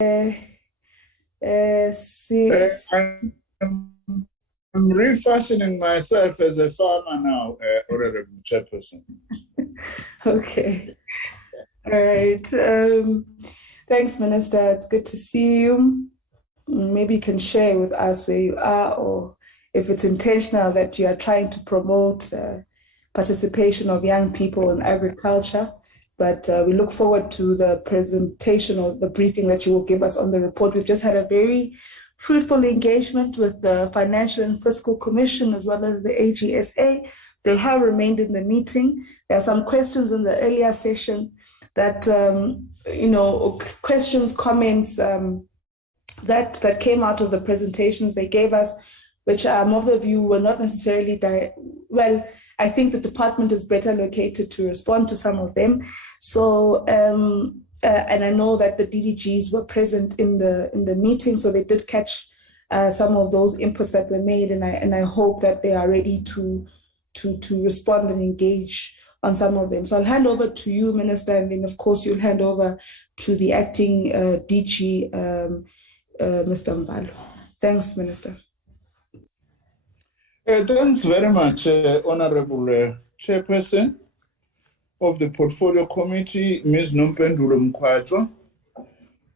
I'm refashioning myself as a farmer now, Honorable Chairperson. Okay. All right. Thanks, Minister. It's good to see you. Maybe you can share with us where you are, or if it's intentional that you are trying to promote participation of young people in agriculture. But we look forward to the presentation or the briefing that you will give us on the report. We've just had a very fruitful engagement with the Financial and Fiscal Commission as well as the AGSA. They have remained in the meeting. There are some questions in the earlier session that, questions, comments that came out of the presentations they gave us, which most of you were not necessarily, I think the department is better located to respond to some of them. So, and I know that the DDGs were present in the meeting, so they did catch some of those inputs that were made, and I hope that they are ready to respond and engage on some of them. So I'll hand over to you, Minister, and then of course you'll hand over to the acting DG, Mr. Mbalo. Thanks, Minister. Thanks very much, Honorable Chairperson of the Portfolio Committee, Ms. Nompendulo Mkwatwa.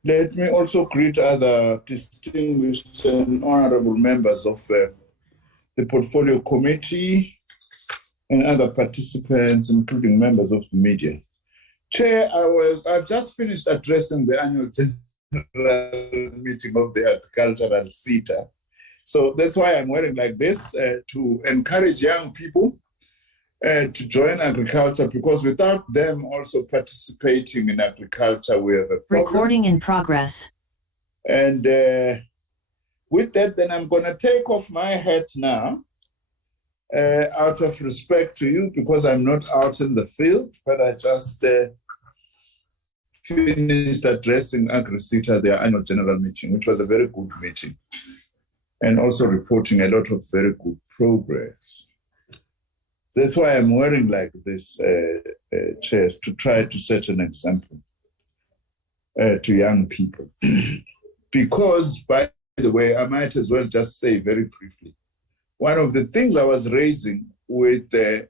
Let me also greet other distinguished and honorable members of the Portfolio Committee and other participants, including members of the media. Chair, I've just finished addressing the annual general meeting of the Agricultural CETA. So that's why I'm wearing like this, to encourage young people to join agriculture, because without them also participating in agriculture, we have a problem. Recording in progress. And with that, then I'm going to take off my hat now, out of respect to you, because I'm not out in the field, but I just finished addressing AgriCETA, their annual general meeting, which was a very good meeting, and also reporting a lot of very good progress. That's why I'm wearing like this, chairs, to try to set an example to young people. Because, by the way, I might as well just say very briefly, one of the things I was raising with the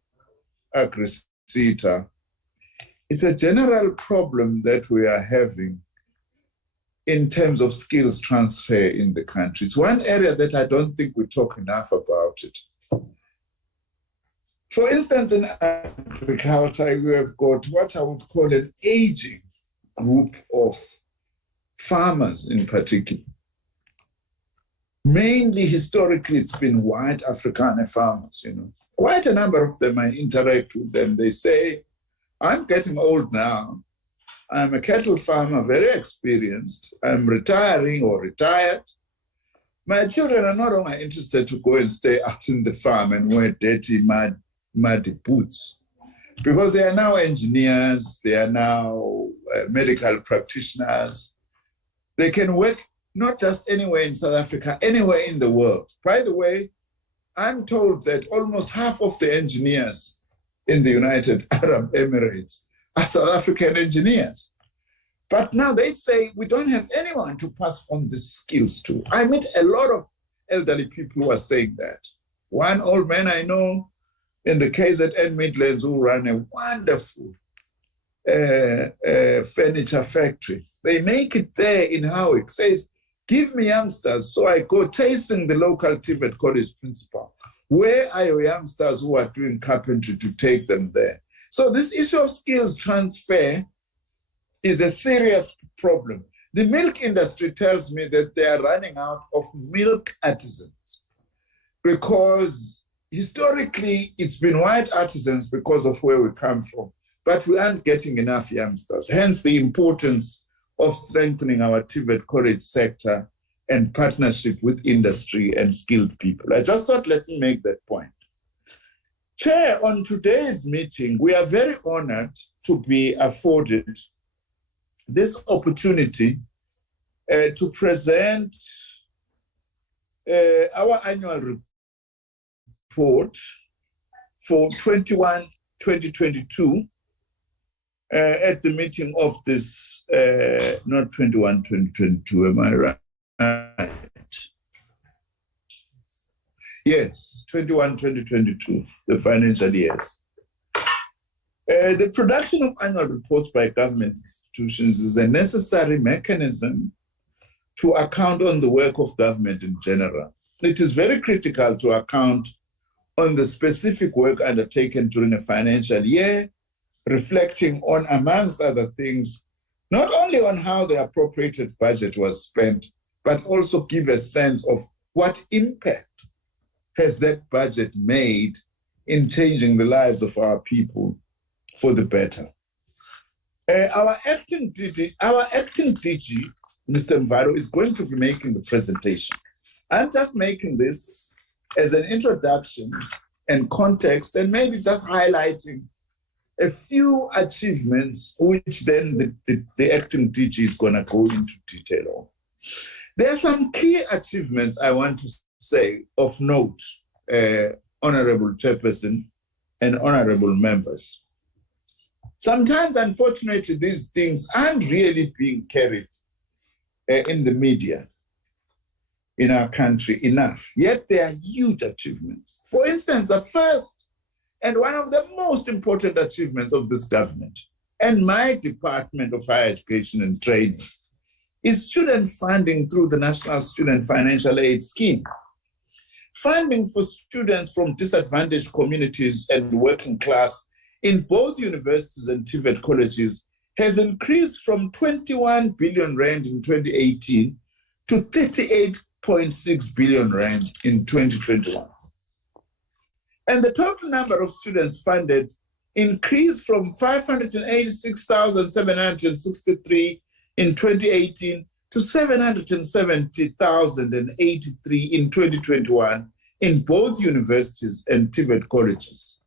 AgriCETA is a general problem that we are having in terms of skills transfer in the country. It's one area that I don't think we talk enough about it. For instance, in agriculture, we have got what I would call an aging group of farmers in particular. Mainly, historically, it's been white Afrikaner farmers, you know. Quite a number of them, I interact with them. They say, I'm getting old now. I'm a cattle farmer, very experienced. I'm retiring or retired. My children are no longer interested to go and stay out in the farm and wear dirty, muddy boots, because they are now engineers, they are now medical practitioners. They can work not just anywhere in South Africa, anywhere in the world. By the way, I'm told that almost half of the engineers in the United Arab Emirates are South African engineers. But now they say we don't have anyone to pass on the skills to. I meet a lot of elderly people who are saying that. One old man I know in the KZN Midlands who run a wonderful furniture factory. They make it there in Howick. Says, give me youngsters. So I go tasting the local TVET college principal. Where are your youngsters who are doing carpentry to take them there? So this issue of skills transfer is a serious problem. The milk industry tells me that they are running out of milk artisans, because historically it's been white artisans because of where we come from, but we aren't getting enough youngsters. Hence the importance of strengthening our TVET college sector and partnership with industry and skilled people. I just thought, let me make that point. Chair, on today's meeting, we are very honored to be afforded this opportunity to present our annual report for 2022 at the meeting of this, not 21-2022, am I right? Yes, 21-2022, the financial years. The production of annual reports by government institutions is a necessary mechanism to account on the work of government in general. It is very critical to account on the specific work undertaken during a financial year, reflecting on, amongst other things, not only on how the appropriated budget was spent, but also give a sense of what impact has that budget made in changing the lives of our people for the better. Our acting DG, Mr. Mvaro, is going to be making the presentation. I'm just making this as an introduction and context, and maybe just highlighting a few achievements, which then the acting DG is going to go into detail on. There are some key achievements I want to say of note, Honorable Chairperson and Honorable Members. Sometimes, unfortunately, these things aren't really being carried in the media in our country enough, yet they are huge achievements. For instance, the first and one of the most important achievements of this government and my Department of Higher Education and Training is student funding through the National Student Financial Aid Scheme. Funding for students from disadvantaged communities and working class in both universities and TVET colleges has increased from 21 billion rand in 2018 to 38.6 billion rand in 2021. And the total number of students funded increased from 586,763 in 2018 to 770,083 in 2021 in both universities and TVET colleges.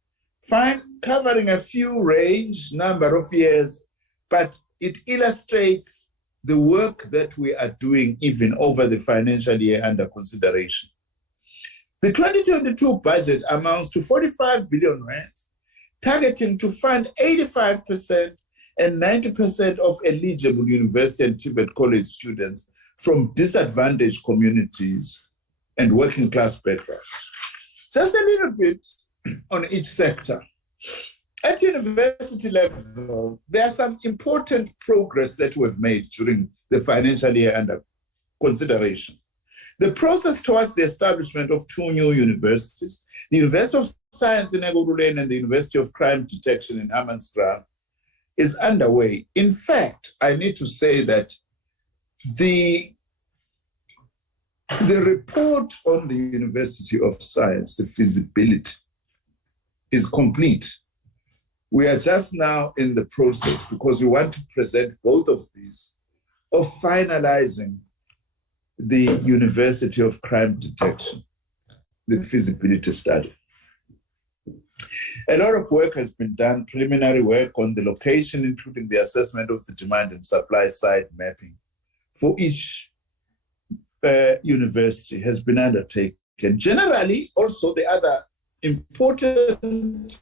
Fine, covering a few range number of years, but it illustrates the work that we are doing even over the financial year under consideration. The 2022 budget amounts to 45 billion rand, targeting to fund 85% and 90% of eligible university and TVET college students from disadvantaged communities and working class backgrounds. Just a little bit on each sector. At university level, there are some important progress that we've made during the financial year under consideration. The process towards the establishment of two new universities, the University of Science in Ekurhuleni and the University of Crime Detection in Hammanskraal, is underway. In fact, I need to say that the report on the University of Science, the feasibility, is complete. We are just now in the process, because we want to present both of these, of finalizing the University of Crime Detection, the feasibility study. A lot of work has been done, preliminary work on the location, including the assessment of the demand and supply side mapping for each university has been undertaken. Generally, also the other important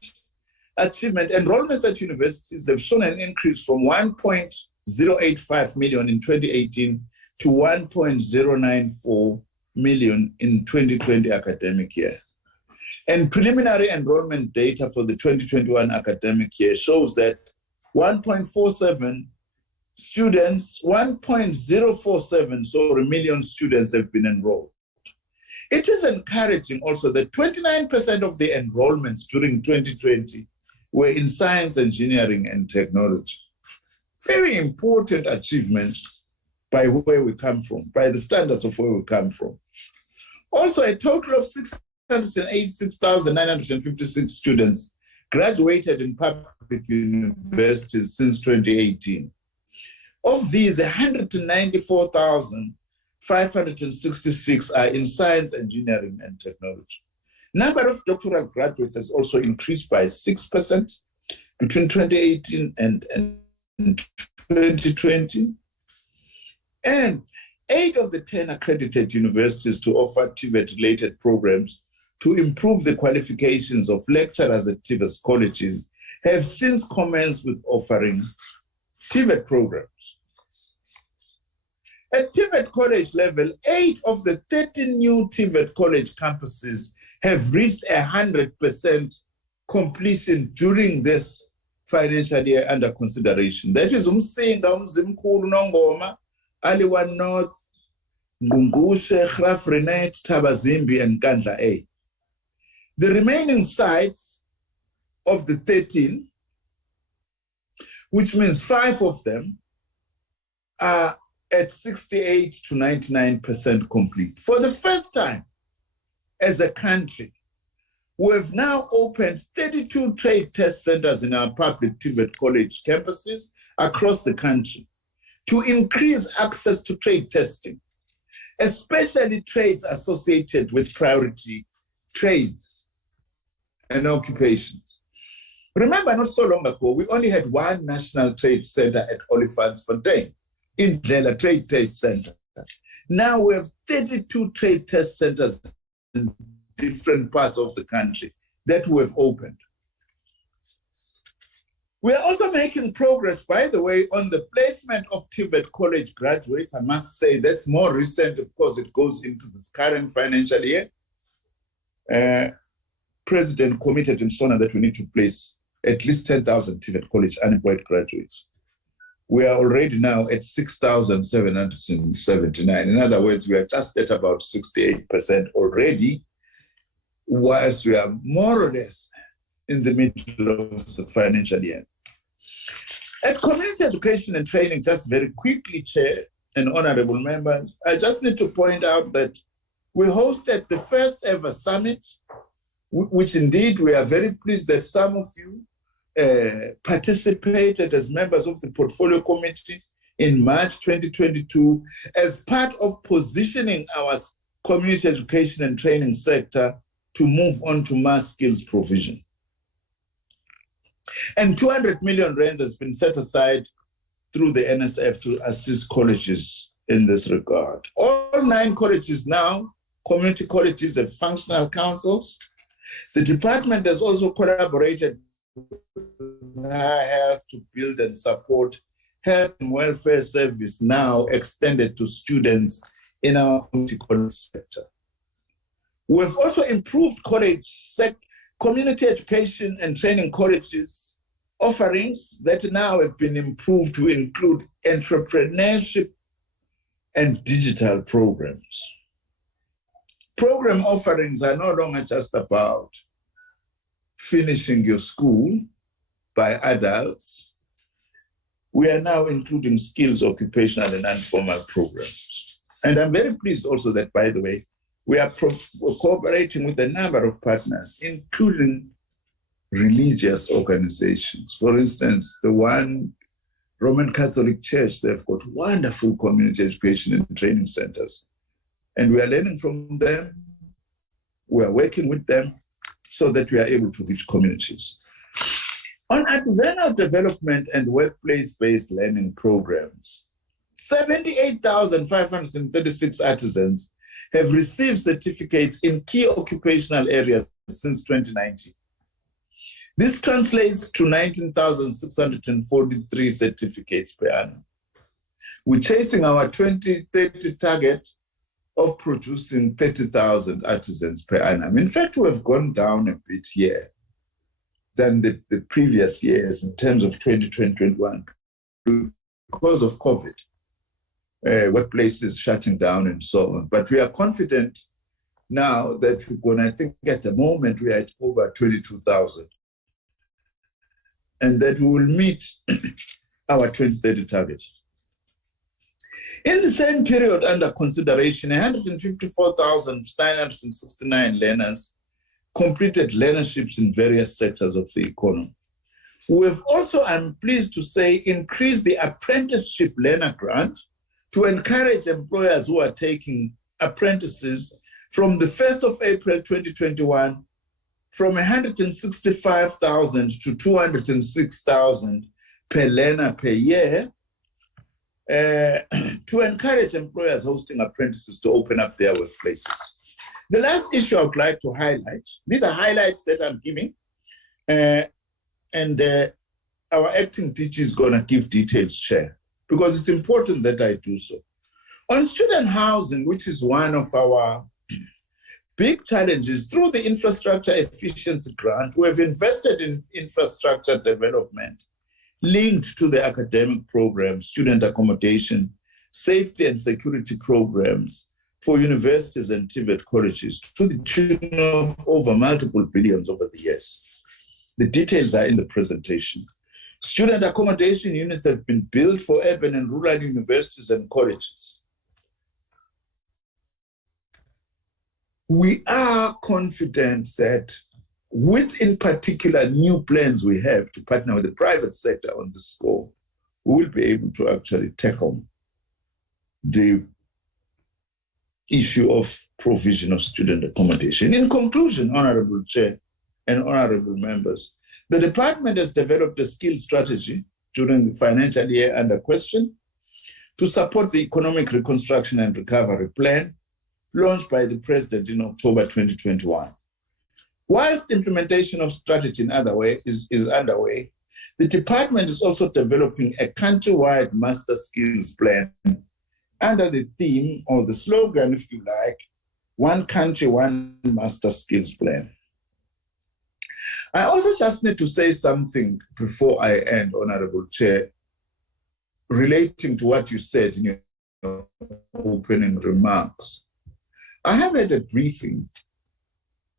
achievement, enrollments at universities have shown an increase from 1.085 million in 2018 to 1.094 million in 2020 academic year. And preliminary enrollment data for the 2021 academic year shows that 1.47 students, 1.047, so a million students have been enrolled. It is encouraging also that 29% of the enrollments during 2020 were in science, engineering, and technology. Very important achievement by where we come from, by the standards of where we come from. Also, a total of 686,956 students graduated in public universities since 2018. Of these, 194,566 are in science, engineering, and technology. Number of doctoral graduates has also increased by 6% between 2018 and 2020. And 8 of the 10 accredited universities to offer TVET-related programs to improve the qualifications of lecturers at TVET colleges have since commenced with offering TVET programs. At TVET college level, 8 of the 13 new TVET college campuses have reached 100% completion during this financial year under consideration. That is Umsinga, Umzimkhulu, Nongoma, Aliwan North, Ngungushe, Graaff-Reinet, Thabazimbi, and Nkandla A. The remaining sites of the 13, which means 5 of them, are at 68 to 99% complete. For the first time as a country, we have now opened 32 trade test centers in our public TVET college campuses across the country to increase access to trade testing, especially trades associated with priority trades and occupations. Remember, not so long ago, we only had one national trade center at Olifantsfontein, in Dlela Trade Test Center. Now we have 32 trade test centers in different parts of the country that we have opened. We are also making progress, by the way, on the placement of TVET college graduates. I must say that's more recent. Of course, it goes into this current financial year. President committed in SONA that we need to place at least 10,000 TVET college unemployed graduates. We are already now at 6,779. In other words, we are just at about 68% already, whilst we are more or less in the middle of the financial year. At community education and training, just very quickly, Chair and honorable members, I just need to point out that we hosted the first ever summit, which indeed we are very pleased that some of you participated as members of the portfolio committee in March 2022 as part of positioning our community education and training sector to move on to mass skills provision. And 200 million rands has been set aside through the NSF to assist colleges in this regard. All 9 colleges now, community colleges and functional councils. The department has also collaborated with health to build and support health and welfare service now extended to students in our college sector. We've also improved community education and training colleges offerings that now have been improved to include entrepreneurship and digital programs. Program offerings are no longer just about finishing your school by adults. We are now including skills, occupational, and informal programs. And I'm very pleased also that, by the way, we're cooperating with a number of partners, including religious organizations. For instance, the one Roman Catholic Church, they've got wonderful community education and training centers. And we are learning from them. We are working with them so that we are able to reach communities. On artisanal development and workplace-based learning programs, 78,536 artisans have received certificates in key occupational areas since 2019. This translates to 19,643 certificates per annum. We're chasing our 2030 target of producing 30,000 artisans per annum. In fact, we have gone down a bit here than the previous years in terms of 2021 because of COVID, workplaces shutting down and so on. But we are confident now that we're going to, I think at the moment we are at over 22,000, and that we will meet our 2030 target. In the same period under consideration, 154,969 learners completed learnerships in various sectors of the economy. We have also, I'm pleased to say, increased the apprenticeship learner grant to encourage employers who are taking apprentices from the 1st of April 2021 from 165,000 to 206,000 per learner per year, to encourage employers hosting apprentices to open up their workplaces. The last issue I would like to highlight, these are highlights that I'm giving. and our acting DG is going to give details, Chair, because it's important that I do so. On student housing, which is one of our big challenges, through the Infrastructure Efficiency Grant, we have invested in infrastructure development linked to the academic programs, student accommodation, safety and security programs for universities and TVET colleges to the tune of over multiple billions over the years. The details are in the presentation. Student accommodation units have been built for urban and rural universities and colleges. We are confident that with, in particular, new plans we have to partner with the private sector on this score, we will be able to actually tackle the issue of provision of student accommodation. In conclusion, Honorable Chair and honorable members, the department has developed a skills strategy during the financial year under question to support the economic reconstruction and recovery plan launched by the President in October 2021. Whilst implementation of strategy is underway, the department is also developing a countrywide master skills plan under the theme or the slogan, if you like, one country, one master skills plan. I also just need to say something before I end, Honorable Chair, relating to what you said in your opening remarks. I have had a briefing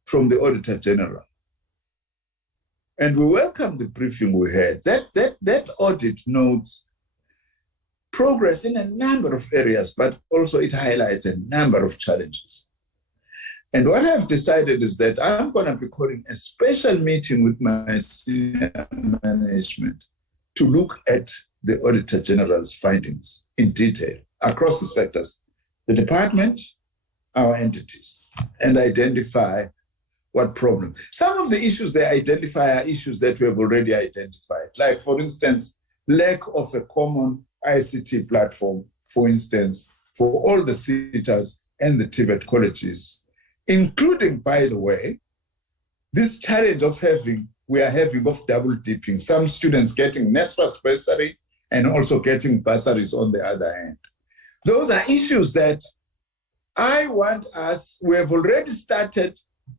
from the Auditor General, and we welcome the briefing we had. That audit notes progress in a number of areas, but also it highlights a number of challenges. And what I've decided is that I'm going to be calling a special meeting with my senior management to look at the Auditor General's findings in detail across the sectors, the department, our entities, and identify what problem. Some of the issues they identify are issues that we have already identified. Like, for instance, lack of a common ICT platform, for instance, for all the SETAs and the TVET colleges, including, by the way, this challenge we are having of double dipping, some students getting NSFAS bursary and also getting bursaries on the other hand. Those are issues that we have already started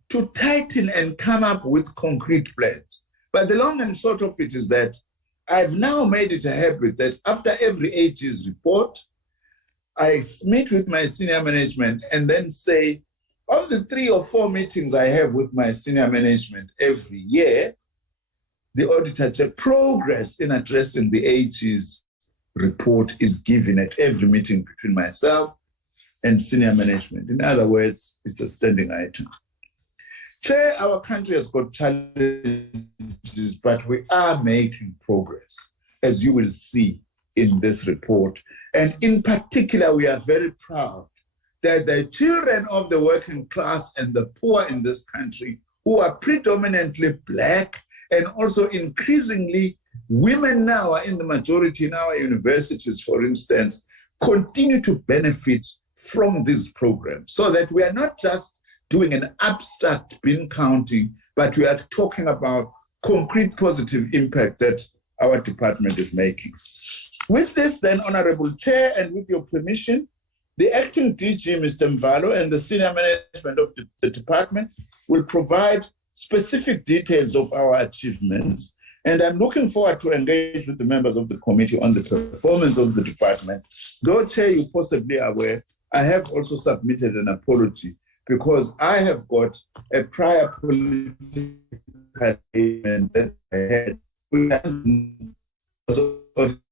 to tighten and come up with concrete plans. But the long and short of it is that I've now made it a habit that after every AG's report, I meet with my senior management and then say, of the 3 or 4 meetings I have with my senior management every year, the auditor progress in addressing the AG's report is given at every meeting between myself and senior management. In other words, it's a standing item. Chair, our country has got challenges, but we are making progress, as you will see in this report. And in particular, we are very proud that the children of the working class and the poor in this country, who are predominantly Black and also increasingly women now are in the majority in our universities, for instance, continue to benefit from this program, so that we are not just doing an abstract bin counting, but we are talking about concrete positive impact that our department is making. With this then, Honorable Chair, and with your permission, the acting DG, Mr. Mvalo, and the senior management of the department will provide specific details of our achievements. And I'm looking forward to engage with the members of the committee on the performance of the department. Though, Chair, you possibly are aware, I have also submitted an apology because I have got a prior political statement that I had.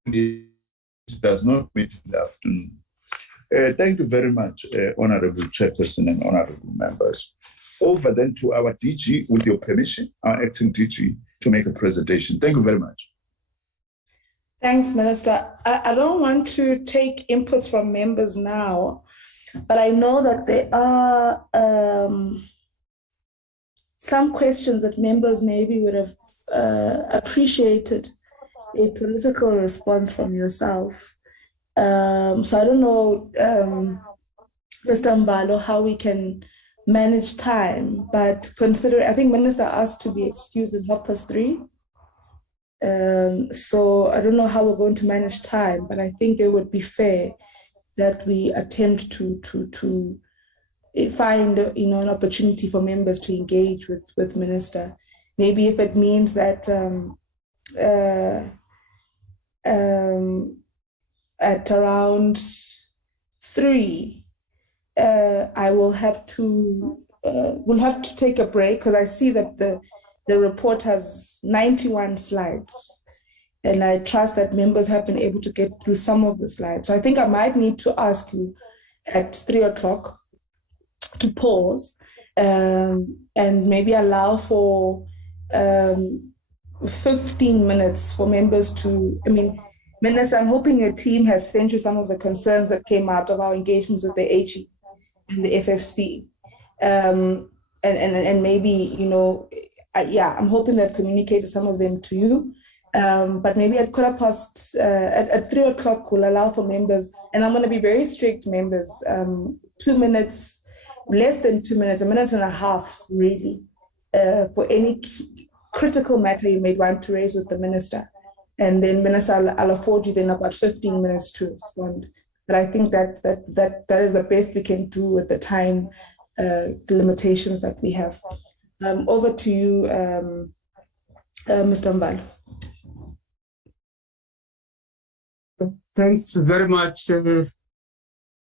It does not meet in the afternoon. Thank you very much, Honorable Chairperson and Honorable members. Over then to our DG, with your permission, our acting DG, to make a presentation. Thank you very much. Thanks, Minister. I don't want to take inputs from members now, but I know that there are some questions that members maybe would have appreciated a political response from yourself. So I don't know, Mr. Mbalo, how we can manage time, but consider, I think Minister asked to be excused at 3:30. So I don't know how we're going to manage time, but I think it would be fair that we attempt to find an opportunity for members to engage with Minister. Maybe if it means that at around 3, I will have to we'll have to take a break, because I see that the report has 91 slides, and I trust that members have been able to get through some of the slides. So I think I might need to ask you at 3 o'clock to pause and maybe allow for 15 minutes for members to, Minister, I'm hoping your team has sent you some of the concerns that came out of our engagements with the HE and the FFC. And maybe, I'm hoping that communicated some of them to you. But maybe at 3 o'clock, we'll allow for members, and I'm going to be very strict, members, 2 minutes, less than 2 minutes, 1.5 minutes, really, for any critical matter you may want to raise with the Minister. And then, Minister, I'll afford you then about 15 minutes to respond. But I think that is the best we can do with the time limitations that we have. Over to you, Mr. Mbalo. Thanks very much,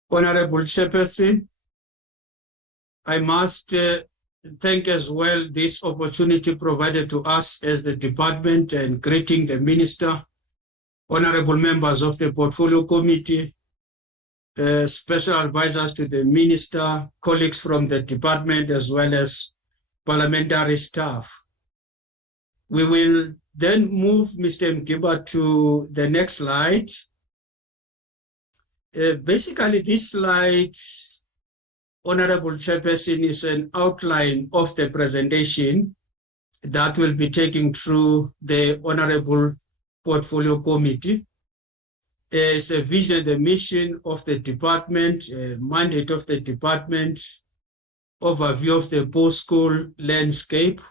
Honorable Chairperson. I must thank as well this opportunity provided to us as the department, and greeting the Minister, honorable members of the Portfolio Committee, special advisors to the Minister, colleagues from the department, as well as parliamentary staff. We will then move, Mr. Mgiba, to the next slide. Basically, this slide, Honorable Chairperson, is an outline of the presentation that will be taken through the Honorable Portfolio Committee. It's a vision, the mission of the department, mandate of the department, overview of the post-school landscape,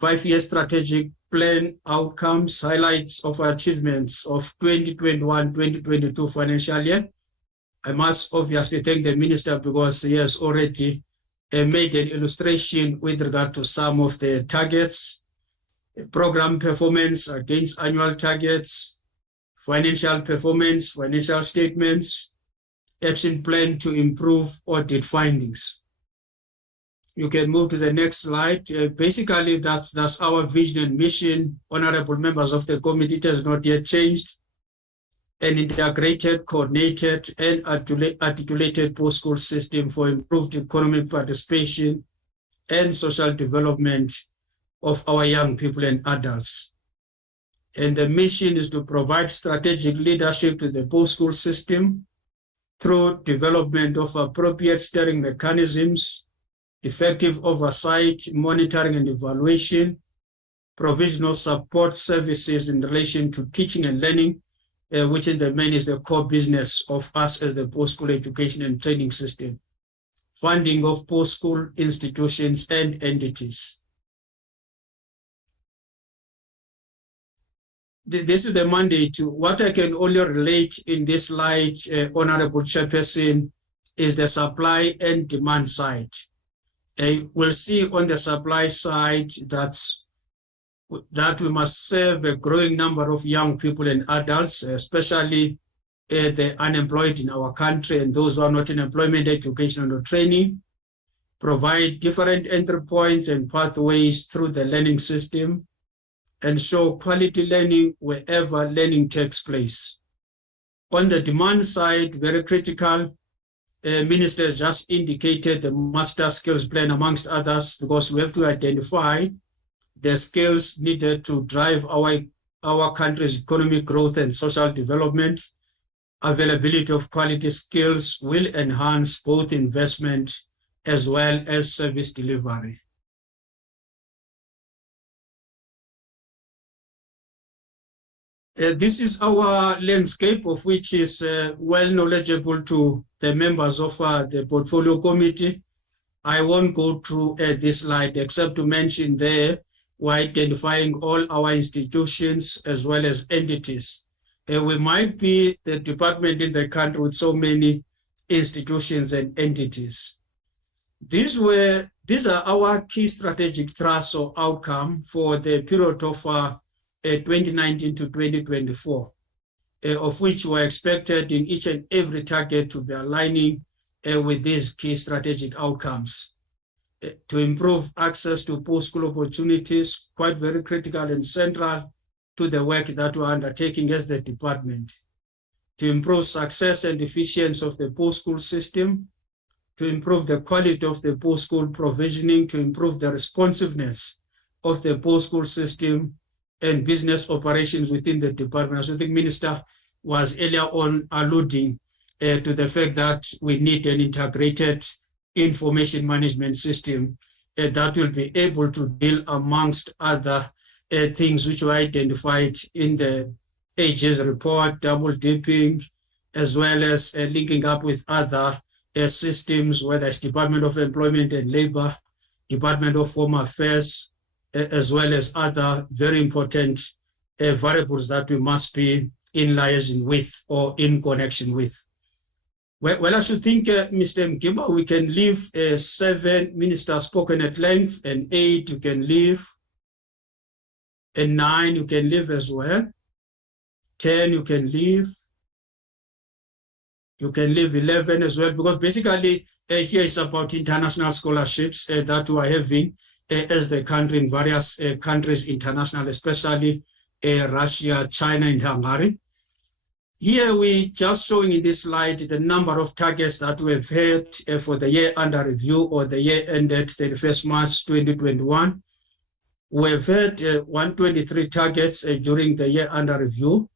5-year strategic plan outcomes, highlights of achievements of 2021-2022 financial year. I must obviously thank the Minister because he has already made an illustration with regard to some of the targets, program performance against annual targets, financial performance, financial statements, action plan to improve audit findings. You can move to the next slide. Basically, that's our vision and mission. Honorable members of the committee, it has not yet changed. An integrated, coordinated, and articulated post-school system for improved economic participation and social development of our young people and adults. And the mission is to provide strategic leadership to the post-school system through development of appropriate steering mechanisms, effective oversight, monitoring and evaluation, provision of support services in relation to teaching and learning, which in the main is the core business of us as the post-school education and training system, funding of post-school institutions and entities. This is the mandate. What I can only relate in this slide, Honorable Chairperson, is the supply and demand side. We'll see on the supply side that we must serve a growing number of young people and adults, especially the unemployed in our country and those who are not in employment, education, or training, provide different entry points and pathways through the learning system, ensure quality learning wherever learning takes place. On the demand side, very critical, Minister has just indicated the master skills plan amongst others, because we have to identify the skills needed to drive our country's economic growth and social development. Availability of quality skills will enhance both investment as well as service delivery. This is our landscape, of which is well knowledgeable to the members of the Portfolio Committee. I won't go through this slide except to mention there we're identifying all our institutions as well as entities. We might be the department in the country with so many institutions and entities. These are our key strategic thrusts or outcome for the period of 2019 to 2024, of which were expected in each and every target to be aligning with these key strategic outcomes. To improve access to post-school opportunities, quite very critical and central to the work that we're undertaking as the department. To improve success and efficiency of the post-school system, to improve the quality of the post-school provisioning, to improve the responsiveness of the post-school system and business operations within the department. As I think Minister was earlier on alluding to the fact that we need an integrated information management system that will be able to deal amongst other things which were identified in the AG's report, double dipping, as well as linking up with other systems, whether it's Department of Employment and Labor, Department of Home Affairs, as well as other very important variables that we must be in liaison with or in connection with. Well, I should think, Mr. Mkiba, we can leave 7 ministers spoken at length, and 8 you can leave, and 9 you can leave as well, 10 you can leave. You can leave 11 as well, because basically here is about international scholarships that we are having as the country in various countries international, especially Russia, China, and Hungary. Here we just showing in this slide the number of targets that we have had for the year under review or the year ended 31st March 2021. We have had 123 targets during the year under review,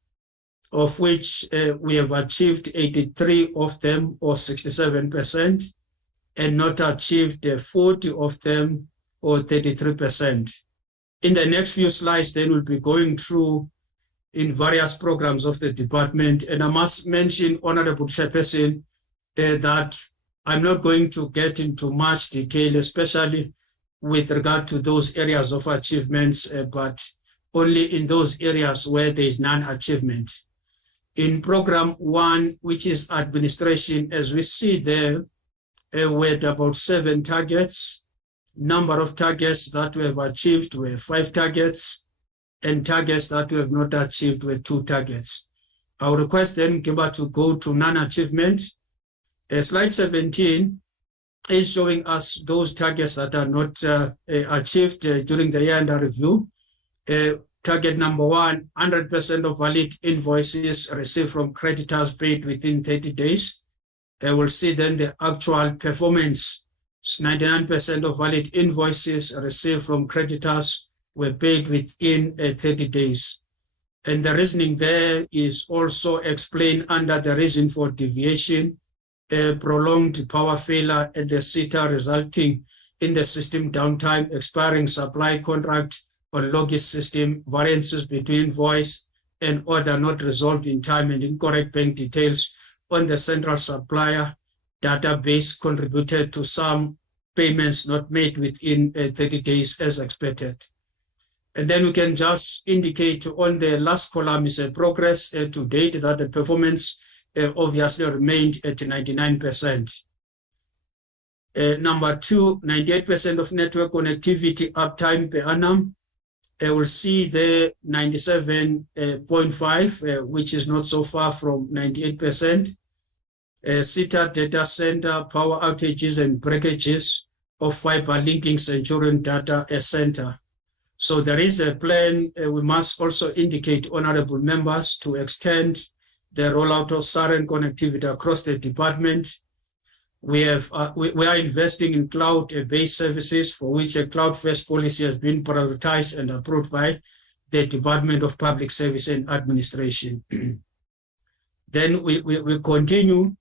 of which we have achieved 83 of them, or 67%, and not achieved 40 of them, or 33%. In the next few slides, then we'll be going through in various programs of the department. And I must mention, Honorable Chairperson, that I'm not going to get into much detail, especially with regard to those areas of achievements, but only in those areas where there is non-achievement. In program 1, which is administration, as we see there, we had about 7 targets. Number of targets that we have achieved were 5 targets, and targets that we have not achieved were 2 targets. I will request then Kiba to go to non-achievement. Slide 17 is showing us those targets that are not achieved during the year under review. Target number 1, 100% of valid invoices received from creditors paid within 30 days. We'll see then the actual performance. 99% of valid invoices received from creditors were paid within 30 days. And the reasoning there is also explained under the reason for deviation, prolonged power failure at the SITA resulting in the system downtime, expiring supply contract on logis system, variances between invoice and order not resolved in time, and incorrect bank details on the central supplier database contributed to some payments not made within 30 days as expected. And then we can just indicate on the last column is a progress to date that the performance obviously remained at 99%. Number 2, 98% of network connectivity uptime per annum. We'll see the 97.5, which is not so far from 98%. SITA data center power outages and breakages of fiber linking Centurion data center. So there is a plan. We must also indicate, honorable members, to extend the rollout of SAREN connectivity across the department. We are investing in cloud-based services for which a cloud-first policy has been prioritized and approved by the Department of Public Service and Administration. Then we continue,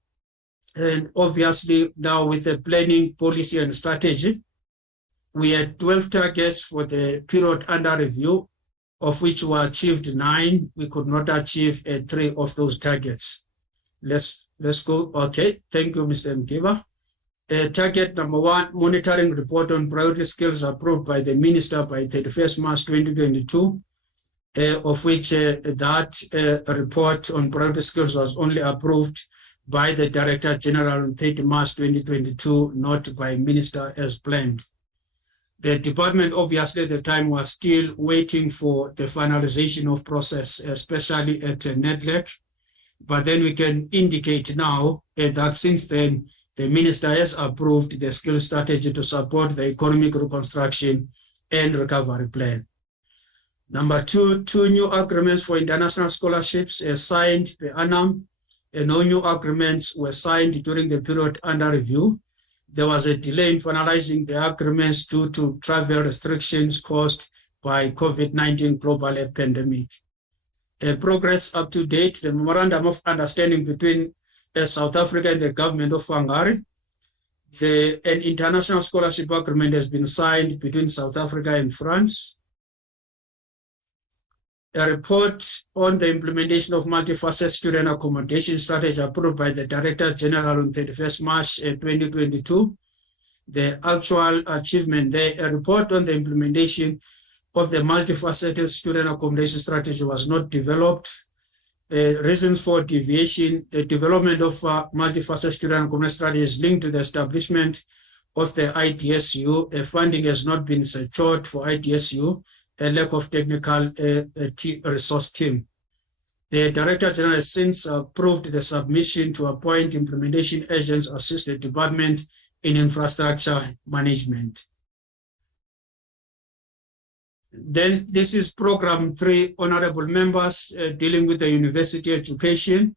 and obviously now with the planning, policy, and strategy. We had 12 targets for the period under review, of which we achieved 9. We could not achieve 3 of those targets. Let's go. Okay, thank you, Mr. Mkiba. Target number 1, monitoring report on priority skills approved by the Minister by 31st March 2022, of which that report on priority skills was only approved by the Director General on 30 March 2022, not by Minister as planned. The department obviously at the time was still waiting for the finalization of process, especially at NEDLEC. But then we can indicate now that since then, the Minister has approved the skills strategy to support the economic reconstruction and recovery plan. Number 2, 2 new agreements for international scholarships signed per annum, and no new agreements were signed during the period under review. There was a delay in finalizing the agreements due to travel restrictions caused by COVID-19 global pandemic. Progress up to date, the Memorandum of Understanding between South Africa and the government of Hungary. An international scholarship agreement has been signed between South Africa and France. A report on the implementation of multifaceted student accommodation strategy approved by the Director General on 31st March 2022. The actual achievement there, a report on the implementation of the multifaceted student accommodation strategy was not developed. Reasons for deviation, the development of multifaceted student accommodation strategy is linked to the establishment of the IDSU. Funding has not been secured for IDSU, a lack of technical resource team. The Director General has since approved the submission to appoint implementation agents to assist the department in infrastructure management. Then this is program 3, honorable members, dealing with the university education.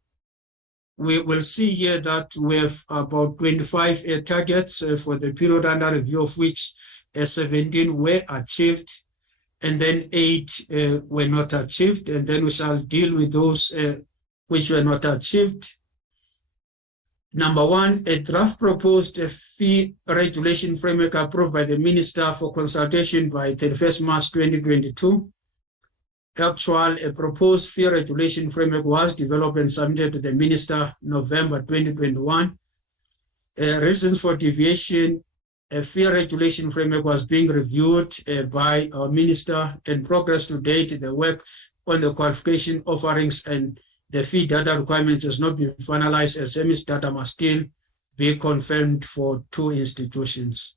We will see here that we have about 25 targets for the period under review, of which 17 were achieved, and then 8 were not achieved, and then we shall deal with those which were not achieved. Number 1, a draft proposed fee regulation framework approved by the Minister for consultation by 31st March 2022. A proposed fee regulation framework was developed and submitted to the Minister November 2021. Reasons for deviation, a fee regulation framework was being reviewed by our Minister, and progress to date, the work on the qualification offerings and the fee data requirements has not been finalized, as MS data must still be confirmed for 2 institutions.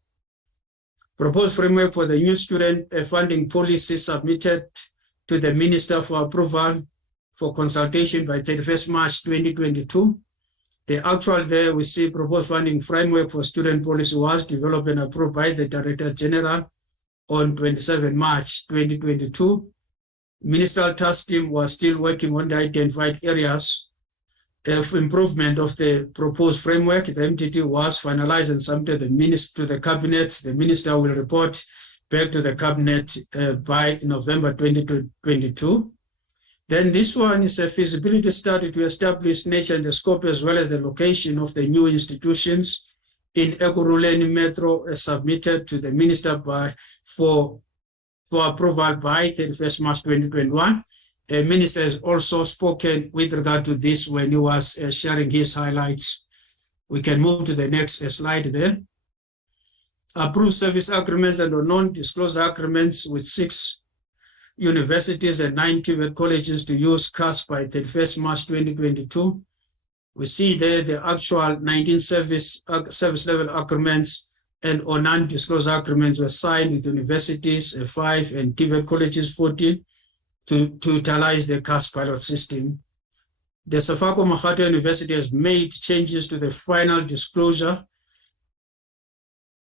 Proposed framework for the new student funding policy submitted to the Minister for approval for consultation by 31st March 2022. The actual there we see proposed funding framework for student policy was developed and approved by the Director General on 27 March 2022. Ministerial task team was still working on the identified areas of improvement of the proposed framework. The MTT was finalized and submitted to the Cabinet. The Minister will report back to the Cabinet by November 2022. Then this one is a feasibility study to establish nature and the scope as well as the location of the new institutions in Ekurhuleni Metro, submitted to the Minister for approval by 31st March 2021. The Minister has also spoken with regard to this when he was sharing his highlights. We can move to the next slide there. Approved service agreements and non-disclosure agreements with 6 universities and 9 TVET colleges to use CAS by 31st March 2022. We see there the actual 19 service level agreements and or non-disclosure agreements were signed with universities 5 and TVET colleges 14 to utilize the CAS pilot system. The Sefako Makgatho University has made changes to the final disclosure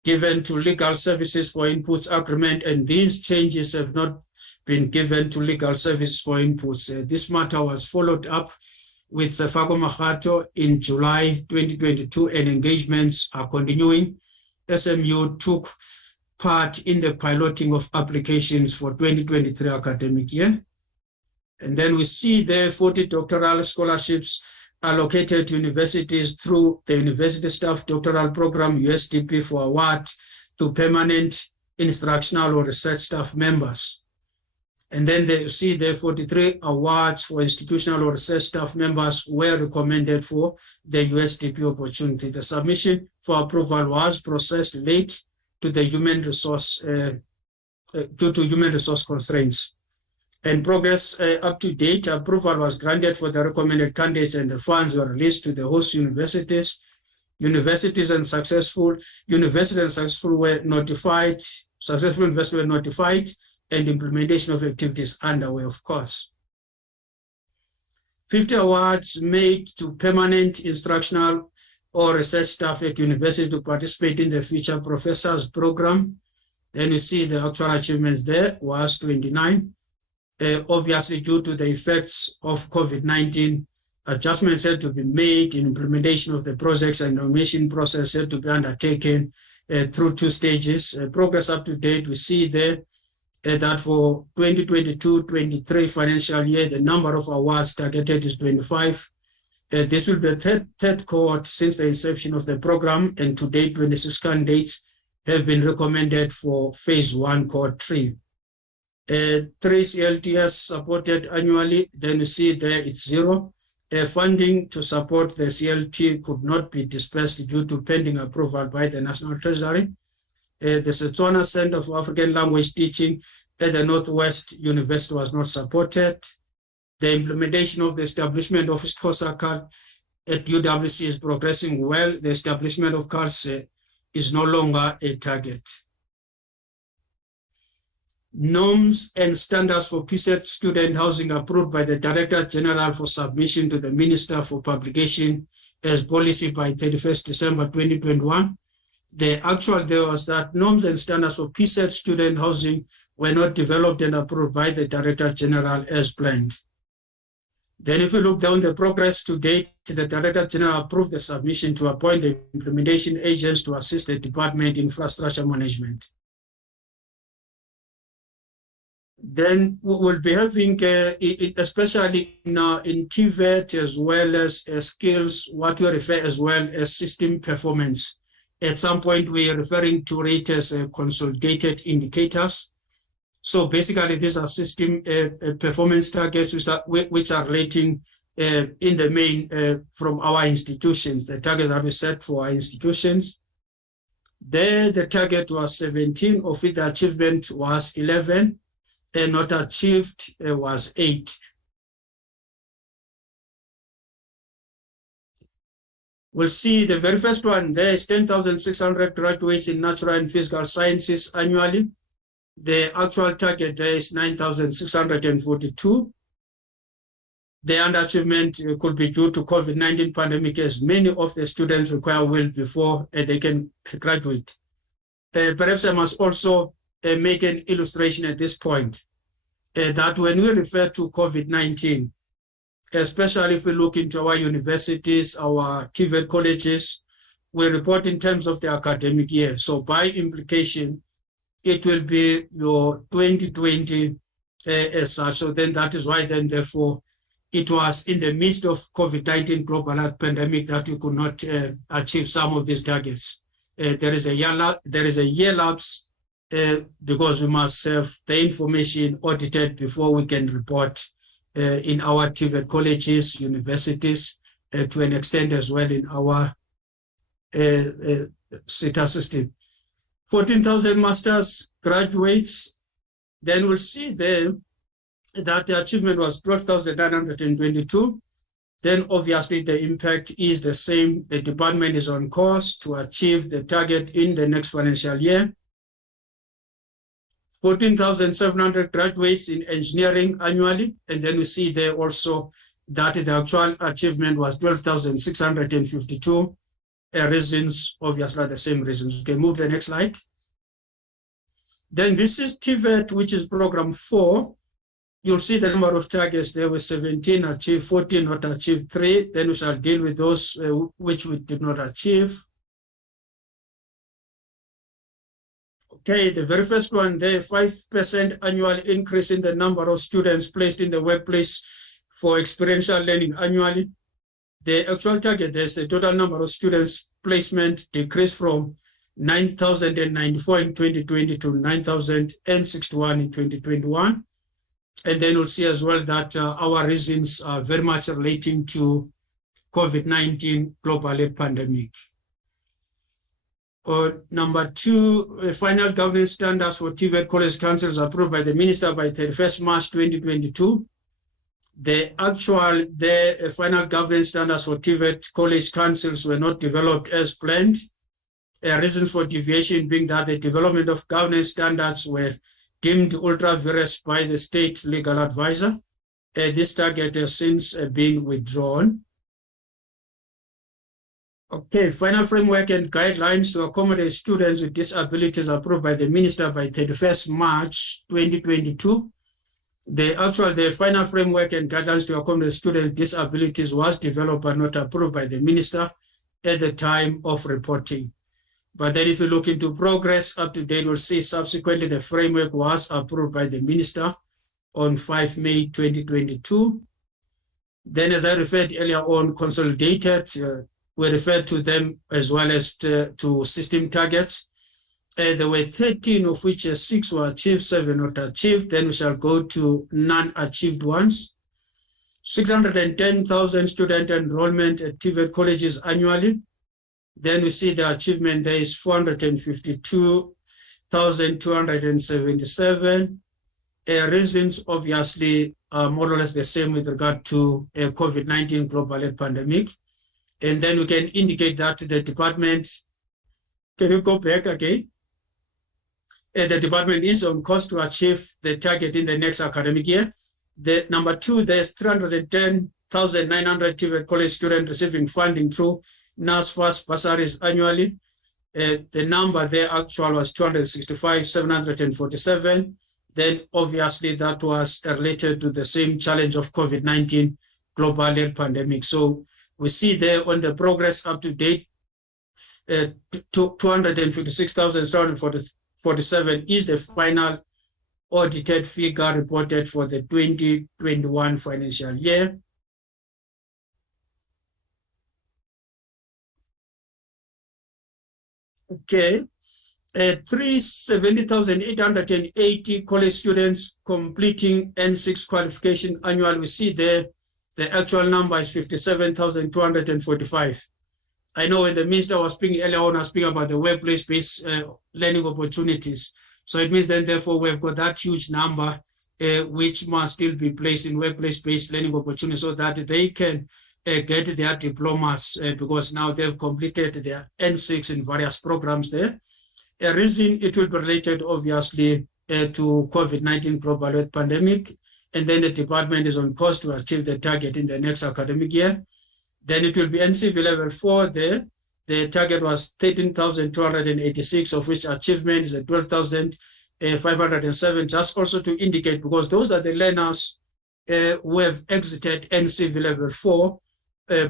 given to legal services for inputs agreement, and these changes have not been given to legal services for inputs. This matter was followed up with Sefako Makgatho in July 2022, and engagements are continuing. SMU took part in the piloting of applications for 2023 academic year. And then we see there 40 doctoral scholarships allocated to universities through the University Staff Doctoral Program, USDP, for award to permanent instructional or research staff members. And then they see the 43 awards for institutional or research staff members were recommended for the USDP opportunity. The submission for approval was processed late to the human resource due to human resource constraints. And progress up to date, approval was granted for the recommended candidates and the funds were released to the host universities. Universities and successful were notified, successful investors were notified, and implementation of activities underway, of course. 50 awards made to permanent instructional or research staff at university to participate in the Future Professors Program. Then you see the actual achievements there was 29. Obviously, due to the effects of COVID-19, adjustments had to be made in implementation of the projects and nomination process had to be undertaken through 2 stages. Progress up to date, we see there that for 2022-23 financial year, the number of awards targeted is 25. This will be the third cohort since the inception of the program, and to date, 26 candidates have been recommended for phase 1, cohort 3. 3 CLTS supported annually, then you see there it's 0. Funding to support the CLT could not be dispersed due to pending approval by the National Treasury. The Setswana Center for African Language Teaching at the Northwest University was not supported. The implementation of the establishment of SCOSA card at UWC is progressing well. The establishment of cards is no longer a target. Norms and standards for PSET student housing approved by the Director General for submission to the Minister for publication as policy by 31st December 2021. The actual there was that norms and standards for PSET student housing were not developed and approved by the Director General as planned. Then if you look down the progress to date, the Director General approved the submission to appoint the implementation agents to assist the Department in Infrastructure Management. Then we will be having, especially now in TVET as well as skills, what we refer as well as system performance. At some point, we are referring to it as consolidated indicators. So basically, these are system performance targets which are relating in the main from our institutions, the targets that we set for our institutions. There, the target was 17, of it the achievement was 11. And not achieved was 8. We'll see the very first one there is 10,600 graduates in natural and physical sciences annually. The actual target there is 9,642. The underachievement could be due to COVID-19 pandemic, as many of the students require will before they can graduate. Perhaps I must also make an illustration at this point that when we refer to COVID-19, especially if we look into our universities, our TVET colleges, we report in terms of the academic year. So by implication, it will be your 2020 as such. So then that is why then therefore it was in the midst of COVID-19 global health pandemic that we could not achieve some of these targets. There is a year lapse because we must have the information audited before we can report in our TVET colleges, universities, to an extent as well in our SITA system. 14,000 master's graduates. Then we'll see there that the achievement was 12,922. Then obviously the impact is the same. The department is on course to achieve the target in the next financial year. 14,700 graduates in engineering annually. And then we see there also that the actual achievement was 12,652. Reasons, obviously the same reasons. Okay, move the next slide. Then this is TVET, which is program 4. You'll see the number of targets. There were 17 achieved, 14 not achieved, 3. Then we shall deal with those which we did not achieve. Okay, the very first one there, 5% annual increase in the number of students placed in the workplace for experiential learning annually. The actual target, there's the total number of students placement decreased from 9,094 in 2020 to 9,061 in 2021. And then we'll see as well that our reasons are very much relating to COVID-19 global pandemic. Number 2, final governance standards for TVET college councils approved by the minister by 31st March 2022. The final governance standards for TVET college councils were not developed as planned. Reasons for deviation being that the development of governance standards were deemed ultra-virus by the state legal advisor. This target has since been withdrawn. Okay, final framework and guidelines to accommodate students with disabilities approved by the minister by 31st March 2022. The final framework and guidelines to accommodate students with disabilities was developed but not approved by the minister at the time of reporting. But then if you look into progress up to date, we'll see subsequently the framework was approved by the minister on 5 May 2022. Then, as I referred earlier on, consolidated, we referred to them as well as to system targets. There were 13, of which 6 were achieved, 7 not achieved. Then we shall go to non-achieved ones. 610,000 student enrollment at TVET colleges annually. Then we see the achievement there is 452,277. Reasons obviously are more or less the same with regard to a COVID-19 global pandemic. And then we can indicate that the department, can you go back again? The department is on course to achieve the target in the next academic year. The number 2, there's 310,900 TVET college students receiving funding through NSFAS bursaries annually. The number there actual was 265,747. Then obviously that was related to the same challenge of COVID-19 global pandemic. So we see there on the progress up to date, 256,747 is the final audited figure reported for the 2021 financial year. Okay, 370,880 college students completing N6 qualification annual. We see there the actual number is 57,245. I know when the minister was speaking earlier on, I was speaking about the workplace-based learning opportunities. So it means then therefore we've got that huge number which must still be placed in workplace-based learning opportunities so that they can get their diplomas because now they've completed their N6 in various programs there. A reason it will be related obviously to COVID-19 global health pandemic, and then the department is on course to achieve the target in the next academic year. Then it will be NCV level 4 there. The target was 13,286, of which achievement is 12,507, just also to indicate, because those are the learners who have exited NCV level 4.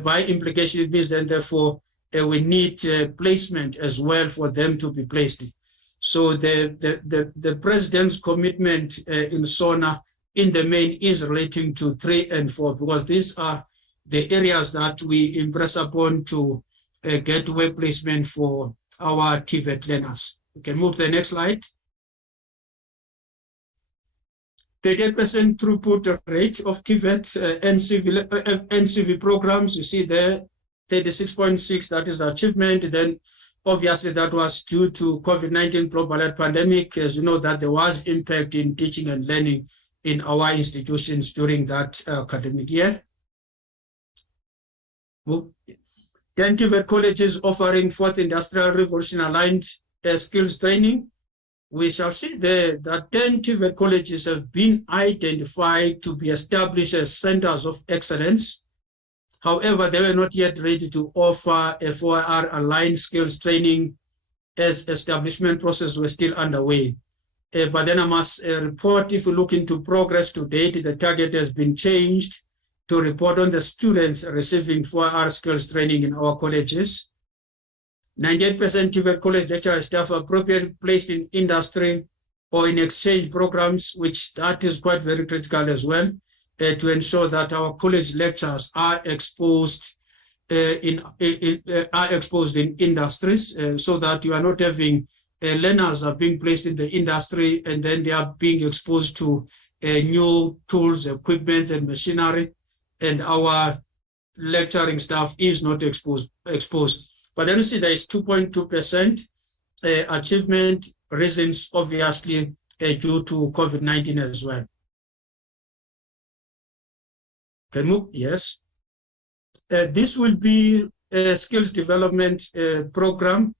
By implication, it means then therefore we need placement as well for them to be placed. So the president's commitment in SONA in the main is relating to 3 and 4, because these are the areas that we impress upon to get work placement for our TVET learners. We can move to the next slide. 38% throughput rate of TVET NCV programs. You see there, 36.6, that is achievement. Then obviously that was due to COVID-19 global health pandemic. As you know that there was impact in teaching and learning in our institutions during that academic year. 10 TVET colleges offering 4th Industrial Revolution aligned skills training. We shall see there that 10 TVET colleges have been identified to be established as centers of excellence. However, they were not yet ready to offer a 4R aligned skills training as establishment process was still underway. But then I must report, if you look into progress to date, the target has been changed to report on the students receiving 4R skills training in our colleges. 98% TVET college lecturer staff appropriately placed in industry or in exchange programs, which that is quite very critical as well, to ensure that our college lecturers are exposed in industries, so that you are not having learners are being placed in the industry and then they are being exposed to new tools, equipment, and machinery, and our lecturing staff is not exposed. But then you see there is 2.2%. achievement reasons, obviously, due to COVID-19 as well. Can move? Yes. This will be a skills development program.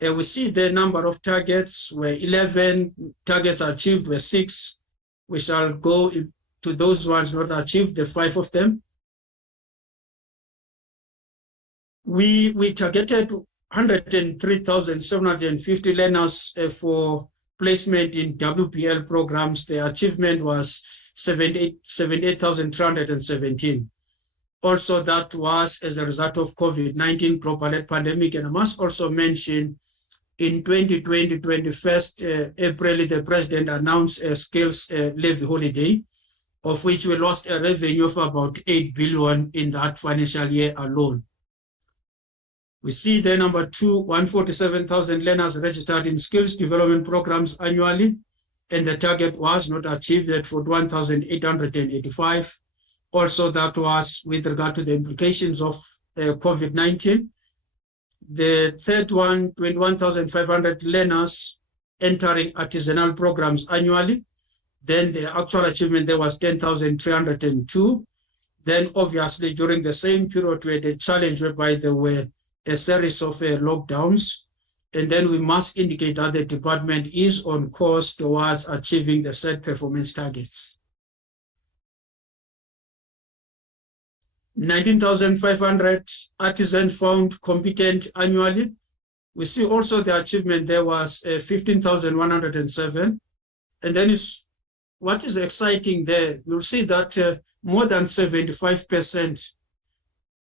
We see the number of targets were 11, targets achieved were 6. We shall go to those ones not achieved, the 5 of them. We targeted 103,750 learners for placement in WPL programs. The achievement was 78,317. Also, that was as a result of COVID-19 global health pandemic. And I must also mention, in 2020, 21st April, the president announced a skills levy holiday, of which we lost a revenue of about 8 billion in that financial year alone. We see the number 2, 147,000 learners registered in skills development programs annually, and the target was not achieved at 41,885. Also, that was with regard to the implications of COVID-19. The third one, 21,500 learners entering artisanal programs annually. Then the actual achievement there was 10,302. Then obviously during the same period we had a challenge whereby there were a series of lockdowns. And then we must indicate that the department is on course towards achieving the set performance targets. 19,500 artisans found competent annually. We see also the achievement there was 15,107. And then what is exciting there, you'll see that more than 75%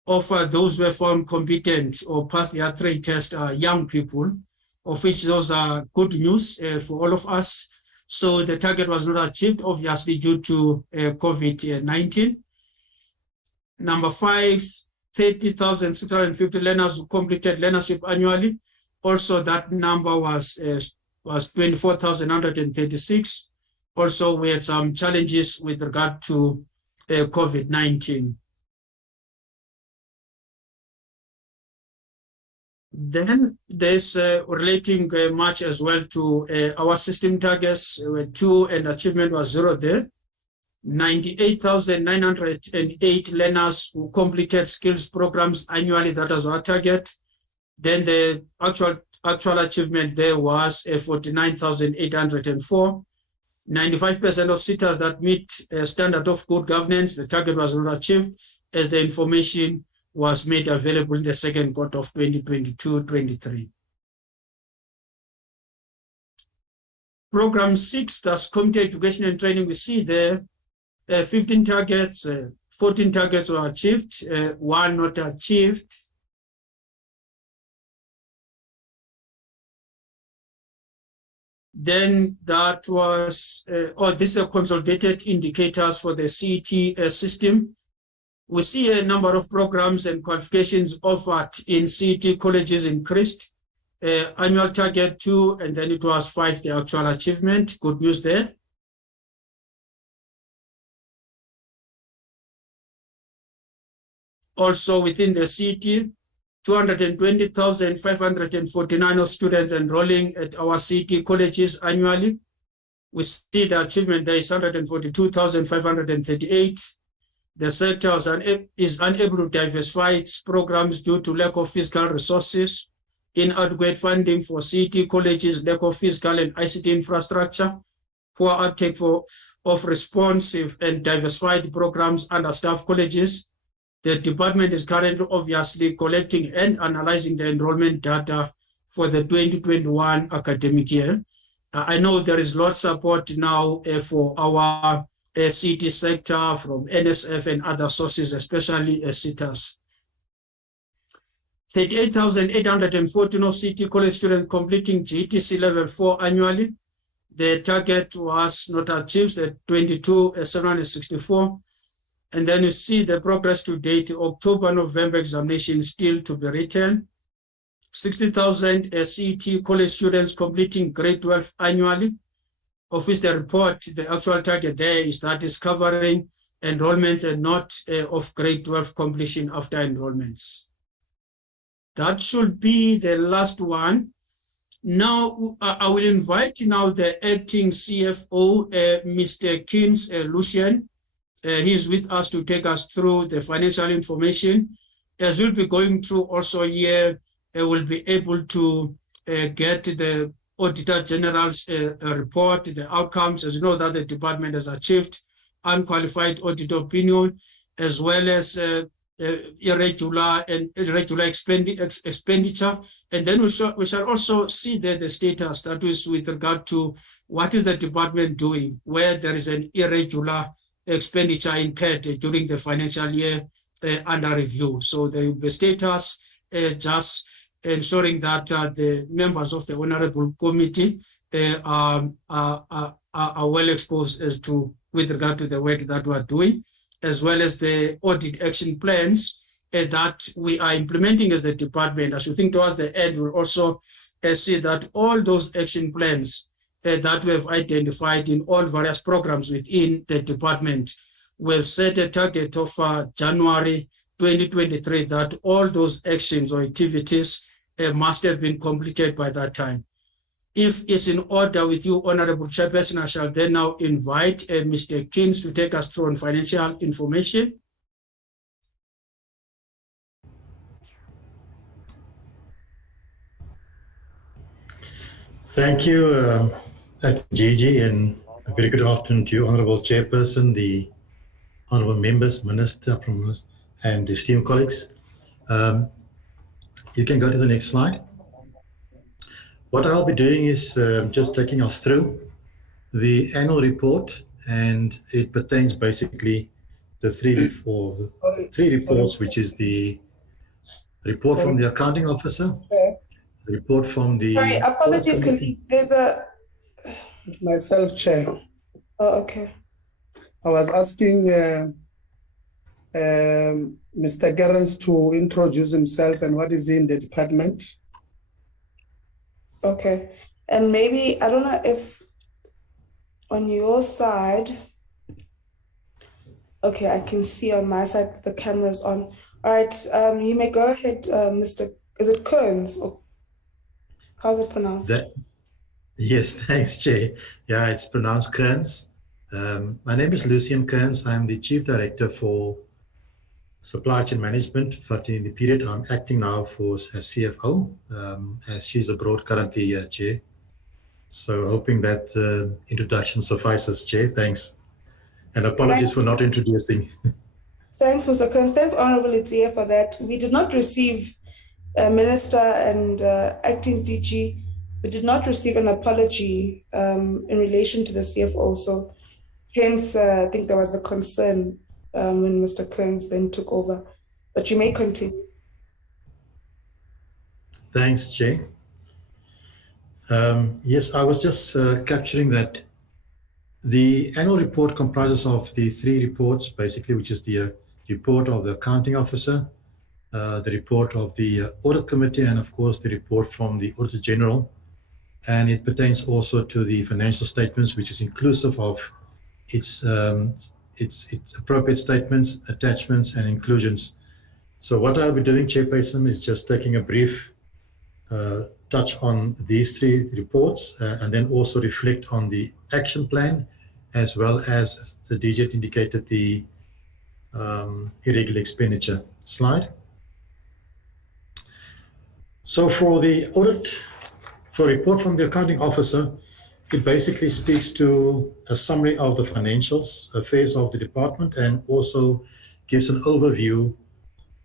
of those who were found competent or passed the trade test are young people, of which those are good news for all of us. So the target was not achieved, obviously, due to COVID-19. Number 5, 30,650 learners who completed learnership annually. Also, that number was 24,136. Also, we had some challenges with regard to COVID-19. Then there's relating much as well to our system targets, were 2 and achievement was 0 there. 98,908 learners who completed skills programs annually, that was our target. Then the actual achievement there was 49,804. 95% of sitters that meet a standard of good governance, the target was not achieved, as the information was made available in the second quarter of 2022-23. Program 6, that's Community Education and Training, we see there 15 targets, 14 targets were achieved, 1 not achieved. Then that was, these are consolidated indicators for the CET system. We see a number of programs and qualifications offered in CET colleges increased. Annual target 2, and then it was 5, the actual achievement. Good news there. Also within the CET, 220,549 of students enrolling at our CET colleges annually. We see the achievement there is 142,538. The sector is unable to diversify its programs due to lack of fiscal resources, inadequate funding for CET colleges, lack of fiscal and ICT infrastructure, poor uptake of responsive and diversified programs under staff colleges. The department is currently obviously collecting and analyzing the enrollment data for the 2021 academic year. I know there is a lot of support now for our CET sector from NSF and other sources, especially SITAS. 38,814 of CET college students completing GETC level 4 annually. The target was not achieved at 22,764. And then you see the progress to date, October-November examination still to be written. 60,000 CET college students completing grade 12 annually, of which the report, the actual target there is that is covering enrollments and not of grade 12 completion after enrollments. That should be the last one. Now, I will invite now the acting CFO, Mr. Kins Lucian. He is with us to take us through the financial information. As we'll be going through also here, we'll be able to get the Auditor General's report, the outcomes, as you know that the department has achieved unqualified audit opinion, as well as irregular expenditure. And then we shall also see the status, that is with regard to what is the department doing where there is an irregular expenditure incurred during the financial year under review. So there will be status, just ensuring that the members of the Honorable Committee are well exposed as to with regard to the work that we are doing, as well as the audit action plans that we are implementing as the department. As we think towards the end, we'll also see that all those action plans that we have identified in all various programs within the department, we've set a target of January 2023 that all those actions or activities must have been completed by that time. If it's in order with you, Honorable Chairperson, I shall then now invite Mr. Kins to take us through on financial information. Thank you, Gigi, and a very good afternoon to you, Honorable Chairperson, the Honorable Members, Minister, and esteemed colleagues. You can go to the next slide. What I'll be doing is just taking us through the annual report, and it pertains basically the three reports, which is the report from the accounting officer, the report from the... Sorry, apologies, colleagues. There's a... Myself, Chair. Oh, okay. I was asking Mr. Gerrans to introduce himself and what is he in the department. Okay, and maybe, I don't know if on your side, okay, I can see on my side the camera's on. All right, you may go ahead, Mr. Is it Kearns? Or how's it pronounced? Yes, thanks, Chair. Yeah, it's pronounced Kearns. My name is Lucian Kearns. I'm the Chief Director for Supply Chain Management, but in the period I'm acting now for as CFO, as she's abroad currently, Chair. So hoping that introduction suffices, Chair. Thanks. And apologies for not introducing. Thanks, Mr. Kearns. Thanks, Honorable Itzia, for that. We did not receive, Minister and Acting DG, we did not receive an apology in relation to the CFO. So hence, I think there was the concern when Mr. Kearns then took over. But you may continue. Thanks, Jay. Yes, I was just capturing that the annual report comprises of the three reports, basically, which is the report of the accounting officer, the report of the audit committee, and of course the report from the Auditor General. And it pertains also to the financial statements, which is inclusive of its appropriate statements, attachments, and inclusions. So what I'll be doing, Chairperson, is just taking a brief touch on these three reports and then also reflect on the action plan, as well as the DHET indicated the irregular expenditure slide. So for the audit, for report from the accounting officer, it basically speaks to a summary of the financials affairs of the department and also gives an overview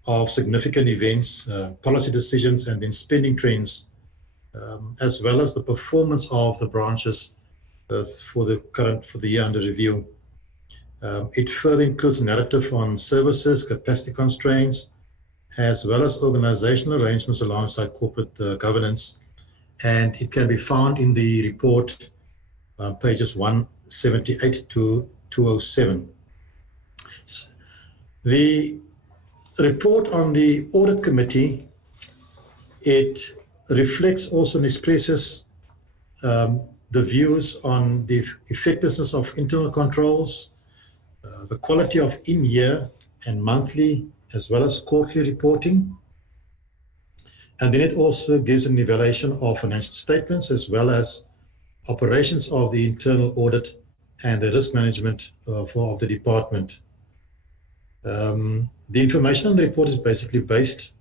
of significant events, policy decisions, and then spending trends, as well as the performance of the branches for the year under review. It further includes a narrative on services, capacity constraints, as well as organizational arrangements alongside corporate governance. And it can be found in the report, pages 178 to 207. The report on the audit committee, it reflects also and expresses the views on the effectiveness of internal controls, the quality of in-year and monthly as well as quarterly reporting, And then it also gives an evaluation of financial statements as well as operations of the internal audit and the risk management of the department. The information on the report is basically based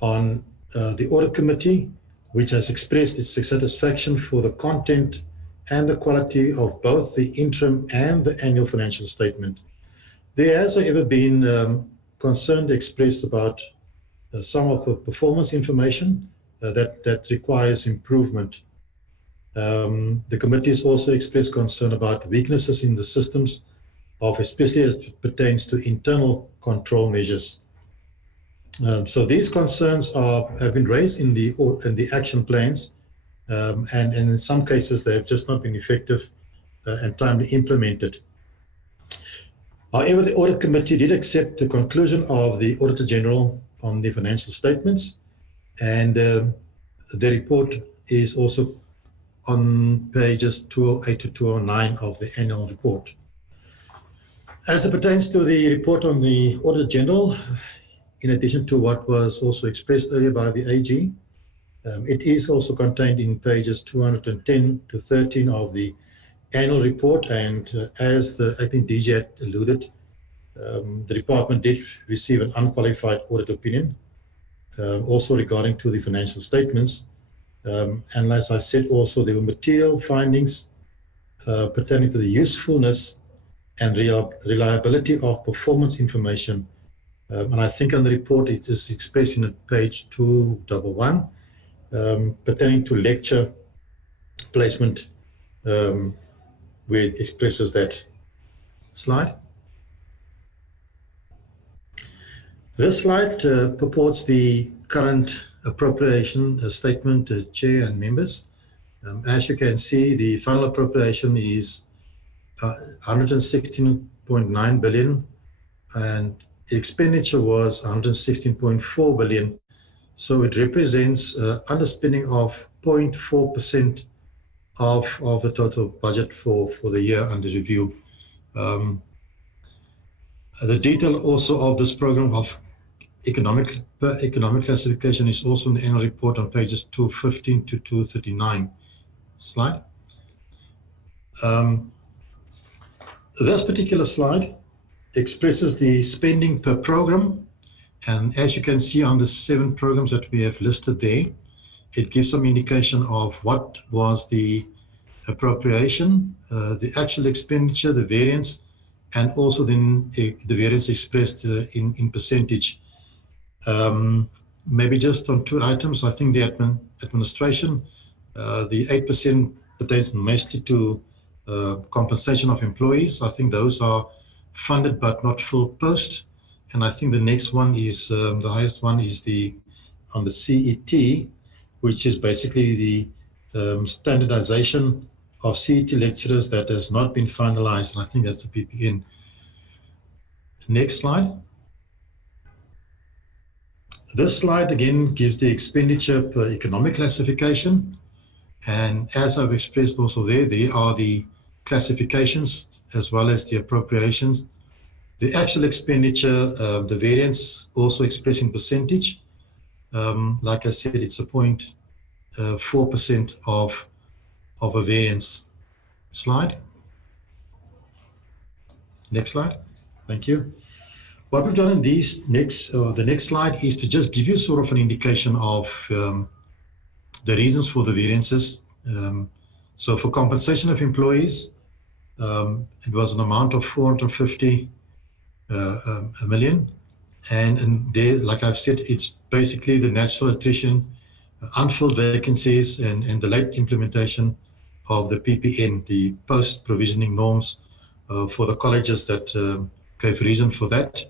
on the audit committee, which has expressed its satisfaction for the content and the quality of both the interim and the annual financial statement. There has, however, been concern expressed about some of the performance information that requires improvement. The committee has also expressed concern about weaknesses in the systems especially as it pertains to internal control measures. So these concerns have been raised in the action plans, and in some cases they have just not been effective and timely implemented. However, the audit committee did accept the conclusion of the Auditor General on the financial statements, and the report is also on pages 208 to 209 of the annual report. As it pertains to the report on the Auditor General, in addition to what was also expressed earlier by the AG, it is also contained in pages 210 to 13 of the annual report, and as the acting DHET alluded, the department did receive an unqualified audit opinion, also regarding to the financial statements. And as I said, also there were material findings pertaining to the usefulness and reliability of performance information. And I think on the report it is expressed in page 211, pertaining to lecture placement, where it expresses that. Slide. This slide purports the current appropriation statement, Chair and members. As you can see, the final appropriation is 116.9 billion, and the expenditure was 116.4 billion. So it represents underspending of 0.4% of the total budget for the year under review. The detail also of this program of economic classification is also in the annual report on pages 215 to 239. Slide. This particular slide expresses the spending per program, and as you can see on the 7 programs that we have listed there, it gives some indication of what was the appropriation, the actual expenditure, the variance, and also then the variance expressed in percentage. Maybe just on 2 items, I think the administration, the 8% pertains mostly to compensation of employees. I think those are funded but not full post. And I think the next one is, the highest one is on the CET, which is basically the standardization of CET lecturers that has not been finalized. And I think that's the PPN. Next slide. This slide again gives the expenditure per economic classification. And as I've expressed also there are the classifications as well as the appropriations. The actual expenditure, the variance also expressed in percentage. Like I said, it's a 0.4% of a variance. Slide. Next slide. Thank you. What we've done in the next slide is to just give you sort of an indication of the reasons for the variances. So for compensation of employees, it was an amount of 450 million. And there, like I've said, it's basically the natural attrition, unfilled vacancies, and the late implementation of the PPN, the post-provisioning norms for the colleges that gave reason for that.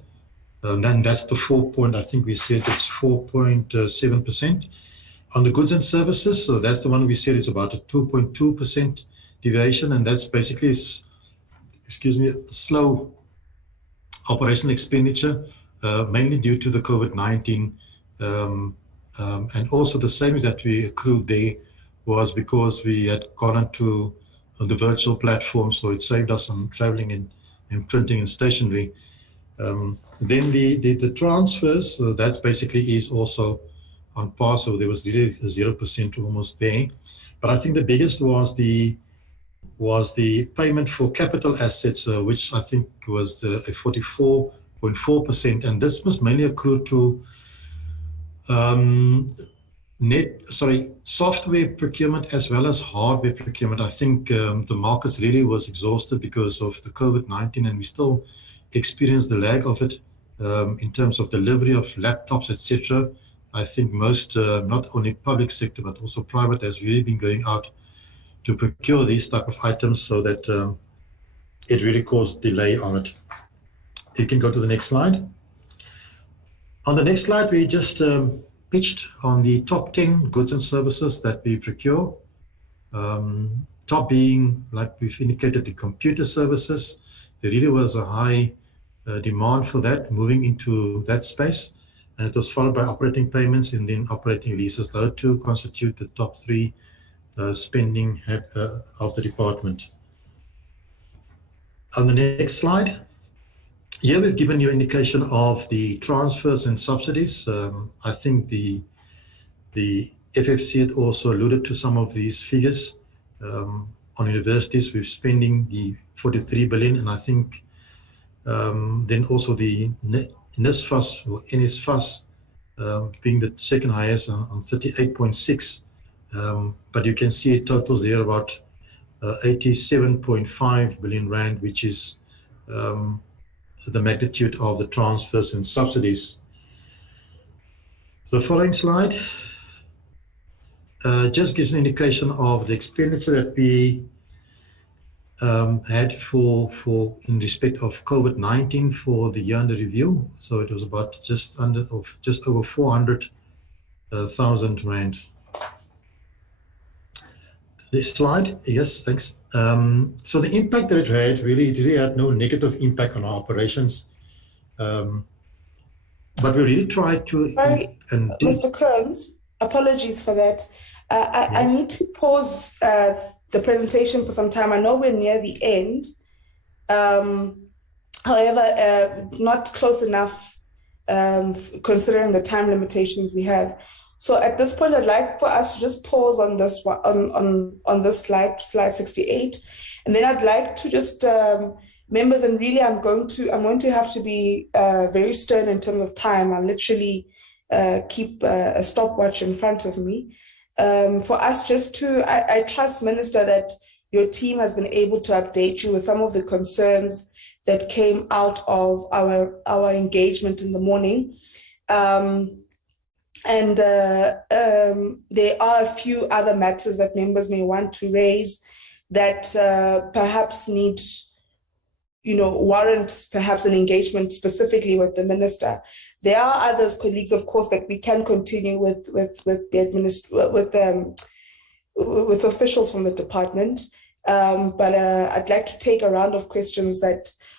And then that's the 4 point, I think we said it's 4.7%. On the goods and services, so that's the one we said is about a 2.2% deviation, and that's basically, slow operational expenditure, mainly due to the COVID-19, and also the savings that we accrued there was because we had gone onto the virtual platform, so it saved us on traveling and printing and stationery. Then the transfers, that's basically is also on par, so there was really 0% almost there. But I think the biggest was the payment for capital assets, which I think was a 44.4%, and this was mainly accrued to software procurement as well as hardware procurement. I think the markets really was exhausted because of the COVID-19, and we still experience the lag of it in terms of delivery of laptops, etc. I think most, not only public sector, but also private, has really been going out to procure these type of items, so that it really caused delay on it. You can go to the next slide. On the next slide, we just pitched on the top 10 goods and services that we procure. Top being, like we've indicated, the computer services. There really was a high demand for that, moving into that space. And it was followed by operating payments and then operating leases. Those two constitute the top 3 spending of the department. On the next slide, here we've given you an indication of the transfers and subsidies. I think the FFC had also alluded to some of these figures. On universities, we're spending the 43 billion, and I think then also the NSFAS or NSFAS being the second highest on 38.6. But you can see it totals there about 87.5 billion rand, which is the magnitude of the transfers and subsidies. The following slide just gives an indication of the expenditure that we had in respect of COVID-19 for the year under review. So it was about just over 400,000 rand. This slide, yes, thanks. So the impact that it had really had no negative impact on our operations, but we really tried to. Sorry, Mr. Kearns, apologies for that. I need to pause the presentation for some time. I know we're near the end. However, not close enough considering the time limitations we have. So at this point, I'd like for us to just pause on this on this slide 68, and then I'd like to just members, and really I'm going to have to be very stern in terms of time. I'll literally keep a stopwatch in front of me. For us just to, I trust, Minister, that your team has been able to update you with some of the concerns that came out of our engagement in the morning. And there are a few other matters that members may want to raise that perhaps need, warrant perhaps an engagement specifically with the Minister. There are others, colleagues, of course, that we can continue with officials from the department. But I'd like to take a round of questions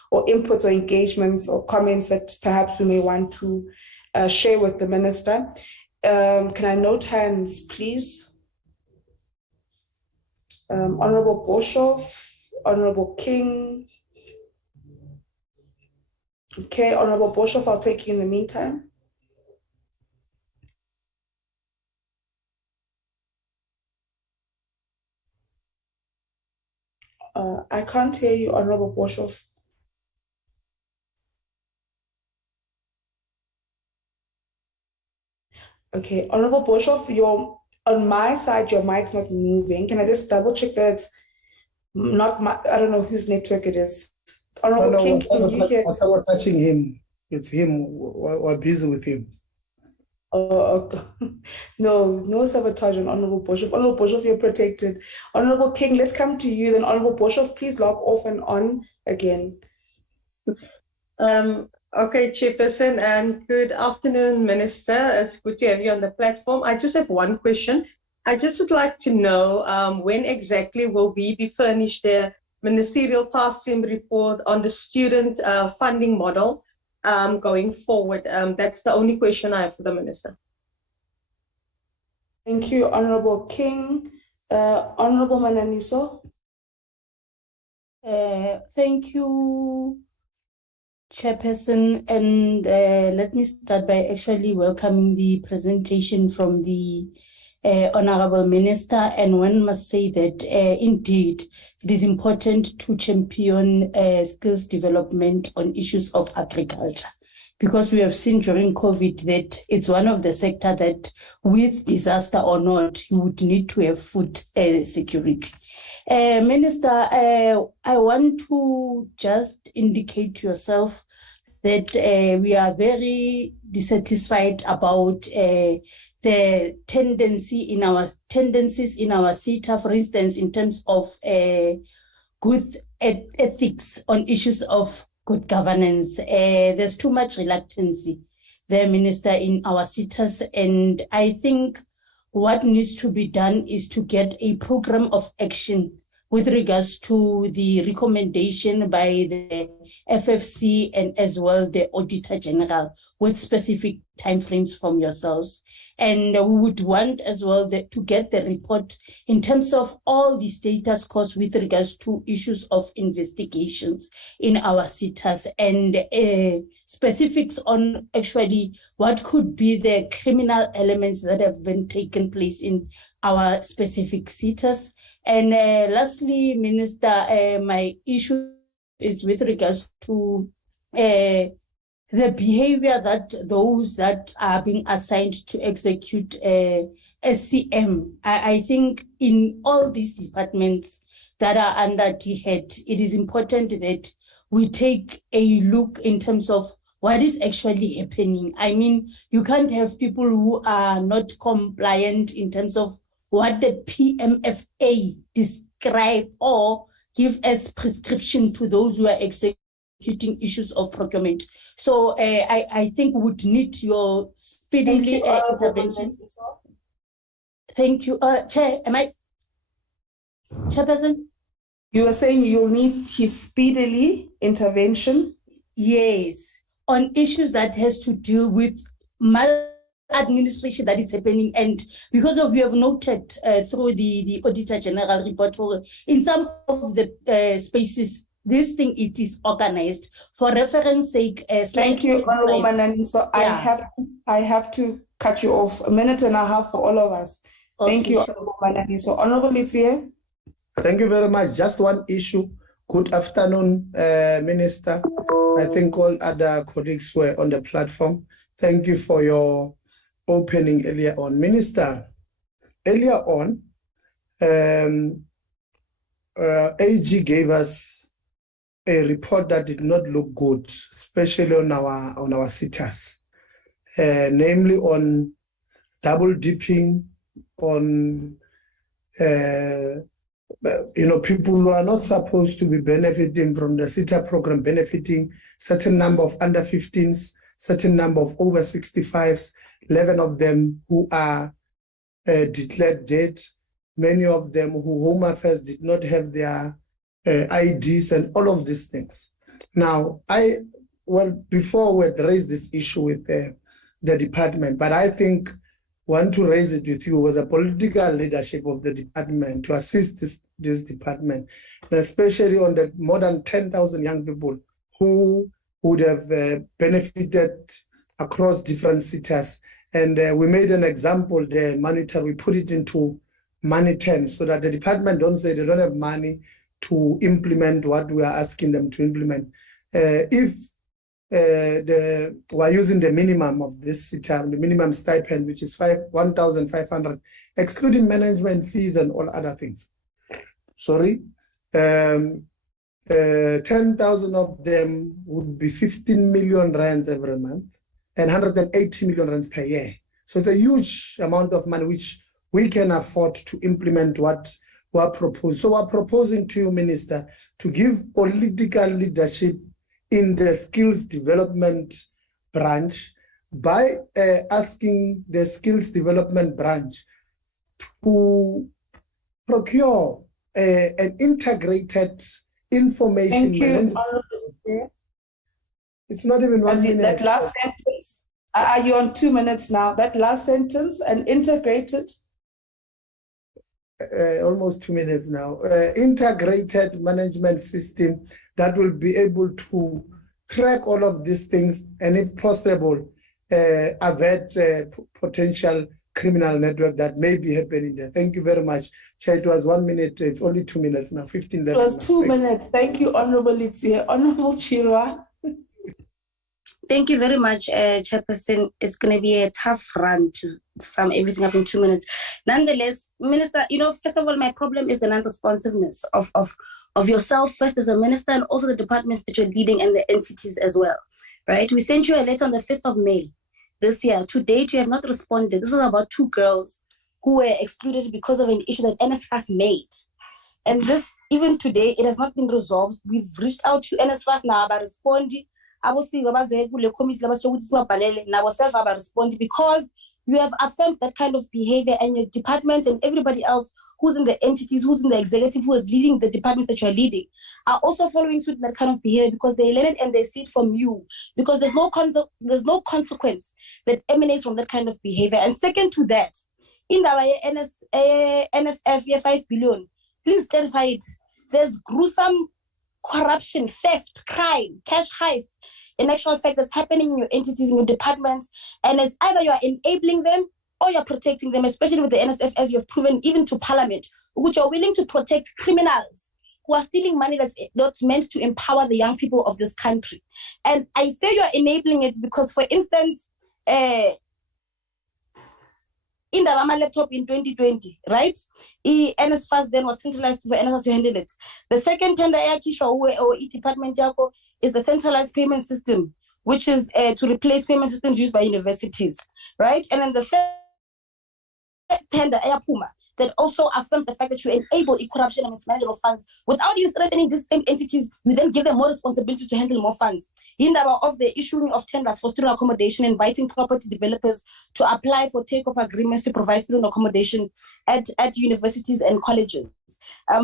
or inputs or engagements or comments that perhaps we may want to share with the Minister. Can I note hands, please? Honorable Boshoff, Honorable King. Okay, Honorable Boshoff, I'll take you in the meantime. I can't hear you, Honorable Boshoff. Okay, Honorable Boshoff, on my side, your mic's not moving. Can I just double check that it's not I don't know whose network it is. Honorable King, can you hear? We're touching him. It's him. We're busy with him. Oh, no sabotage on Honorable Boshoff. Honorable Boshoff, you're protected. Honorable King, let's come to you. Then Honorable Boshoff, please log off and on again. Okay, Chairperson, and good afternoon, Minister. It's good to have you on the platform. I just have one question. I just would like to know when exactly will we be furnished the Ministerial Task Team report on the student funding model going forward. That's the only question I have for the Minister. Thank you, Honorable King. Honorable Mananiso. Thank you, Chairperson, and let me start by actually welcoming the presentation from the Honorable Minister, and one must say that indeed it is important to champion skills development on issues of agriculture, because we have seen during COVID that it's one of the sectors that, with disaster or not, you would need to have food security. Minister, I want to just indicate to yourself that we are very dissatisfied about the tendencies in our SETA, for instance, in terms of good ethics on issues of good governance. There's too much reluctancy there, Minister, in our SETAs, and I think what needs to be done is to get a program of action with regards to the recommendation by the FFC and as well the Auditor General, with specific timeframes from yourselves. And we would want as well to get the report in terms of all the status quo with regards to issues of investigations in our SETAs, and specifics on actually what could be the criminal elements that have been taken place in our specific SETAs. And lastly, Minister, my issue is with regards to the behavior that those that are being assigned to execute SCM. I think in all these departments that are under DHET, it is important that we take a look in terms of what is actually happening. I mean, you can't have people who are not compliant in terms of what the PMFA describe or give as prescription to those who are executing issues of procurement. So I think we would need your speedily intervention. Thank you. Chair, am I? Chairperson? You were saying you'll need his speedily intervention? Yes, on issues that has to do with administration that is happening, and because of, you have noted through the Auditor General report, for in some of the spaces this thing it is organized. For reference sake, thank you, Honorable Manani. So yeah. I have to cut you off. A minute and a half for all of us. Okay, thank you, sure. Honorable Manani. So Honorable Litsie. Thank you very much. Just one issue. Good afternoon, Minister. I think all other colleagues were on the platform. Thank you for your opening earlier on. Minister, earlier on, AG gave us a report that did not look good, especially on our SETAs, namely on double dipping, on people who are not supposed to be benefiting from the SETA program, benefiting certain number of under 15s, certain number of over 65s, 11 of them who are declared dead, many of them who Home Affairs did not have their IDs and all of these things. Now, before we had raised this issue with the department, but I think want to raise it with you was a political leadership of the department to assist this department, and especially on the more than 10,000 young people who would have benefited across different SETAs. And we made an example there, monetary, we put it into money terms so that the department don't say they don't have money to implement what we are asking them to implement. If we're using the minimum of this SETA, the minimum stipend, which is 1,500, excluding management fees and all other things. 10,000 of them would be 15 million rands every month and 180 million rands per year. So it's a huge amount of money which we can afford to implement what we are proposing. So we're proposing to you, Minister, to give political leadership in the skills development branch by asking the skills development branch to procure an integrated information management. It's not even 1 minute. That last sentence, are you on 2 minutes now? That last sentence, an integrated? Almost 2 minutes now. Integrated management system that will be able to track all of these things, and if possible, avert potential criminal network that may be happening there. Thank you very much. Chair, it was 1 minute. It's only 2 minutes now, 15. It was 2 minutes. Thank you, Honorable Litsi. Honorable Chirwa. Thank you very much, Chairperson. It's going to be a tough run to sum everything up in 2 minutes. Nonetheless, Minister, first of all, my problem is the non-responsiveness of yourself first as a minister and also the departments that you're leading and the entities as well, right? We sent you a letter on the 5th of May this year. To date, you have not responded. This is about 2 girls who were excluded because of an issue that NSFAS made. And this, even today, it has not been resolved. We've reached out to NSFAS now about responding. Because you have affirmed that kind of behavior, and your department and everybody else who's in the entities, who's in the executive, who is leading the departments that you're leading, are also following suit that kind of behavior because they learn it and they see it from you. Because there's no consequence that emanates from that kind of behavior. And second to that, in the NSF 5 billion, please clarify it. There's gruesome corruption, theft, crime, cash heist, in actual fact that's happening in your entities, in your departments, and it's either you're enabling them or you're protecting them, especially with the NSF, as you've proven even to Parliament, which are willing to protect criminals who are stealing money that's meant to empower the young people of this country. And I say you're enabling it because, for instance, in the Rama laptop in 2020, right? NSFAS then was centralized for NSFAS to handle it. The second tender or department is the centralized payment system, which is to replace payment systems used by universities, right? And then the third tender, Puma, that also affirms the fact that you enable corruption and mismanagement of funds. Without you strengthening these same entities, you then give them more responsibility to handle more funds. In the of the issuing of tenders for student accommodation, inviting property developers to apply for takeoff agreements to provide student accommodation at universities and colleges.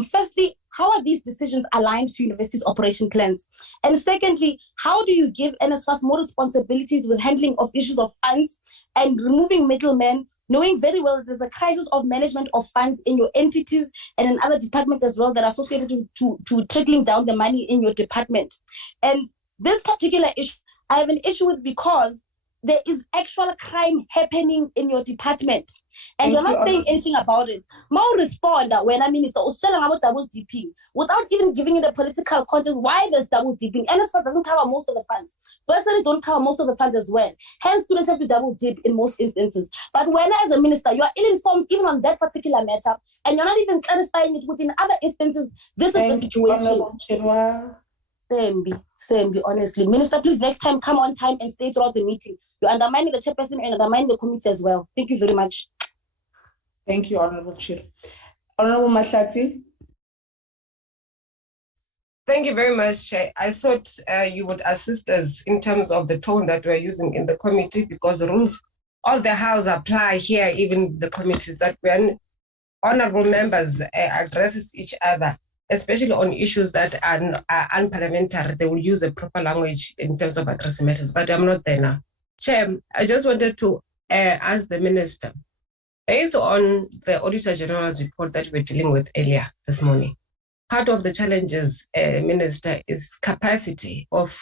Firstly, how are these decisions aligned to universities' operation plans? And secondly, how do you give NSFAS more responsibilities with handling of issues of funds and removing middlemen, knowing very well there's a crisis of management of funds in your entities and in other departments as well that are associated to trickling down the money in your department? And this particular issue, I have an issue with because there is actual crime happening in your department. And you're not saying anything about it. More respond when Minister was telling about double dipping without even giving it a political context why there's double dipping. NSFAS doesn't cover most of the funds. Bursaries don't cover most of the funds as well. Hence, students have to double dip in most instances. But when as a minister, you are ill-informed even on that particular matter, and you're not even clarifying it within other instances, this is the situation. Same, honestly. Minister, please next time come on time and stay throughout the meeting. You're undermining the chairperson and undermining the committee as well. Thank you very much. Thank you, Honorable Chair. Honorable Mahlati. Thank you very much, Chair. I thought you would assist us in terms of the tone that we're using in the committee, because the rules of the House apply here, even the committees, that when honorable members addresses each other, especially on issues that are unparliamentary, they will use a proper language in terms of addressing matters, but I'm not there now. Chair, I just wanted to ask the Minister, based on the Auditor General's report that we're dealing with earlier this morning, part of the challenges, Minister, is capacity of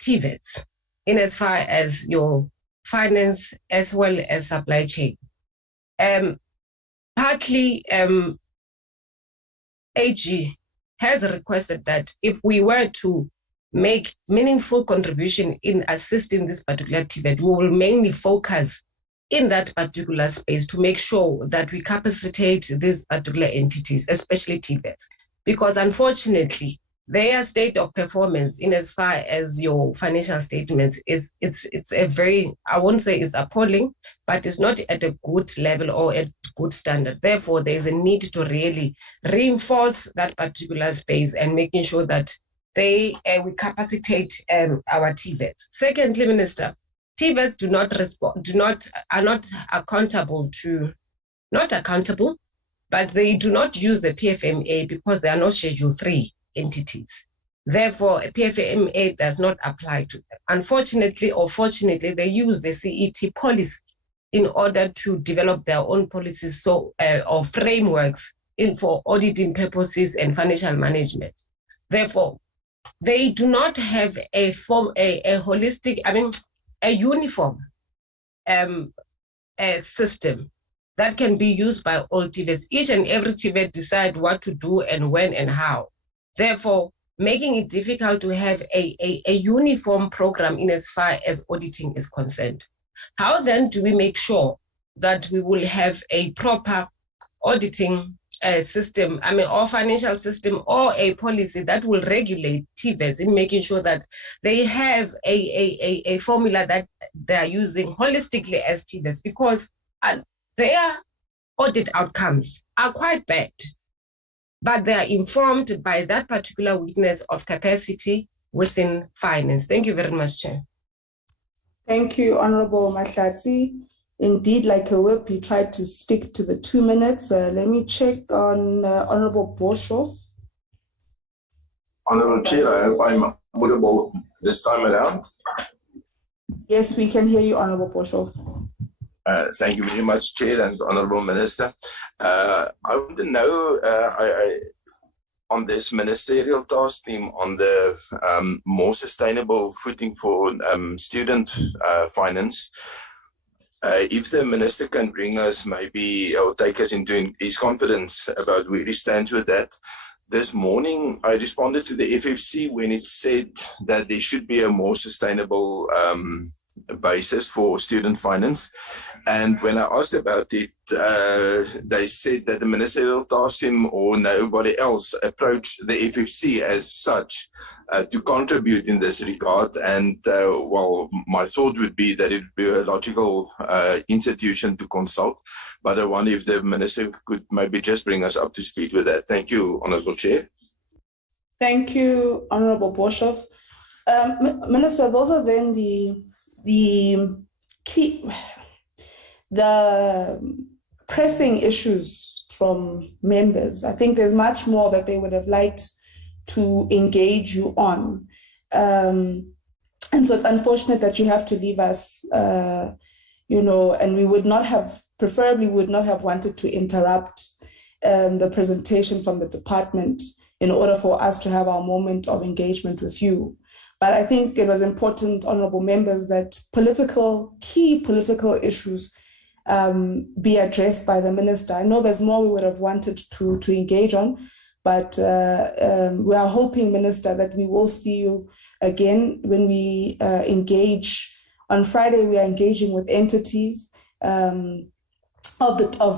TVETs in as far as your finance as well as supply chain. Partly, AG has requested that if we were to make meaningful contribution in assisting this particular TVET, we will mainly focus in that particular space to make sure that we capacitate these particular entities, especially TVETs, because unfortunately, their state of performance in as far as your financial statements it's a very, I won't say it's appalling, but it's not at a good level or at good standard. Therefore, there's a need to really reinforce that particular space and making sure that we capacitate our TVETs. Secondly, Minister, TVETs are not accountable, but they do not use the PFMA because they are not Schedule 3 entities. Therefore, PFMA does not apply to them. Unfortunately or fortunately, they use the CET policy in order to develop their own policies or frameworks for auditing purposes and financial management. Therefore, they do not have a holistic, a uniform system that can be used by all TVETs. Each and every TVET decide what to do and when and how. Therefore, making it difficult to have a uniform program in as far as auditing is concerned. How then do we make sure that we will have a proper auditing system, or financial system, or a policy that will regulate TVETs in making sure that they have a formula that they are using holistically as TVETs, because their audit outcomes are quite bad, but they are informed by that particular weakness of capacity within finance. Thank you very much, Chair. Thank you, Honorable Mahlatsi. Indeed, like a whip, you tried to stick to the 2 minutes. Let me check on Honorable Boshoff. Honorable Chair, I hope I'm audible this time around. Yes, we can hear you, Honorable Boshoff. Thank you very much, Chair and Honorable Minister. I want to know on this ministerial task team on the more sustainable footing for student finance, if the minister can bring us maybe or take us into his confidence about where he stands with that. This morning, I responded to the FFC when it said that there should be a more sustainable basis for student finance. And when I asked about it, they said that the ministerial task team or nobody else approached the FFC as such to contribute in this regard. And well, my thought would be that it would be a logical institution to consult. But I wonder if the minister could maybe just bring us up to speed with that. Thank you, Honourable Chair. Thank you, Honourable Boshoff. Minister, those are then the pressing issues from members. I think there's much more that they would have liked to engage you on. And so it's unfortunate that you have to leave us, and we would not have, preferably would not have wanted to interrupt the presentation from the department in order for us to have our moment of engagement with you. But I think it was important, honorable members, that key political issues be addressed by the minister. I know there's more we would have wanted to engage on, but we are hoping, Minister, that we will see you again when we engage. On Friday, we are engaging with entities of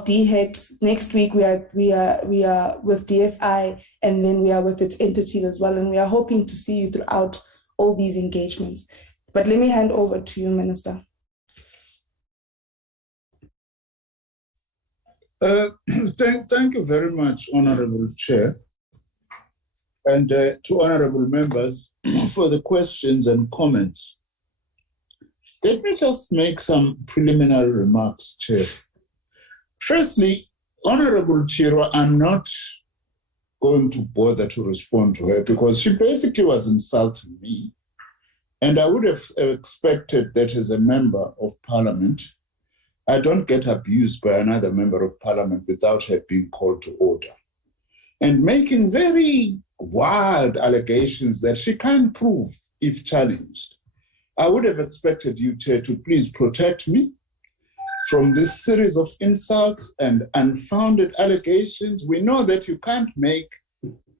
DHET. Next week, we are with DSI, and then we are with its entities as well. And we are hoping to see you throughout all these engagements. But let me hand over to you, Minister. Thank you very much, Honorable Chair, and to honorable members for the questions and comments. Let me just make some preliminary remarks, Chair. Firstly, Honorable Chirwa, I'm not going to bother to respond to her because she basically was insulting me. And I would have expected that as a member of parliament, I don't get abused by another member of parliament without her being called to order. And making very wild allegations that she can't prove if challenged. I would have expected you, Chair, to please protect me from this series of insults and unfounded allegations. We know that you can't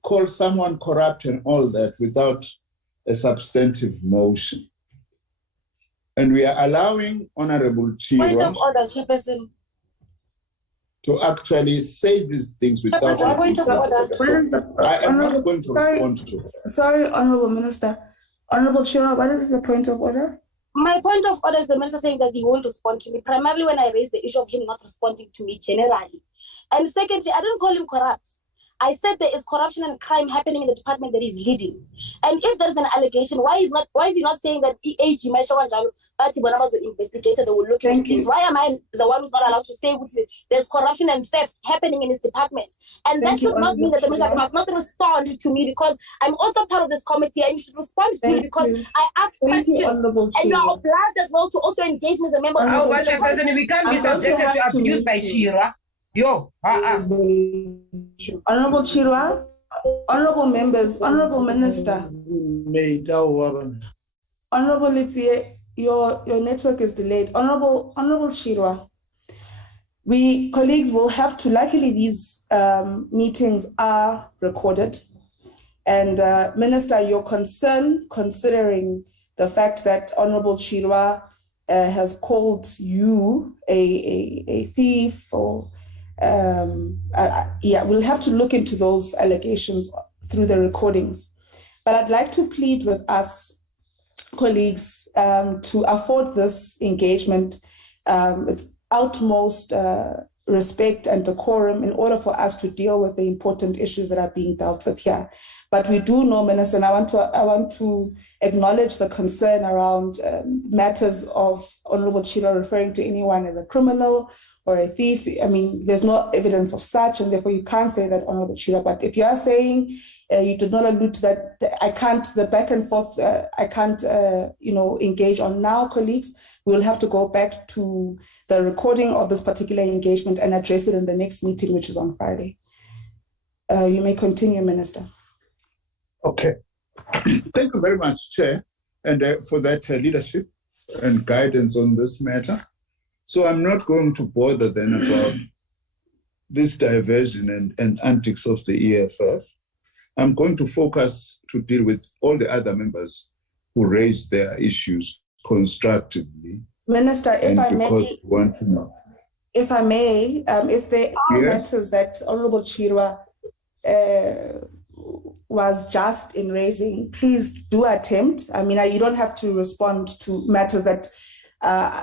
call someone corrupt and all that without a substantive motion. And we are allowing Honorable Chirwa Point of order, Chairperson. to actually say these things without Point of order. I am not going to respond to her. Sorry, Honorable Minister. Honorable Chirwa, what is the point of order? My point of order is the minister saying that he won't respond to me, primarily when I raised the issue of him not responding to me generally. And secondly, I didn't call him corrupt. I said there is corruption and crime happening in the department that he's leading. And if there's an allegation, why is he not saying that EAG investigator, they will look into things? Why am I the one who's not allowed to say there's corruption and theft happening in his department? And that should not mean that the minister must not respond to me because I'm also part of this committee and you should respond to me because I asked questions. And you are obliged as well to also engage me as a member of the Chairperson, we can't be subjected to abuse by Chirwa. Honorable Chirwa, Honorable members, Honorable Minister. Honorable Litsie, your network is delayed. Honorable Chirwa, we colleagues will have to, luckily these meetings are recorded. And Minister, your concern, considering the fact that Honorable Chirwa has called you a thief, or we'll have to look into those allegations through the recordings. But I'd like to plead with us colleagues to afford this engagement its utmost respect and decorum in order for us to deal with the important issues that are being dealt with here. But we do know, Minister, and I want to acknowledge the concern around matters of Honorable Chirwa referring to anyone as a criminal or a thief. I mean, there's no evidence of such, and therefore you can't say that, Honorable Chirwa. But if you are saying you did not allude to that, I can't, the back and forth, I can't, engage on now, colleagues. We'll have to go back to the recording of this particular engagement and address it in the next meeting, which is on Friday. You may continue, Minister. Okay. Thank you very much, Chair, and for that leadership and guidance on this matter. So I'm not going to bother then about this diversion and antics of the EFF. I'm going to focus to deal with all the other members who raised their issues constructively. Minister, if I may, we want to know. If I may, if there are matters that Honorable Chirwa was just in raising, please do attempt. I mean, you don't have to respond to matters that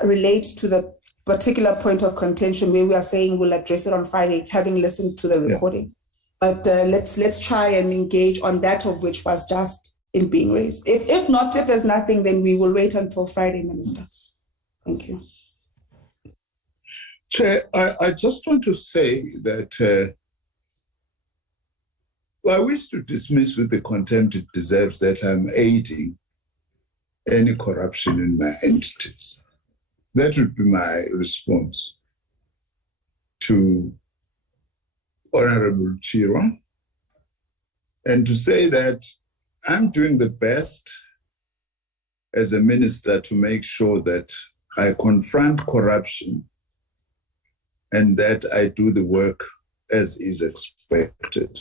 relate to the particular point of contention where we are saying we'll address it on Friday, having listened to the recording. But let's try and engage on that of which was just in being raised. If not, if there's nothing, then we will wait until Friday, Minister. Thank you. Chair, I just want to say that I wish to dismiss with the contempt it deserves that I'm aiding any corruption in my entities. That would be my response to Honorable Chirwa, and to say that I'm doing the best as a minister to make sure that I confront corruption and that I do the work as is expected.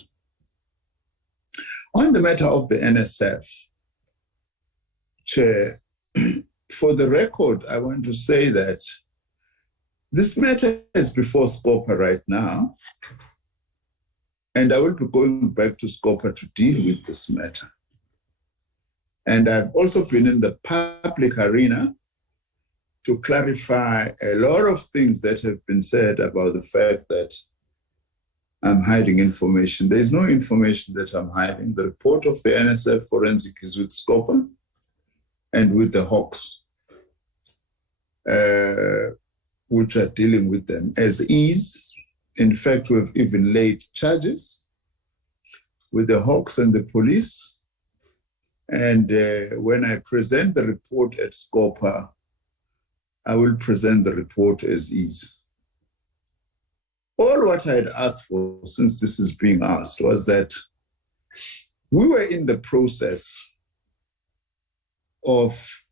On the matter of the NSF, Chair, for the record, I want to say that this matter is before SCOPA right now, and I will be going back to SCOPA to deal with this matter. And I've also been in the public arena to clarify a lot of things that have been said about the fact that I'm hiding information. There's no information that I'm hiding. The report of the NSF forensic is with SCOPA and with the Hawks, which are dealing with them as is. In fact, we've even laid charges with the Hawks and the police. And when I present the report at SCOPA, I will present the report as is. All what I had asked for, since this is being asked, was that we were in the process of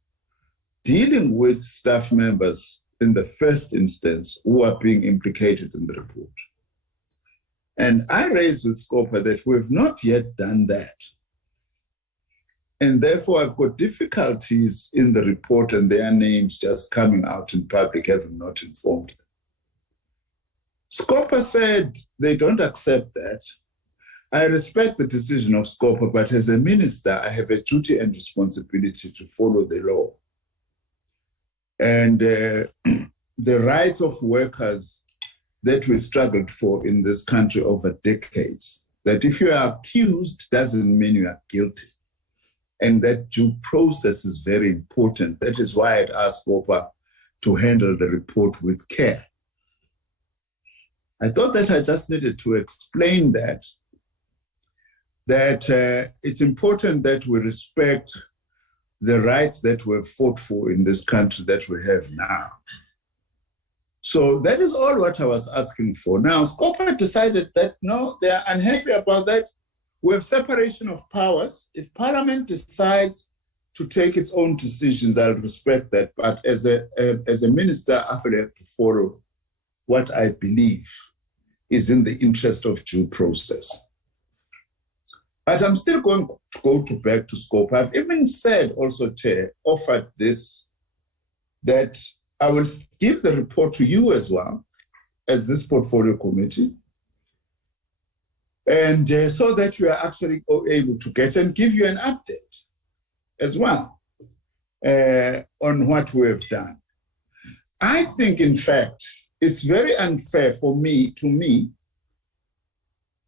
dealing with staff members in the first instance who are being implicated in the report. And I raised with SCOPA that we've not yet done that. And therefore, I've got difficulties in the report and their names just coming out in public, having not informed them. SCOPA said they don't accept that. I respect the decision of SCOPA, but as a minister, I have a duty and responsibility to follow the law. And the rights of workers that we struggled for in this country over decades, that if you are accused doesn't mean you are guilty. And that due process is very important. That is why I'd asked SCOPA to handle the report with care. I thought that I just needed to explain that it's important that we respect the rights that were fought for in this country that we have now. So that is all what I was asking for. Now, SCOPA decided that, no, they are unhappy about that. We have separation of powers. If Parliament decides to take its own decisions, I'll respect that. But as a minister, I will have to follow what I believe is in the interest of due process. But I'm still going to go back to scope. I've even said also, Chair, offered this, that I will give the report to you as well, as this portfolio committee, and so that you are actually able to get and give you an update as well on what we have done. I think, in fact, it's very unfair to me,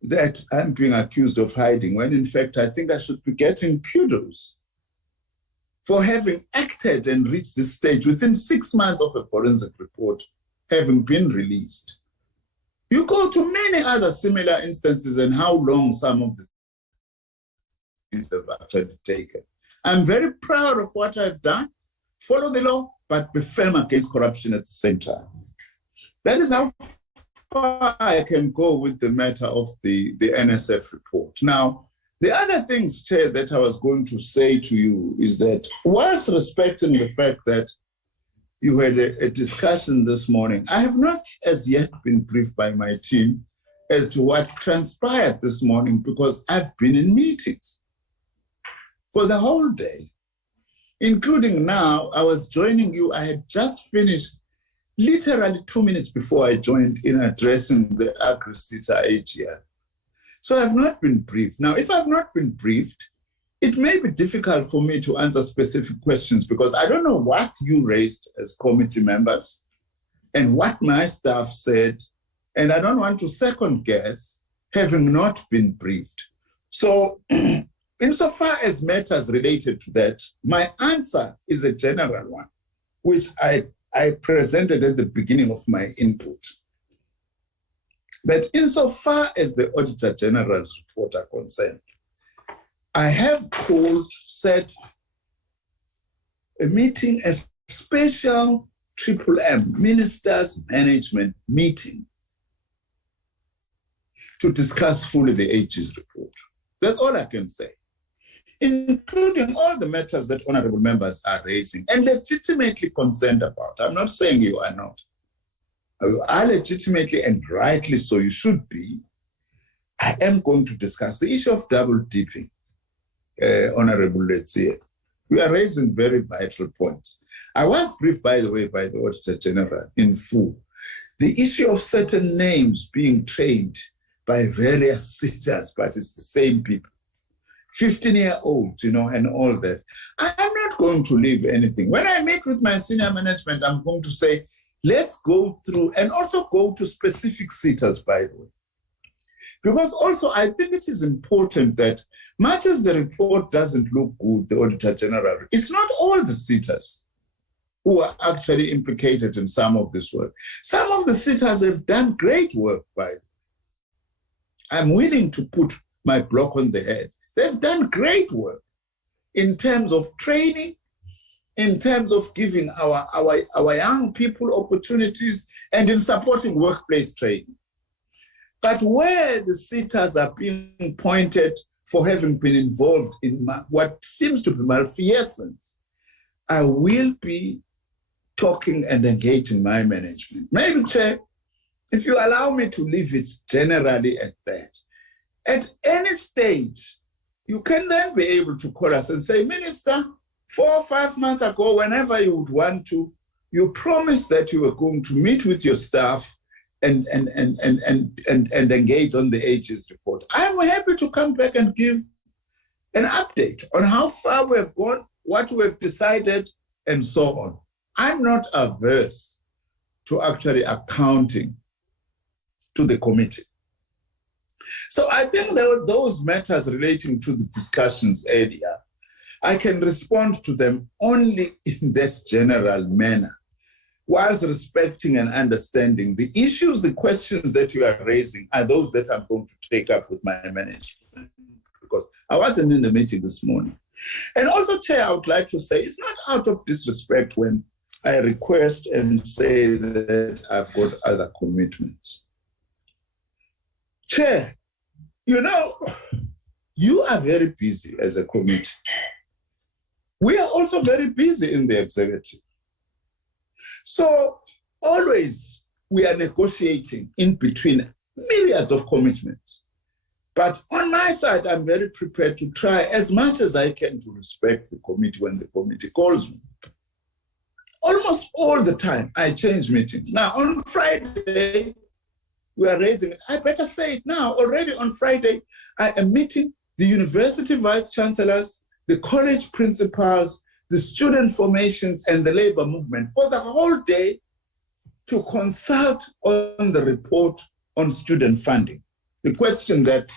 that I'm being accused of hiding, when in fact I think I should be getting kudos for having acted and reached this stage within 6 months of a forensic report having been released. You go to many other similar instances and how long some of these have actually taken. I'm very proud of what I've done. Follow the law, but be firm against corruption at the same time. That is how far I can go with the matter of the NSF report. Now, the other things, Chair, that I was going to say to you is that, whilst respecting the fact that you had a discussion this morning, I have not as yet been briefed by my team as to what transpired this morning, because I've been in meetings for the whole day, including now. I was joining you. I had just finished literally 2 minutes before I joined in addressing the Agri-SETA AGM. So I've not been briefed. Now, if I've not been briefed, it may be difficult for me to answer specific questions, because I don't know what you raised as committee members and what my staff said, and I don't want to second guess having not been briefed. So insofar as matters related to that, my answer is a general one, which I presented at the beginning of my input. That insofar as the Auditor General's report are concerned, I have set a meeting, a special MMM, Ministers Management meeting, to discuss fully the AG's report. That's all I can say, including all the matters that honorable members are raising and legitimately concerned about. I'm not saying you are not. You are legitimately, and rightly so, you should be. I am going to discuss the issue of double dipping, Honorable Letsie. We are raising very vital points. I was briefed, by the way, by the Auditor General in full. The issue of certain names being trained by various sitters, but it's the same people. 15-year-olds, and all that. I'm not going to leave anything. When I meet with my senior management, I'm going to say, let's go through, and also go to specific sitters, by the way. Because also, I think it is important that, much as the report doesn't look good, the Auditor General, it's not all the sitters who are actually implicated in some of this work. Some of the sitters have done great work, by the way. I'm willing to put my block on the head. They've done great work in terms of training, in terms of giving our young people opportunities, and in supporting workplace training. But where the sitters are being pointed for having been involved in what seems to be malfeasance, I will be talking and engaging my management. Maybe, Chair, if you allow me to leave it generally at that, at any stage, you can then be able to call us and say, Minister, 4 or 5 months ago, whenever you would want to, you promised that you were going to meet with your staff and engage on the AG's report. I'm happy to come back and give an update on how far we have gone, what we have decided, and so on. I'm not averse to actually accounting to the committee. So I think that those matters relating to the discussions earlier, I can respond to them only in that general manner, whilst respecting and understanding the issues, the questions that you are raising are those that I'm going to take up with my management, because I wasn't in the meeting this morning. And also, Chair, I would like to say, it's not out of disrespect when I request and say that I've got other commitments. Chair, You are very busy as a committee. We are also very busy in the executive. So always we are negotiating in between myriads of commitments. But on my side, I'm very prepared to try as much as I can to respect the committee when the committee calls me. Almost all the time, I change meetings. Now, on Friday, we are raising it. I better say it now. Already on Friday, I am meeting the university vice chancellors, the college principals, the student formations, and the labor movement for the whole day to consult on the report on student funding. The question that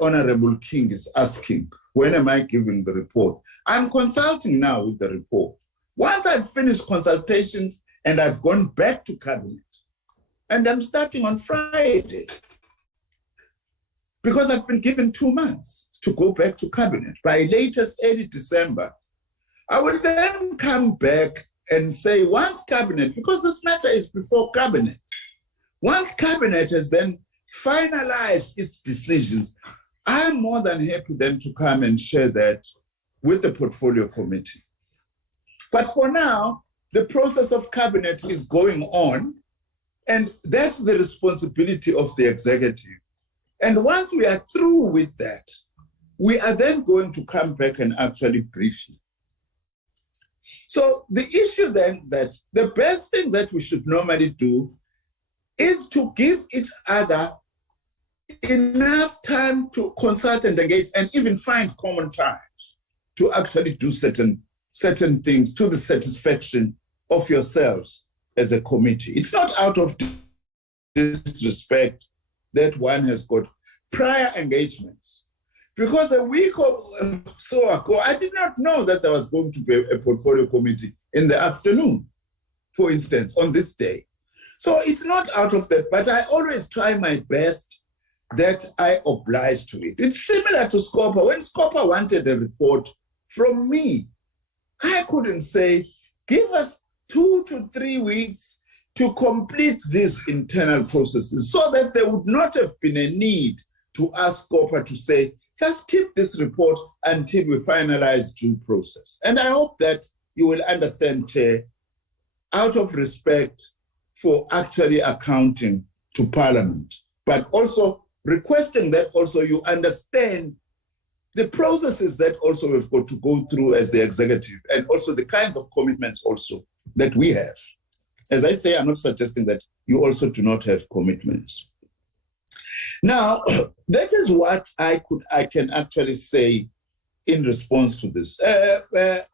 Honorable King is asking, when am I giving the report? I'm consulting now with the report. Once I've finished consultations and I've gone back to cabinet, and I'm starting on Friday, because I've been given 2 months to go back to cabinet. By latest early December, I will then come back and say, once cabinet, because this matter is before cabinet, once cabinet has then finalized its decisions, I'm more than happy then to come and share that with the portfolio committee. But for now, the process of cabinet is going on, and that's the responsibility of the executive. And once we are through with that, we are then going to come back and actually brief you. So the issue then that the best thing that we should normally do is to give each other enough time to consult and engage and even find common times to actually do certain things to the satisfaction of yourselves as a committee. It's not out of disrespect that one has got prior engagements. Because a week or so ago, I did not know that there was going to be a portfolio committee in the afternoon, for instance, on this day. So it's not out of that, but I always try my best that I oblige to it. It's similar to SCOPA. When SCOPA wanted a report from me, I couldn't say, give us 2 to 3 weeks to complete these internal processes so that there would not have been a need to ask SCOPA to say, just keep this report until we finalize due process. And I hope that you will understand, Chair, out of respect for actually accounting to Parliament, but also requesting that also you understand the processes that also we've got to go through as the executive, and also the kinds of commitments also that we have. As I say, I'm not suggesting that you also do not have commitments. Now, that is what I can actually say in response to this.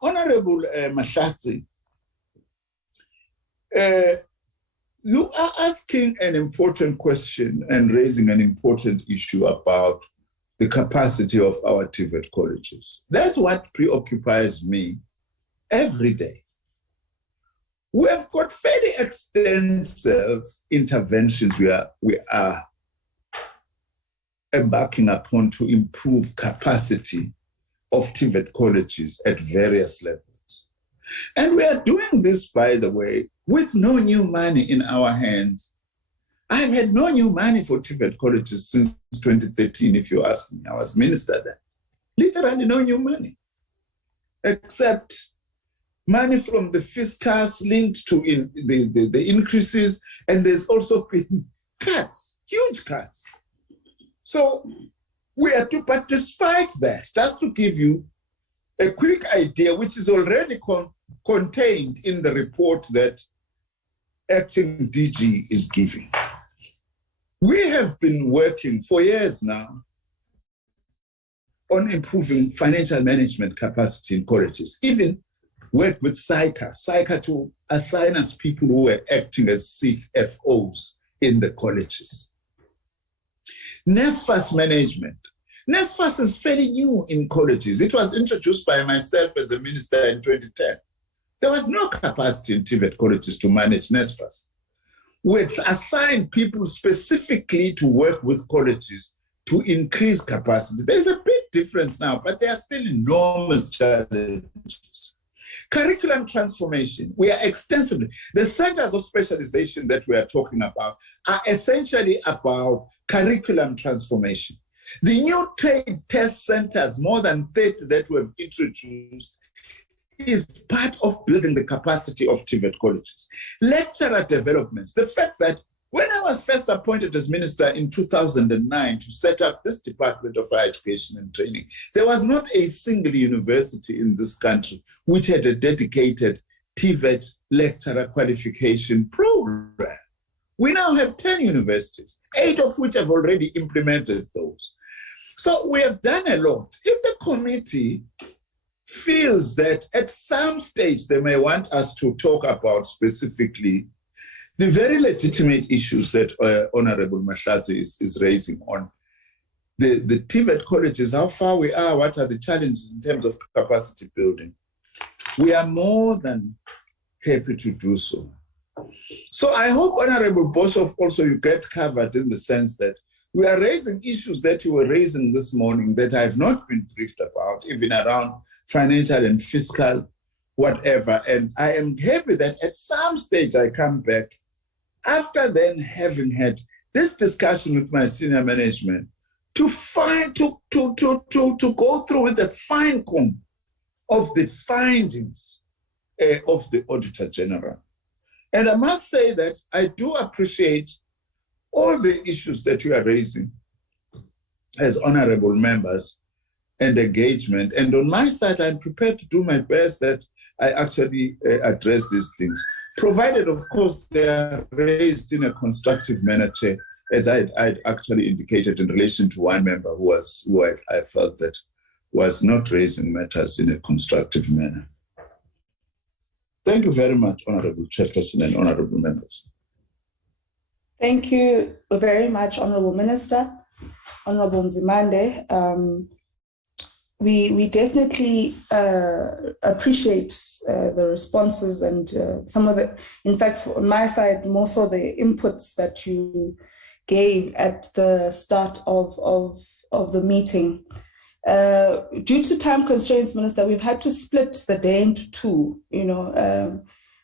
Honorable Mahlatsi, you are asking an important question and raising an important issue about the capacity of our TVET colleges. That's what preoccupies me every day. We have got fairly extensive interventions we are embarking upon to improve capacity of TVET colleges at various levels. And we are doing this, by the way, with no new money in our hands. I've had no new money for TVET colleges since 2013, if you ask me. I was minister then. Literally no new money, except money from the fiscus linked to the increases, and there's also been cuts, huge cuts. So we are to, but despite that, just to give you a quick idea, which is already contained in the report that acting DG is giving. We have been working for years now on improving financial management capacity in colleges, even work with SICA to assign us people who were acting as CFOs in the colleges. NSFAS management. NSFAS is fairly new in colleges. It was introduced by myself as a minister in 2010. There was no capacity in TVET colleges to manage NSFAS. We assigned people specifically to work with colleges to increase capacity. There's a big difference now, but there are still enormous challenges. Curriculum transformation, we are extensively, the centers of specialization that we are talking about are essentially about curriculum transformation. The new trade test centers, more than 30 that were introduced, is part of building the capacity of TVET colleges. Lecturer developments, the fact that when I was first appointed as minister in 2009 to set up this Department of Higher Education and Training, there was not a single university in this country which had a dedicated TVET lecturer qualification program. We now have 10 universities, 8 of which have already implemented those. So we have done a lot. If the committee feels that at some stage they may want us to talk about specifically the very legitimate issues that Honorable Mahlatsi is raising on the TVET colleges, how far we are, what are the challenges in terms of capacity building, we are more than happy to do so. So I hope, Honorable Boshoff, also you get covered in the sense that we are raising issues that you were raising this morning that I have not been briefed about, even around financial and fiscal, whatever. And I am happy that at some stage I come back after then having had this discussion with my senior management to go through with the fine comb of the findings of the Auditor General. And I must say that I do appreciate all the issues that you are raising as honorable members and engagement. And on my side, I'm prepared to do my best that I actually address these things, provided, of course, they are raised in a constructive manner, Chair, as I actually indicated in relation to one member who I felt that was not raising matters in a constructive manner. Thank you very much, Honorable Chairperson and honorable members. Thank you very much, Honorable Minister, Honorable Nzimande. We definitely appreciate the responses and some of the, in fact, on my side, more so the inputs that you gave at the start of the meeting. Due to time constraints, Minister, we've had to split the day into two. I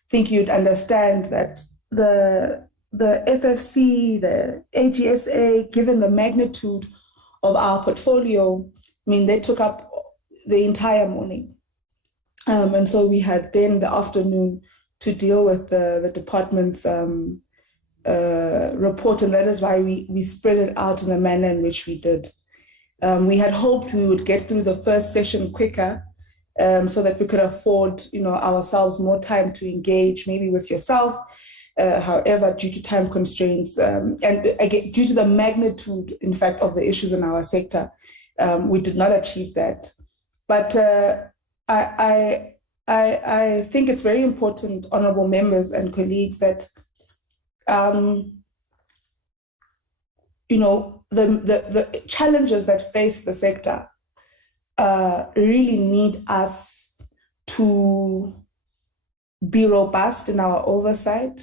think you'd understand that the FFC, the AGSA, given the magnitude of our portfolio, they took up the entire morning. And so we had then the afternoon to deal with the department's report, and that is why we spread it out in the manner in which we did. We had hoped we would get through the first session quicker so that we could afford ourselves more time to engage maybe with yourself. However, due to time constraints and again, due to the magnitude, in fact, of the issues in our sector, we did not achieve that. But I think it's very important, honorable members and colleagues, that the challenges that face the sector really need us to be robust in our oversight,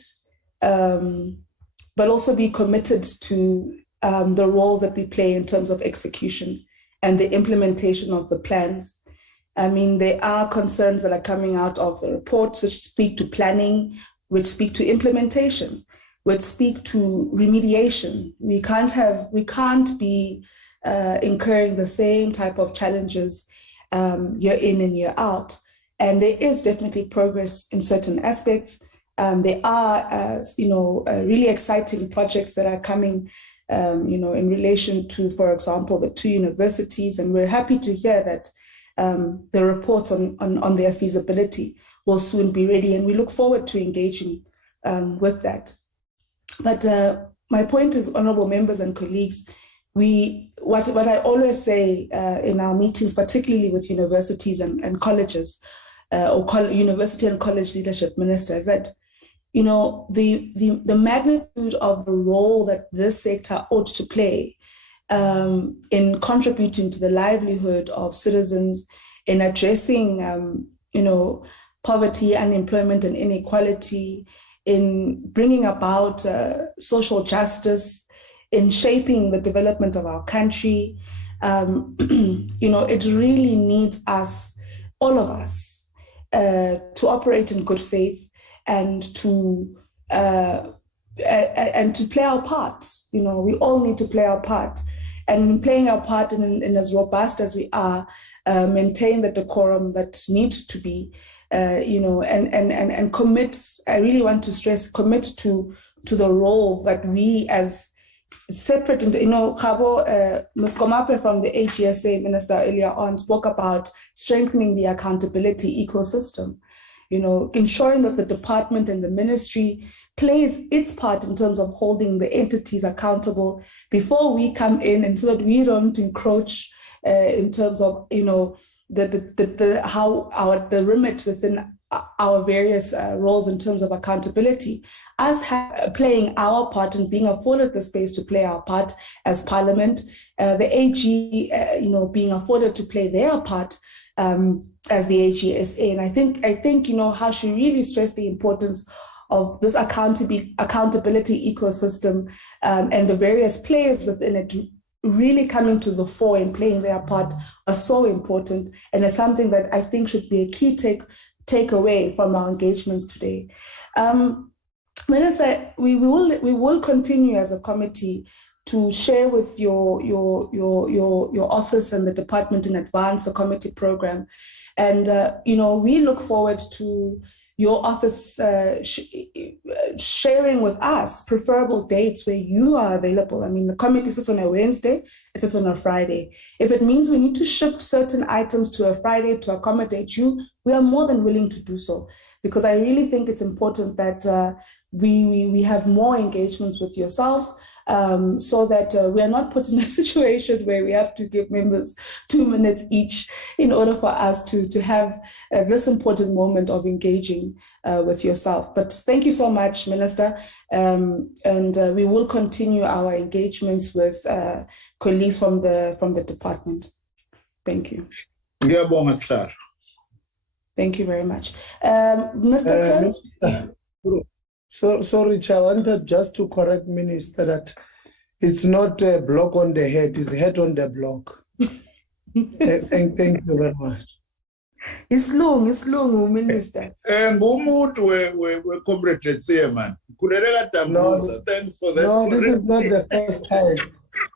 but also be committed to the role that we play in terms of execution and the implementation of the plans. There are concerns that are coming out of the reports which speak to planning, which speak to implementation, which speak to remediation. We can't be incurring the same type of challenges year in and year out. And there is definitely progress in certain aspects. There are, really exciting projects that are coming, in relation to, for example, the 2 universities. And we're happy to hear that the reports on their feasibility will soon be ready. And we look forward to engaging with that. But my point is, honorable members and colleagues, what I always say in our meetings, particularly with universities and colleges, university and college leadership ministers, that the magnitude of the role that this sector ought to play in contributing to the livelihood of citizens, in addressing poverty, unemployment, and inequality, in bringing about social justice, in shaping the development of our country. It really needs us, all of us, to operate in good faith and to play our part. We all need to play our part. and playing our part in as robust as we are, maintain the decorum that needs to be, and commit. I really want to stress, commit to the role that we as separate, Kabo Muskomape from the HESA minister earlier on spoke about strengthening the accountability ecosystem, ensuring that the department and the ministry plays its part in terms of holding the entities accountable before we come in, and so that we don't encroach in terms of, the remit within our various roles in terms of accountability. Us playing our part and being afforded the space to play our part as Parliament, the AG, being afforded to play their part as the HESA. And I think, how she really stressed the importance of this accountability ecosystem and the various players within it really coming to the fore and playing their part are so important. And it's something that I think should be a key takeaway from our engagements today. Minister, we will continue as a committee to share with your office and the department in advance the committee program. And, we look forward to your office sharing with us preferable dates where you are available. I mean, the committee sits on a Wednesday, it sits on a Friday. If it means we need to shift certain items to a Friday to accommodate you, we are more than willing to do so, because I really think it's important that we have more engagements with yourselves, so that we are not put in a situation where we have to give members 2 minutes each in order for us to have this important moment of engaging with yourself. But thank you so much, Minister, and we will continue our engagements with colleagues from the department. Thank you. Thank you very much. Mr. Kern? Sorry, Chair, I wanted just to correct Minister that it's not a block on the head, it's a head on the block. Thank you very much. It's long, Minister. We comrade man. Thanks for that. No, this is not the first time.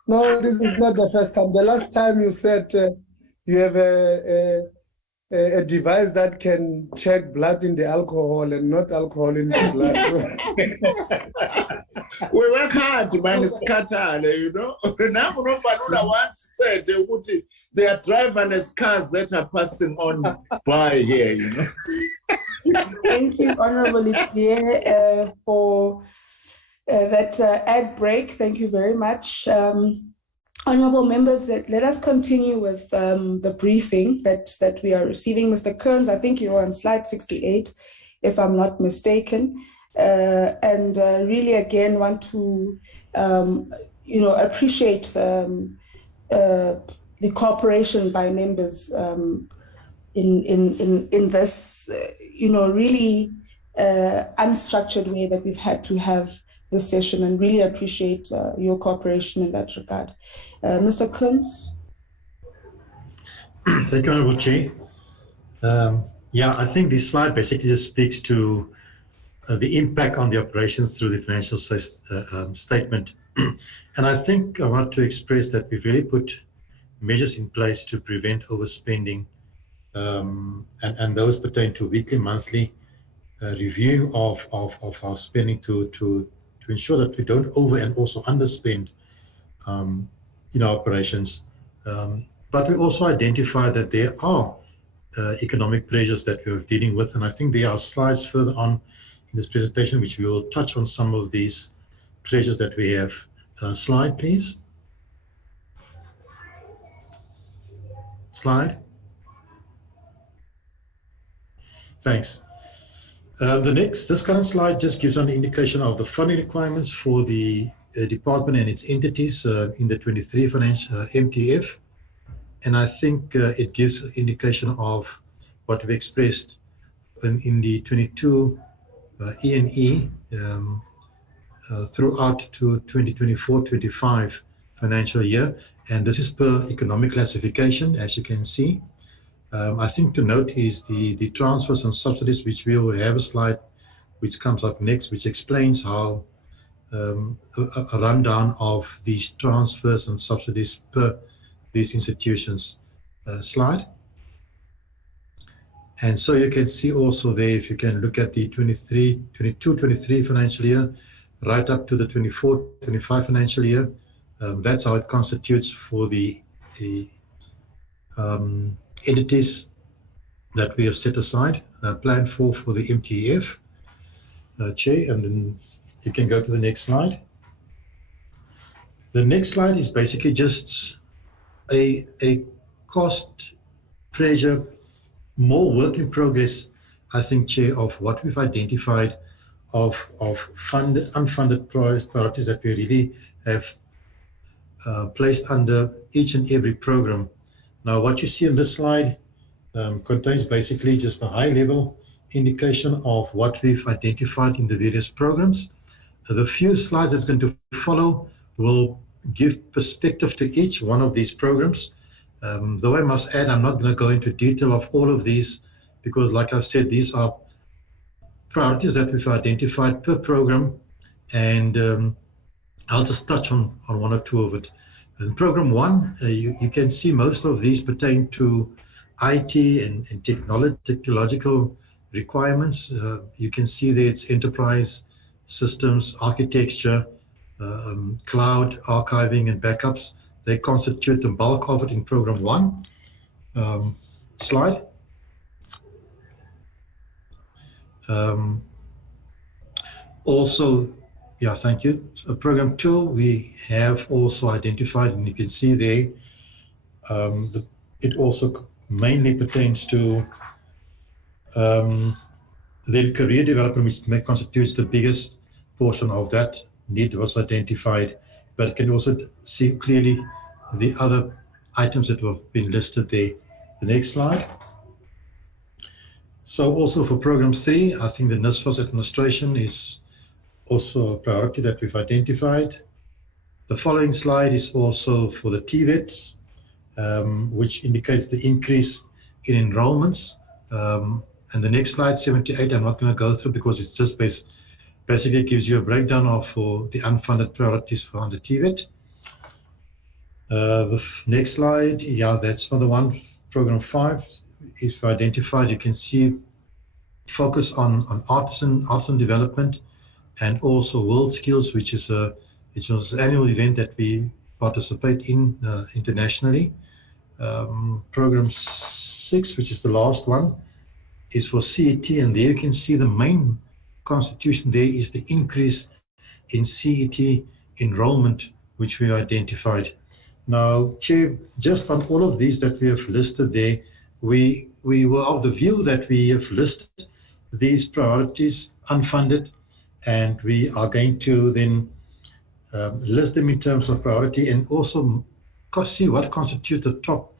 No, this is not the first time. The last time you said you have a device that can check blood in the alcohol and not alcohol in the blood. We work hard, man. It's Qatar, Now, once said there are driverless cars that are passing on by here, Thank you, Honorable Ipsier, for that ad break. Thank you very much. Honorable members, let us continue with the briefing that we are receiving. Mr. Kearns, I think you're on slide 68, if I'm not mistaken. And really, again, want to, appreciate the cooperation by members in this, really unstructured way that we've had to have this session, and really appreciate your cooperation in that regard. Mr. Kuntz. Thank you, Honorable Chair. I think this slide basically just speaks to the impact on the operations through the financial statement. And I think I want to express that we've really put measures in place to prevent overspending, and those pertain to weekly, monthly review of our spending to ensure that we don't over and also underspend in our operations. But we also identify that there are economic pressures that we're dealing with, and I think there are slides further on in this presentation which we will touch on some of these pressures that we have. Slide, please. Slide. Thanks. This current slide just gives an indication of the funding requirements for the department and its entities in the 23 financial MTF. And I think it gives an indication of what we expressed in the 22 E&E throughout to 2024-25 financial year. And this is per economic classification, as you can see. I think to note is the transfers and subsidies, which we will have a slide which comes up next, which explains how a rundown of these transfers and subsidies per these institutions slide. And so you can see also there, if you can look at the 22-23 financial year, right up to the 24-25 financial year, that's how it constitutes for the entities that we have set aside, planned for the MTEF, Chair, and then you can go to the next slide. The next slide is basically just a cost pressure, more work in progress, I think, Chair, of what we've identified of unfunded priorities that we really have placed under each and every program. Now, what you see on this slide contains basically just a high-level indication of what we've identified in the various programs. The few slides that's going to follow will give perspective to each one of these programs. Though I must add, I'm not going to go into detail of all of these because, like I've said, these are priorities that we've identified per program, and I'll just touch on one or two of it. In program one, you can see most of these pertain to IT and technological requirements. You can see there it's enterprise systems, architecture, cloud archiving and backups. They constitute the bulk of it in program one. Slide. Also, yeah, thank you. Program two, we have also identified, and you can see there, it also mainly pertains to then career development, which constitutes the biggest portion of that need was identified, but you can also see clearly the other items that have been listed there. The next slide. So also for program 3, I think the NSFAS administration is also a priority that we've identified. The following slide is also for the TVETs, which indicates the increase in enrollments. And the next slide, 78, I'm not going to go through because it's just basically gives you a breakdown of for the unfunded priorities for under TVET. The next slide, yeah, that's for the one. Program 5 is identified. You can see focus on artisan development and also world skills, which was an annual event that we participate in internationally. Program 6, which is the last one, is for CET, and there you can see the main constitution there is the increase in CET enrollment, which we identified. Now, Chair, just on all of these that we have listed there, we were of the view that we have listed these priorities unfunded, and we are going to then list them in terms of priority and also see what constitutes the top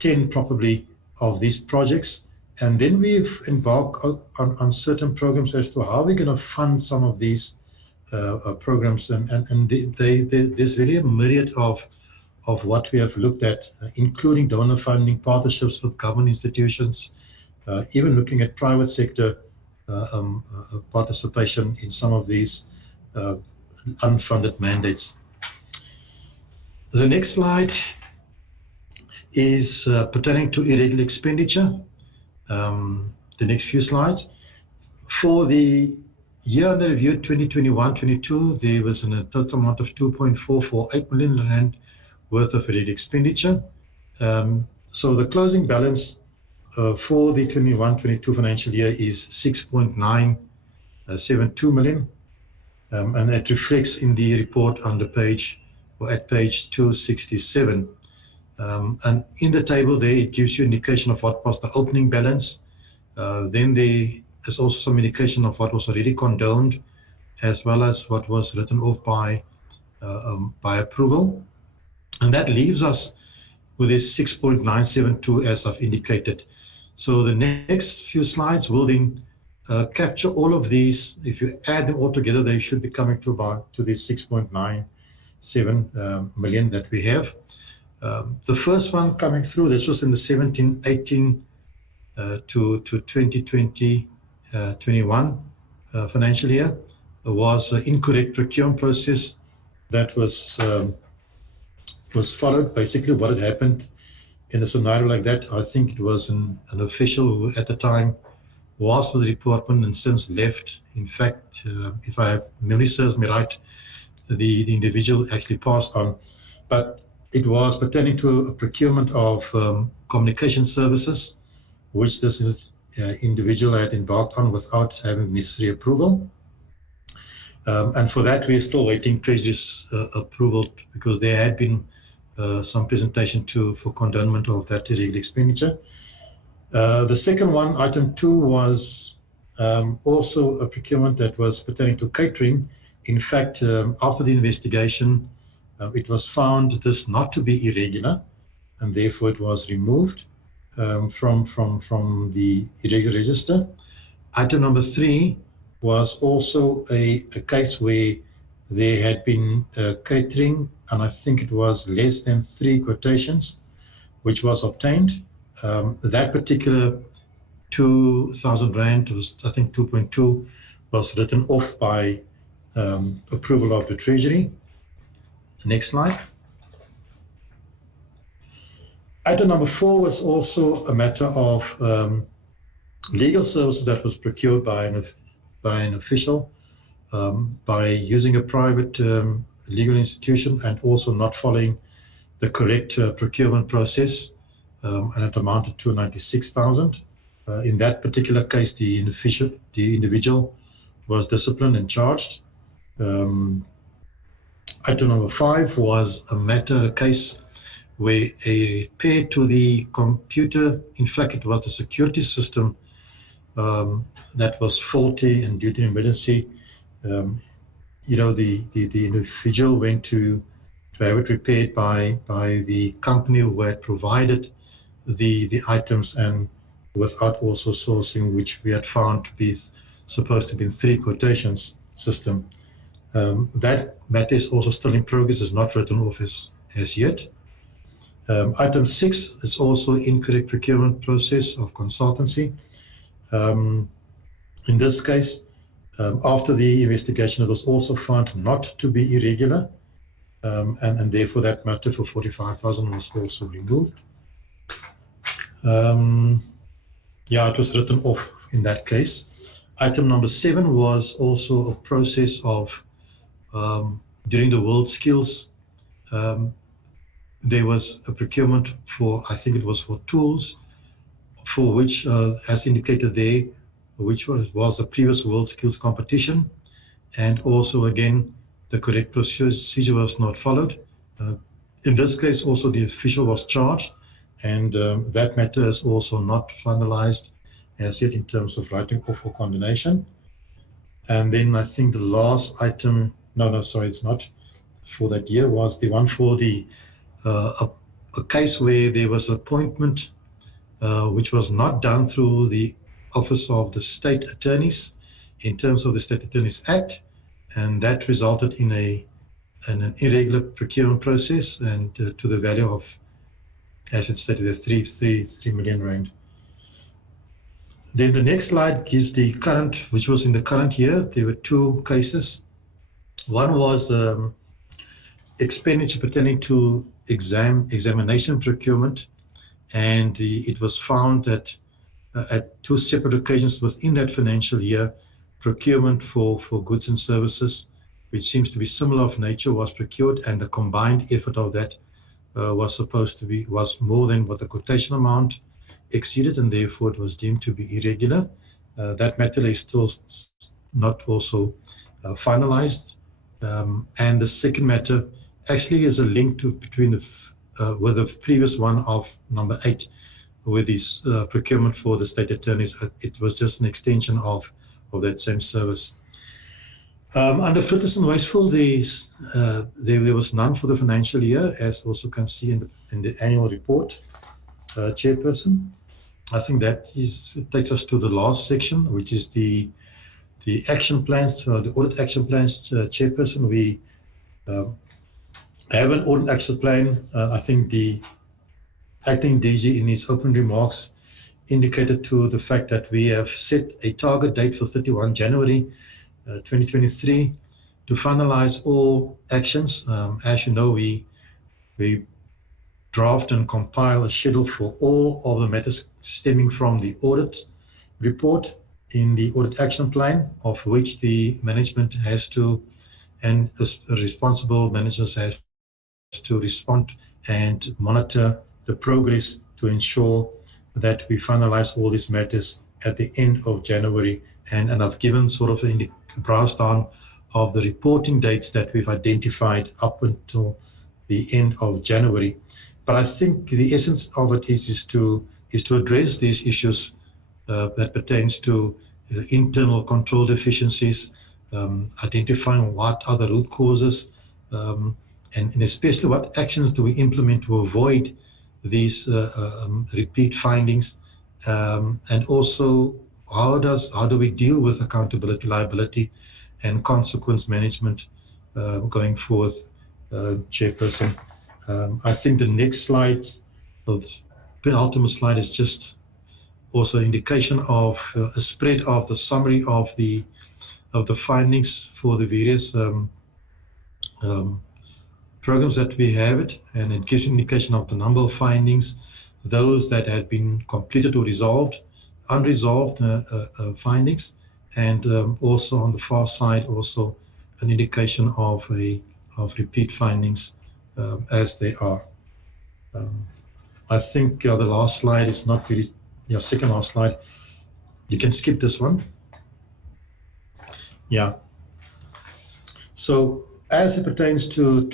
10 probably of these projects. And then we've embarked on certain programs as to how we're going to fund some of these programs. And there's really a myriad of what we have looked at, including donor funding, partnerships with government institutions, even looking at private sector participation in some of these unfunded mandates. The next slide is pertaining to irregular expenditure. The next few slides. For the year under review 2021-22, there was a total amount of 2.448 million rand worth of irregular expenditure. So the closing balance for the 21-22 financial year is 6.972 million, and that reflects in the report under page, or at page 267. And in the table there, it gives you indication of what was the opening balance. Then there is also some indication of what was already condoned, as well as what was written off by approval. And that leaves us with this 6.972 as I've indicated. So the next few slides will then capture all of these. If you add them all together, they should be coming to this 6.97 million that we have. The first one coming through, this was in the 17-18 to 2020-21 financial year, was an incorrect procurement process that was followed. Basically, what had happened in a scenario like that, I think it was an official who at the time was with the department and since left. In fact, if I have memory serves me right, the individual actually passed on, but it was pertaining to a procurement of communication services, which this individual had embarked on without having necessary approval. And for that, we're still waiting Treasury's approval, because there had been some presentation for condonment of that irregular expenditure. The second one, item 2, was also a procurement that was pertaining to catering. In fact, after the investigation, it was found this not to be irregular, and therefore it was removed from the irregular register. Item number 3 was also a case where there had been catering, and I think it was less than 3 quotations, which was obtained. That particular 2,000 Rand, was, I think 2.2, was written off by approval of the Treasury. Next slide. Item number 4 was also a matter of legal services that was procured by an official by using a private legal institution and also not following the correct procurement process, and it amounted to 96,000. In that particular case, the individual was disciplined and charged. Item number 5 was a case where a repair to the computer, in fact, it was the security system that was faulty and due to emergency. The individual went to have it repaired by the company who had provided the items, and without also sourcing, which we had found to be supposed to be in 3 quotations system. That matter is also still in progress, is not written off as yet. Item 6 is also incorrect procurement process of consultancy. In this case, after the investigation, it was also found not to be irregular, and therefore that matter for 45,000 was also removed. It was written off in that case. Item number 7 was also a process of, during the World Skills, there was a procurement for, I think it was for tools, for which, as indicated there, which was the previous World Skills competition, and also again, the correct procedure was not followed. In this case, also the official was charged, and that matter is also not finalized as yet in terms of writing off or condemnation. And then I think the last item, it's not for that year, was the one for the a case where there was an appointment which was not done through the Office of the State Attorneys in terms of the State Attorneys Act, and that resulted in an irregular procurement process, and to the value of, as it stated, the 3 million Rand. Then the next slide gives the current, which was in the current year. There were 2 cases. One was expenditure pertaining to examination procurement, and it was found that at 2 separate occasions within that financial year, procurement for goods and services, which seems to be similar of nature, was procured, and the combined effort of that was more than what the quotation amount exceeded, and therefore it was deemed to be irregular. That matter is still not also finalized. And the second matter actually is a link between with the previous one of number 8, with this procurement for the state attorneys. It was just an extension of that same service. Under frivolous and wasteful, there was none for the financial year, as also can see in the annual report, Chairperson. I think that takes us to the last section, which is the action plans, the audit action plans, Chairperson. We have an audit action plan. I think the acting DG in his open remarks indicated to the fact that we have set a target date for 31 January 2023 to finalize all actions. As you know, we draft and compile a schedule for all of the matters stemming from the audit report in the audit action plan, of which the management has to, and the responsible managers have to respond and monitor the progress to ensure that we finalize all these matters at the end of January. And I've given sort of a browse down of the reporting dates that we've identified up until the end of January. But I think the essence of it is to address these issues that pertains to internal control deficiencies, identifying what are the root causes, and especially what actions do we implement to avoid these repeat findings, and also how do we deal with accountability, liability, and consequence management going forth, Chairperson. I think the next slide, the penultimate slide, is just also indication of a spread of the summary of the findings for the various programs that we have it, and it gives indication of the number of findings, those that have been completed or resolved, unresolved findings, and also on the far side also an indication of repeat findings as they are. I think the last slide is not really, second last slide. You can skip this one. Yeah. So as it pertains to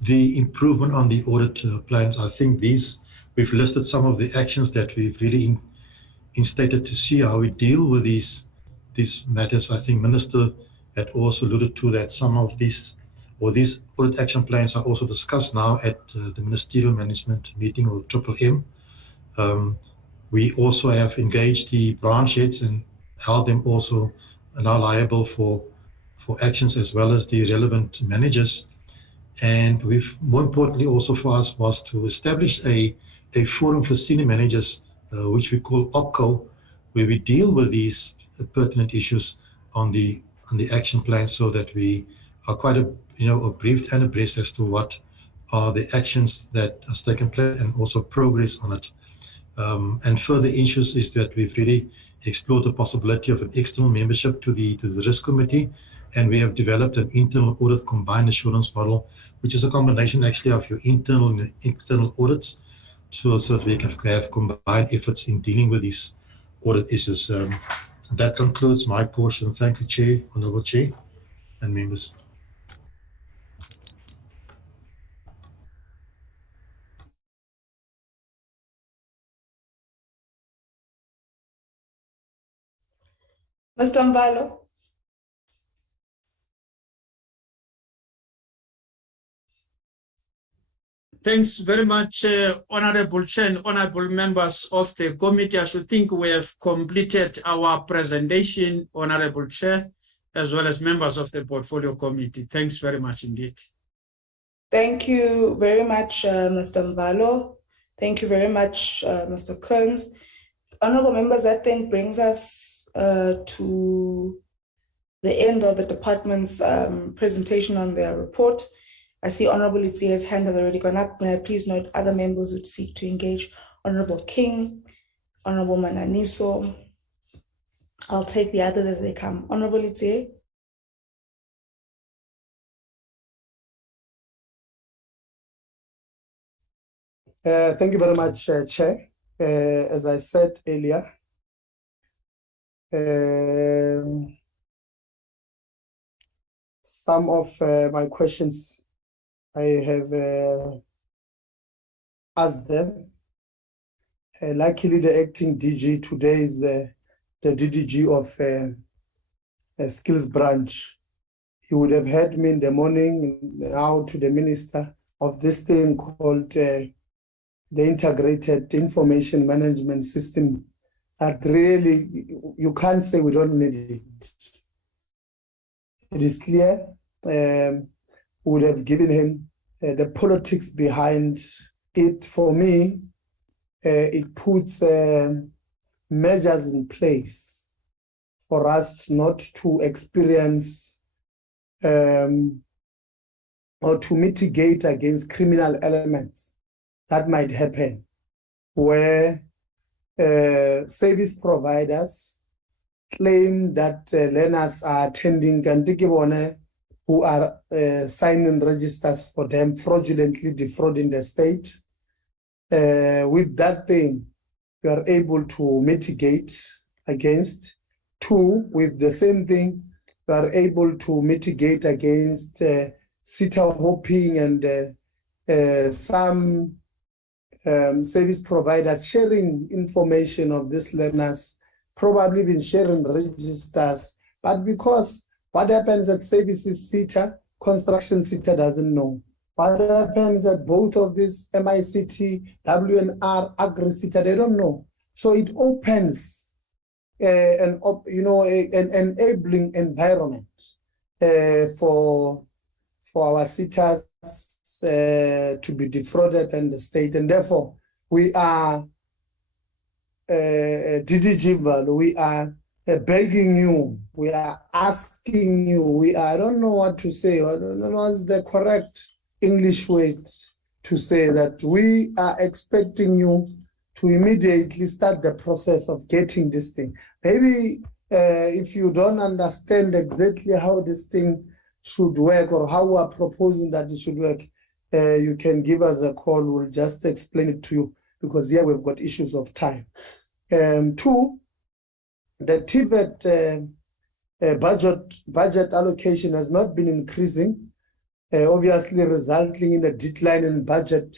the improvement on the audit plans, I think we've listed some of the actions that we've really instated to see how we deal with these matters. I think Minister had also alluded to that some of these audit action plans are also discussed now at the Ministerial Management Meeting, or MMM. We also have engaged the branch heads and held them also now liable for actions, as well as the relevant managers. And we've, more importantly also for us, was to establish a forum for senior managers, which we call OPCO, where we deal with these pertinent issues on the action plan, so that we are quite briefed and abreast as to what are the actions that has taken place and also progress on it. And further issues is that we've really explored the possibility of an external membership to the risk committee, and we have developed an internal audit combined assurance model, which is a combination actually of your internal and external audits, so that we can have combined efforts in dealing with these audit issues. That concludes my portion. Thank you, Chair, Honourable Chair, and members. Mr. Mbalo. Thanks very much, Honorable Chair and honorable members of the committee. I should think we have completed our presentation, Honorable Chair, as well as members of the Portfolio Committee. Thanks very much indeed. Thank you very much, Mr. Mbalo. Thank you very much, Mr. Kearns. Honorable members, that then brings us to the end of the department's presentation on their report. I see Honorable Itzia's hand has already gone up. May I please note other members would seek to engage? Honorable King, Honorable Mananiso. I'll take the others as they come. Honorable Itzia. Thank you very much, Chair. As I said earlier, some of my questions I have asked them. Luckily, the acting DG today is the DDG of a skills branch. He would have had me in the morning now to the minister of this thing called the Integrated Information Management System. That really, you can't say we don't need it. It is clear. Would have given him the politics behind it. For me, it puts measures in place for us not to experience or to mitigate against criminal elements that might happen, where service providers claim that learners are attending Gantikibone who are signing registers for them, fraudulently defrauding the state. With that thing, you are able to mitigate against. Two, with the same thing, you are able to mitigate against sitter hopping and some service providers sharing information of these learners, probably been sharing registers, but because what happens at services sitter, construction sitter doesn't know. What happens at both of these MICT, WNR, agri sitter, they don't know. So it opens an enabling environment for our sitters to be defrauded in the state, and therefore we are DDG, we are begging you, we are asking you, I don't know what to say, I don't know what's the correct English way to say that. We are expecting you to immediately start the process of getting this thing. Maybe if you don't understand exactly how this thing should work or how we are proposing that it should work, you can give us a call, we'll just explain it to you, because here we've got issues of time. Two, the TVET budget allocation has not been increasing, obviously resulting in a decline in budget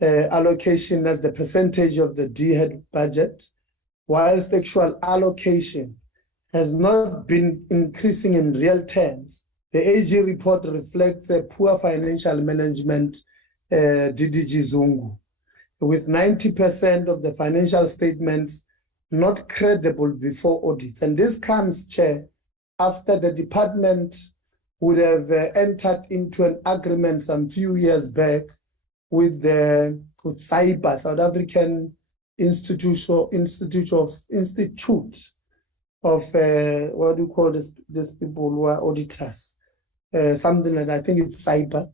allocation as the percentage of the DHET budget, whilst actual allocation has not been increasing in real terms. The AG report reflects a poor financial management, DDG Zungu, with 90% of the financial statements not credible before audits. And this comes, Chair, after the department would have entered into an agreement some few years back with SAIPA, South African Institute of what do you call these people who are auditors? Something like that. I think it's SAIPA.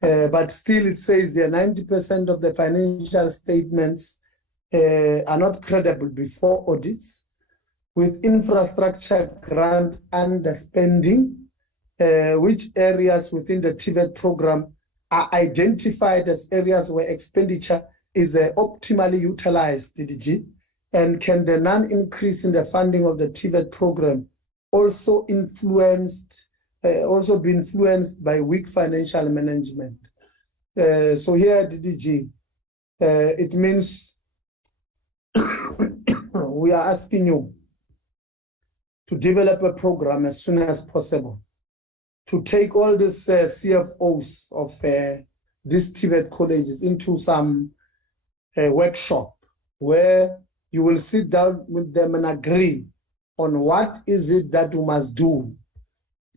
But still it says here 90% of the financial statements are not credible before audits, with infrastructure grant underspending, which areas within the TVET program are identified as areas where expenditure is optimally utilized, DDG, and can the non-increase in the funding of the TVET program also be influenced by weak financial management? So here, DDG, it means we are asking you to develop a program as soon as possible to take all these CFOs of these TVET colleges into some workshop where you will sit down with them and agree on what is it that we must do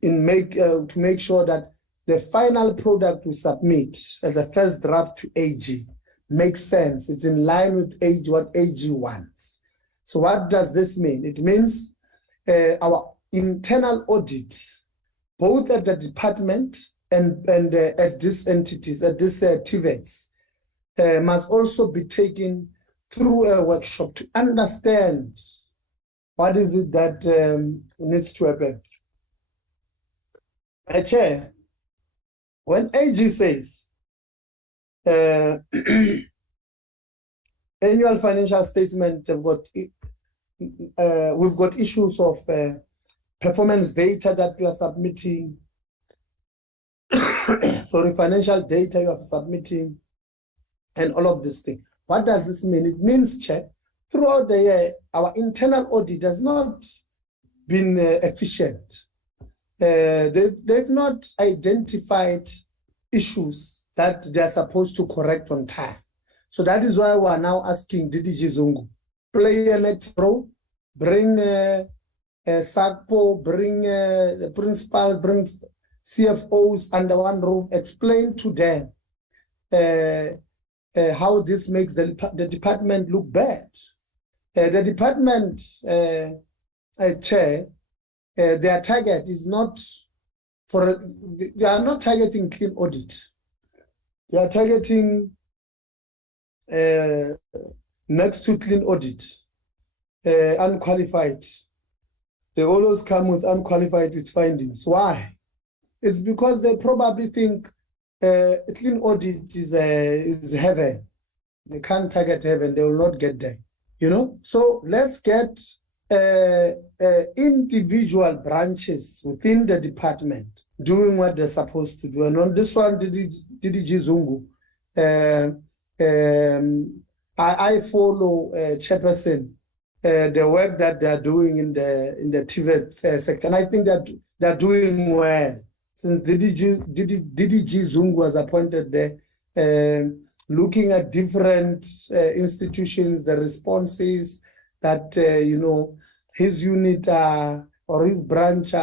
to make sure that the final product we submit as a first draft to AG makes sense. It's in line with what AG wants. So what does this mean? It means our internal audit, both at the department and at these entities, at these TVETs, must also be taken through a workshop to understand what is it that needs to happen. Chair, when AG says annual financial statement, we've got issues of performance data that we are submitting, financial data you are submitting, and all of this thing. What does this mean? It means, Chair, throughout the year, our internal audit has not been efficient. They've not identified issues that they're supposed to correct on time. So that is why we are now asking DDG Zungu, play an active role, bring SACPO, bring the principals, bring CFOs under one roof, explain to them how this makes the department look bad. The department Chair, their target is not they are not targeting clean audit. They are targeting next to clean audit, unqualified. They always come with unqualified with findings. Why? It's because they probably think clean audit is heaven. They can't target heaven. They will not get there. You know. So let's get individual branches within the department doing what they're supposed to do. And on this one, DDG Zungu, I follow Chairperson, the work that they're doing in the TVET sector, and I think that they're doing well. Since DDG Zungu was appointed there, looking at different institutions, the responses that you know his unit or his branch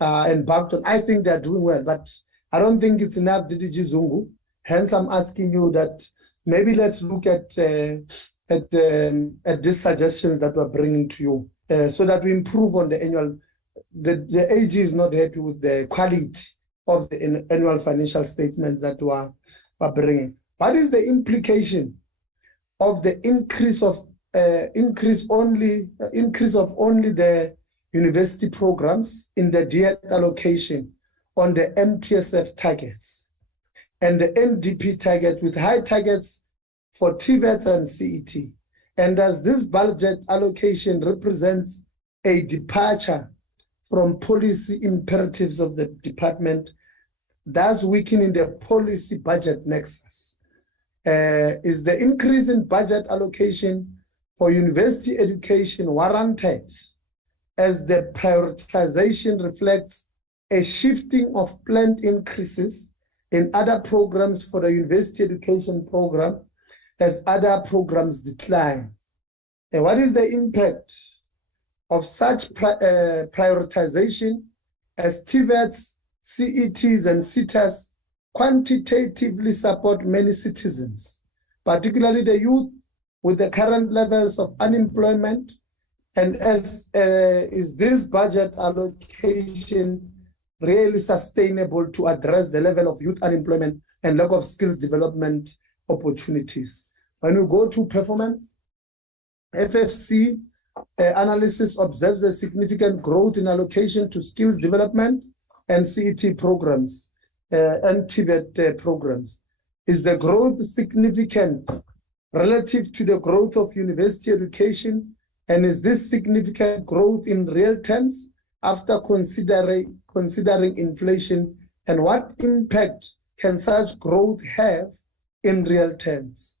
embarked on. I think they're doing well, but I don't think it's enough, DDG Zungu. Hence, I'm asking you that maybe let's look at these suggestions that we're bringing to you, so that we improve on the annual. The AG is not happy with the quality of the annual financial statement that we're bringing. What is the implication of the increase of only the university programs in the DHET allocation on the MTSF targets and the NDP target with high targets for TVET and CET? And does this budget allocation represent a departure from policy imperatives of the department, thus weakening the policy budget nexus? Is the increase in budget allocation for university education warranted, as the prioritization reflects a shifting of planned increases in other programs for the university education program as other programs decline? And what is the impact of such prioritization as TVETs, CETs, and CETAs quantitatively support many citizens, particularly the youth, with the current levels of unemployment? And as is this budget allocation really sustainable to address the level of youth unemployment and lack of skills development opportunities? When you go to performance, FFC analysis observes a significant growth in allocation to skills development and CET programs and TVET programs. Is the growth significant relative to the growth of university education? And is this significant growth in real terms after considering inflation? And what impact can such growth have in real terms?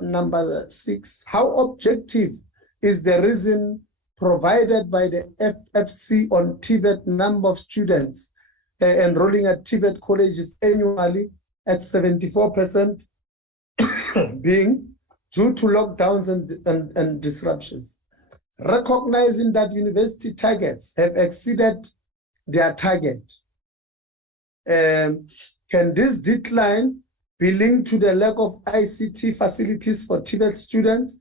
Number 6, how objective is the reason provided by the FFC on TVET number of students enrolling at TVET colleges annually at 74% being due to lockdowns and disruptions? Recognizing that university targets have exceeded their target, can this decline be linked to the lack of ICT facilities for TVET students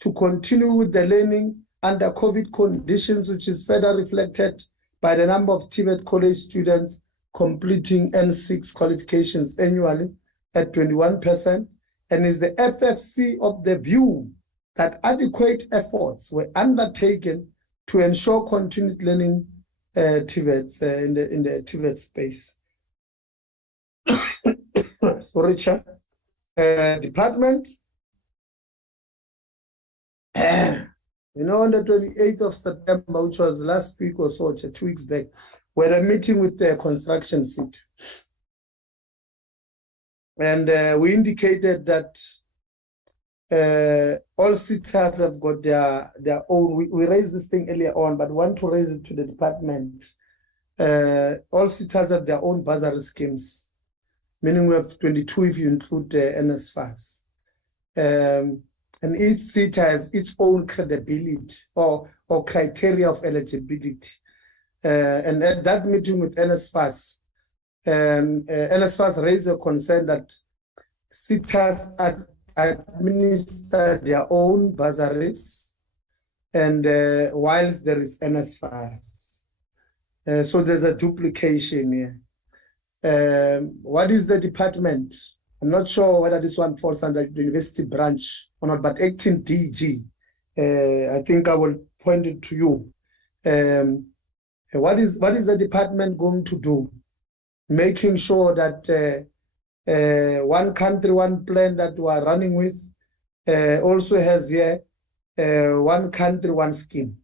to continue with the learning under COVID conditions, which is further reflected by the number of TVET college students completing N6 qualifications annually at 21%? And is the FFC of the view that adequate efforts were undertaken to ensure continued learning TVETs in the TVET space? Sorry, Chair. Department, you know, on the 28th of September, which was last week or so, 2 weeks back, we had a meeting with the construction seat. And we indicated that all sitters have got their own. We raised this thing earlier on, but want to raise it to the department. All sitters have their own bursary schemes, meaning we have 22 if you include the NSFAS. And each sitter has its own credibility or criteria of eligibility. And at that meeting with NSFAS, NSFAS raised a concern that sitters administer their own bursaries and whilst there is NSFAS. So there's a duplication here. What is the department? I'm not sure whether this one falls under the university branch or not, but acting DG, I think I will point it to you. What is the department going to do? Making sure that one country, one plan that we are running with also has here one country, one scheme.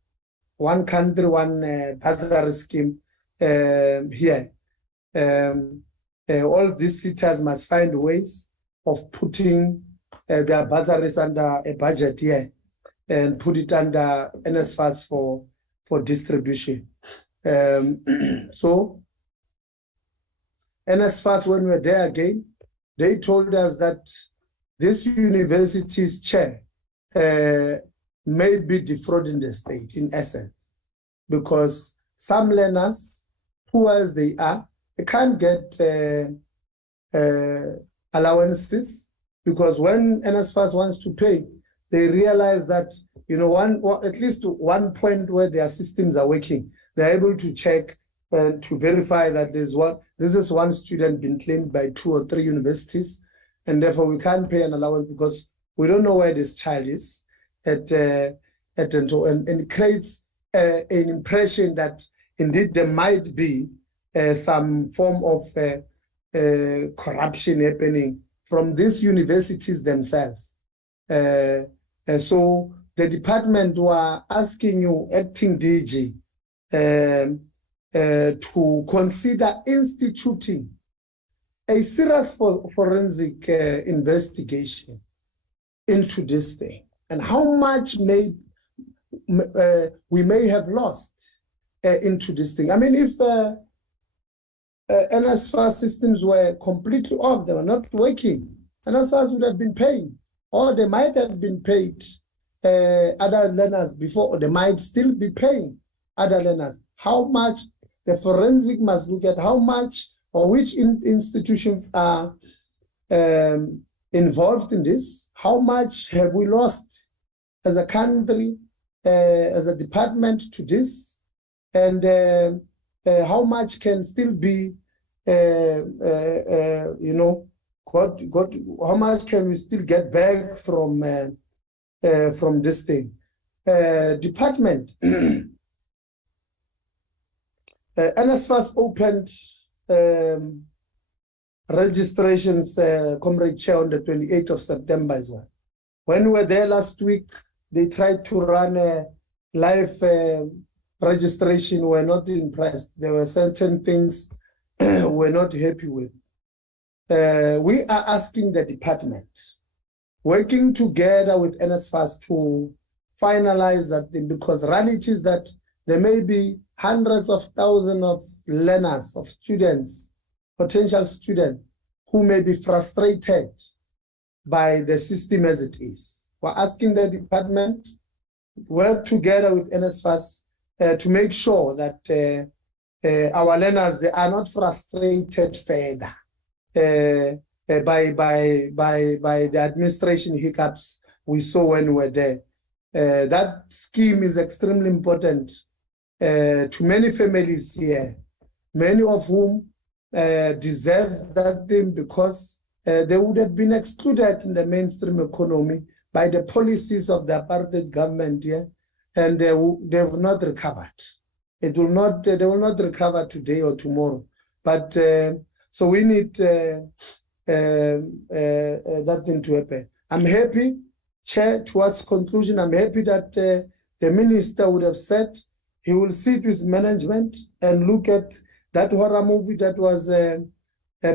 One country, one bursary scheme here. All these cities must find ways of putting their bursaries under a budget here and put it under NSFAS for distribution. So NSFAS, when we were there again, they told us that this university's chair may be defrauding the state in essence, because some learners, poor as they are, they can't get allowances, because when NSFAS wants to pay, they realize that, you know, at least to one point where their systems are working, they're able to check and to verify that this is one student been claimed by 2 or 3 universities, and therefore we can't pay an allowance because we don't know where this child is and it creates an impression that indeed there might be some form of corruption happening from these universities themselves. So the department were asking you, acting DG, to consider instituting a serious forensic investigation into this thing, and how much we may have lost into this thing. I mean, if NSFAS systems were completely off, they were not working, NSFAS would have been paying, or they might have been paid other learners before, or they might still be paying other learners. How much the forensic must look at how much or which institutions are involved in this, how much have we lost as a country, as a department to this, and how much can still be, you know, how much can we still get back from this thing? Department, NSFAS opened registrations, Comrade Chair, on the 28th of September as well. When we were there last week, they tried to run a live registration. We were not impressed. There were certain things we're not happy with. We are asking the department, working together with NSFAS, to finalize that thing, because reality is that there may be hundreds of thousands of learners, of students, potential students, who may be frustrated by the system as it is. We're asking the department work together with NSFAS to make sure that our learners, they are not frustrated further by the administration hiccups we saw when we were there. That scheme is extremely important to many families here, many of whom deserve that thing, because they would have been excluded in the mainstream economy by the policies of the apartheid government here, and they have not recovered. They will not recover today or tomorrow. But so we need that thing to happen. I'm happy, Chair, towards conclusion, I'm happy that the minister would have said he will sit with management and look at that horror movie that was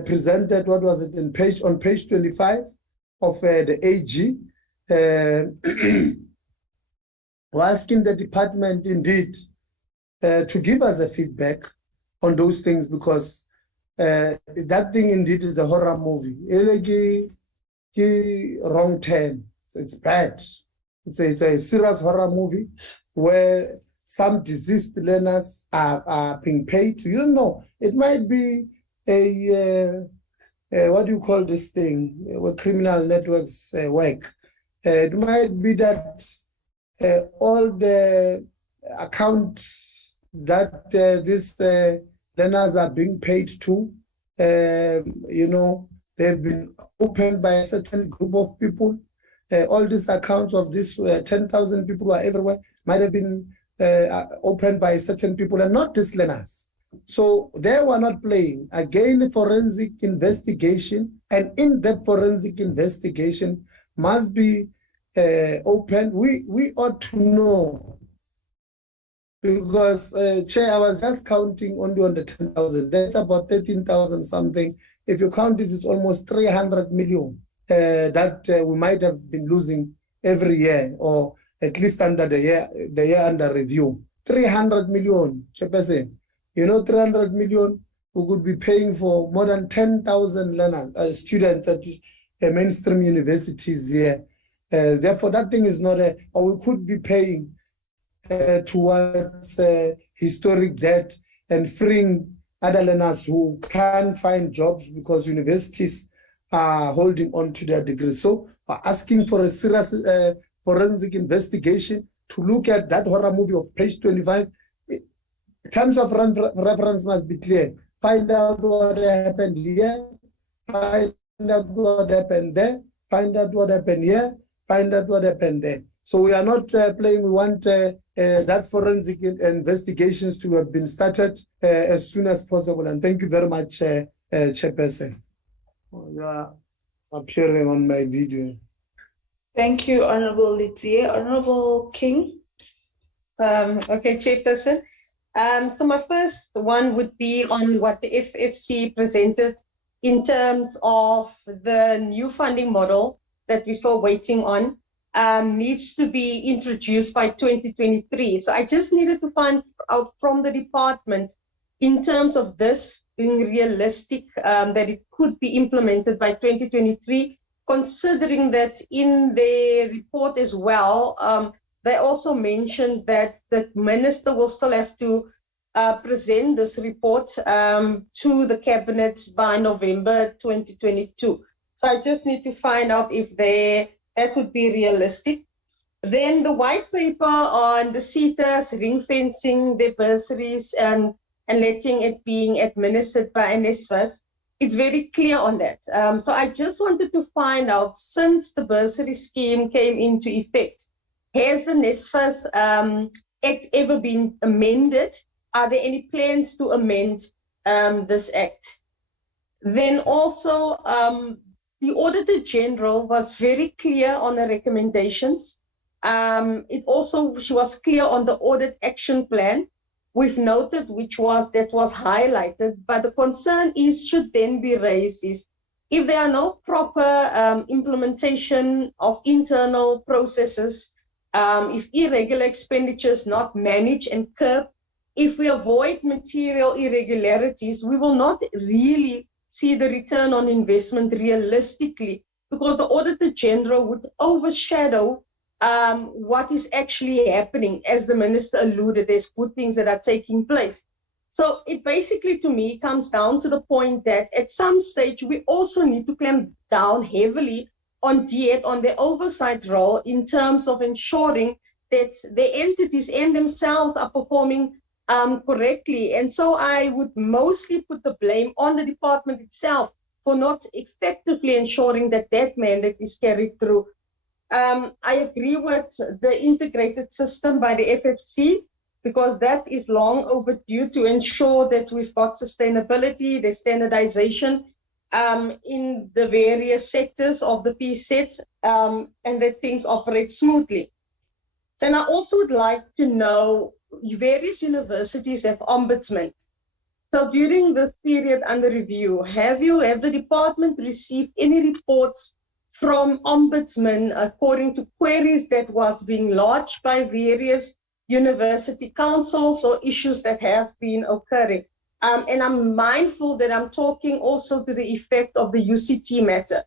presented, what was it, on page 25 of the AG. We're asking the department indeed to give us a feedback on those things, because that thing indeed is a horror movie. Wrong turn. It's bad. It's a serious horror movie where some deceased learners are being paid. You don't know. It might be a what do you call this thing? Where criminal networks work. It might be that all the accounts that these learners are being paid to, you know, they've been opened by a certain group of people. All these accounts of these 10,000 people who are everywhere might have been opened by certain people and not these learners. So they were not playing. Again, forensic investigation and in-depth forensic investigation must be open. We ought to know, because Chair, I was just counting only on the 10,000. That's about 13,000 something. If you count it, it's almost 300 million that we might have been losing every year, or at least under the year under review. 300 million, Chairperson. You know, 300 million, we could be paying for more than 10,000 learners, students at mainstream universities here. Therefore, that thing is not or we could be paying towards historic debt and freeing other learners who can't find jobs because universities are holding on to their degrees. So asking for a serious forensic investigation to look at that horror movie of page 25. Terms of reference must be clear. Find out what happened here, find out what happened there, find out what happened here, find out what happened there. So we are not playing. We want that forensic investigations to have been started as soon as possible. And thank you very much, Chairperson. You are appearing on my video. Thank you, Honorable Litsie. Honorable King. Okay, Chairperson. So my first one would be on what the FFC presented in terms of the new funding model that we're still waiting on, needs to be introduced by 2023. So I just needed to find out from the department in terms of this being realistic, that it could be implemented by 2023, considering that in their report as well, they also mentioned that the minister will still have to present this report to the cabinet by November 2022. So I just need to find out if that would be realistic. Then the white paper on the CETAs, ring fencing their bursaries and letting it being administered by NSFAS, it's very clear on that. So I just wanted to find out, since the bursary scheme came into effect, has the NSFAS Act ever been amended? Are there any plans to amend this Act? Then also, the Auditor General was very clear on the recommendations. She was clear on the audit action plan. We've noted that was highlighted, but the concern should then be raised is if there are no proper implementation of internal processes, if irregular expenditures not managed and curbed, if we avoid material irregularities, we will not really see the return on investment realistically, because the Auditor General would overshadow what is actually happening. As the Minister alluded, there's good things that are taking place. So it basically, to me, comes down to the point that at some stage, we also need to clamp down heavily on DHET, on their oversight role in terms of ensuring that the entities and themselves are performing correctly. And so I would mostly put the blame on the department itself for not effectively ensuring that that mandate is carried through. I agree with the integrated system by the FFC, because that is long overdue to ensure that we've got sustainability, the standardization in the various sectors of the PSET, and that things operate smoothly. And I also would like to know, various universities have ombudsmen. So during this period under review, have the department received any reports from ombudsmen according to queries that was being lodged by various university councils or issues that have been occurring? And I'm mindful that I'm talking also to the effect of the UCT matter.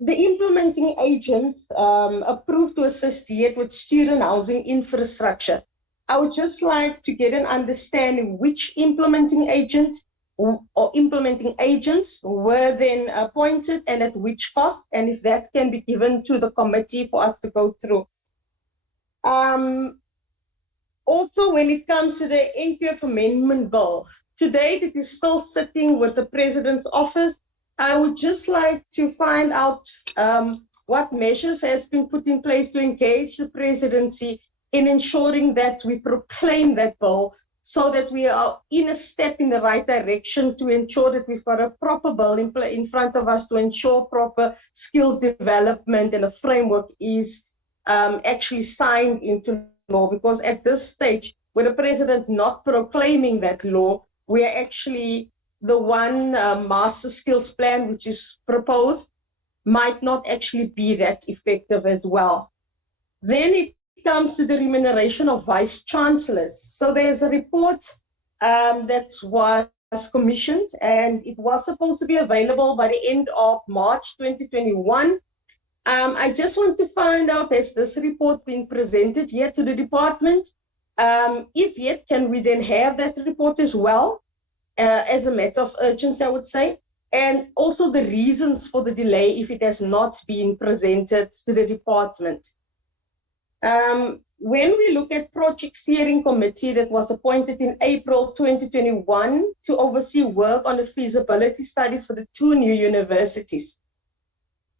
The implementing agents approved to assist DHET with student housing infrastructure. I would just like to get an understanding which implementing agent or implementing agents were then appointed and at which cost, and if that can be given to the committee for us to go through. Also, when it comes to the NQF Amendment Bill, to date it is still sitting with the President's office. I would just like to find out what measures has been put in place to engage the Presidency in ensuring that we proclaim that bill so that we are in a step in the right direction to ensure that we've got a proper bill in front of us to ensure proper skills development and a framework is actually signed into law. Because at this stage, with the President not proclaiming that law, we are actually the one master skills plan which is proposed might not actually be that effective as well. Then it comes to the remuneration of vice chancellors. So there's a report that was commissioned and it was supposed to be available by the end of March 2021. I just want to find out, has this report been presented yet to the department? If yet, can we then have that report as well as a matter of urgency, I would say? And also the reasons for the delay if it has not been presented to the department. When we look at Project Steering Committee that was appointed in April 2021 to oversee work on the feasibility studies for the 2 new universities,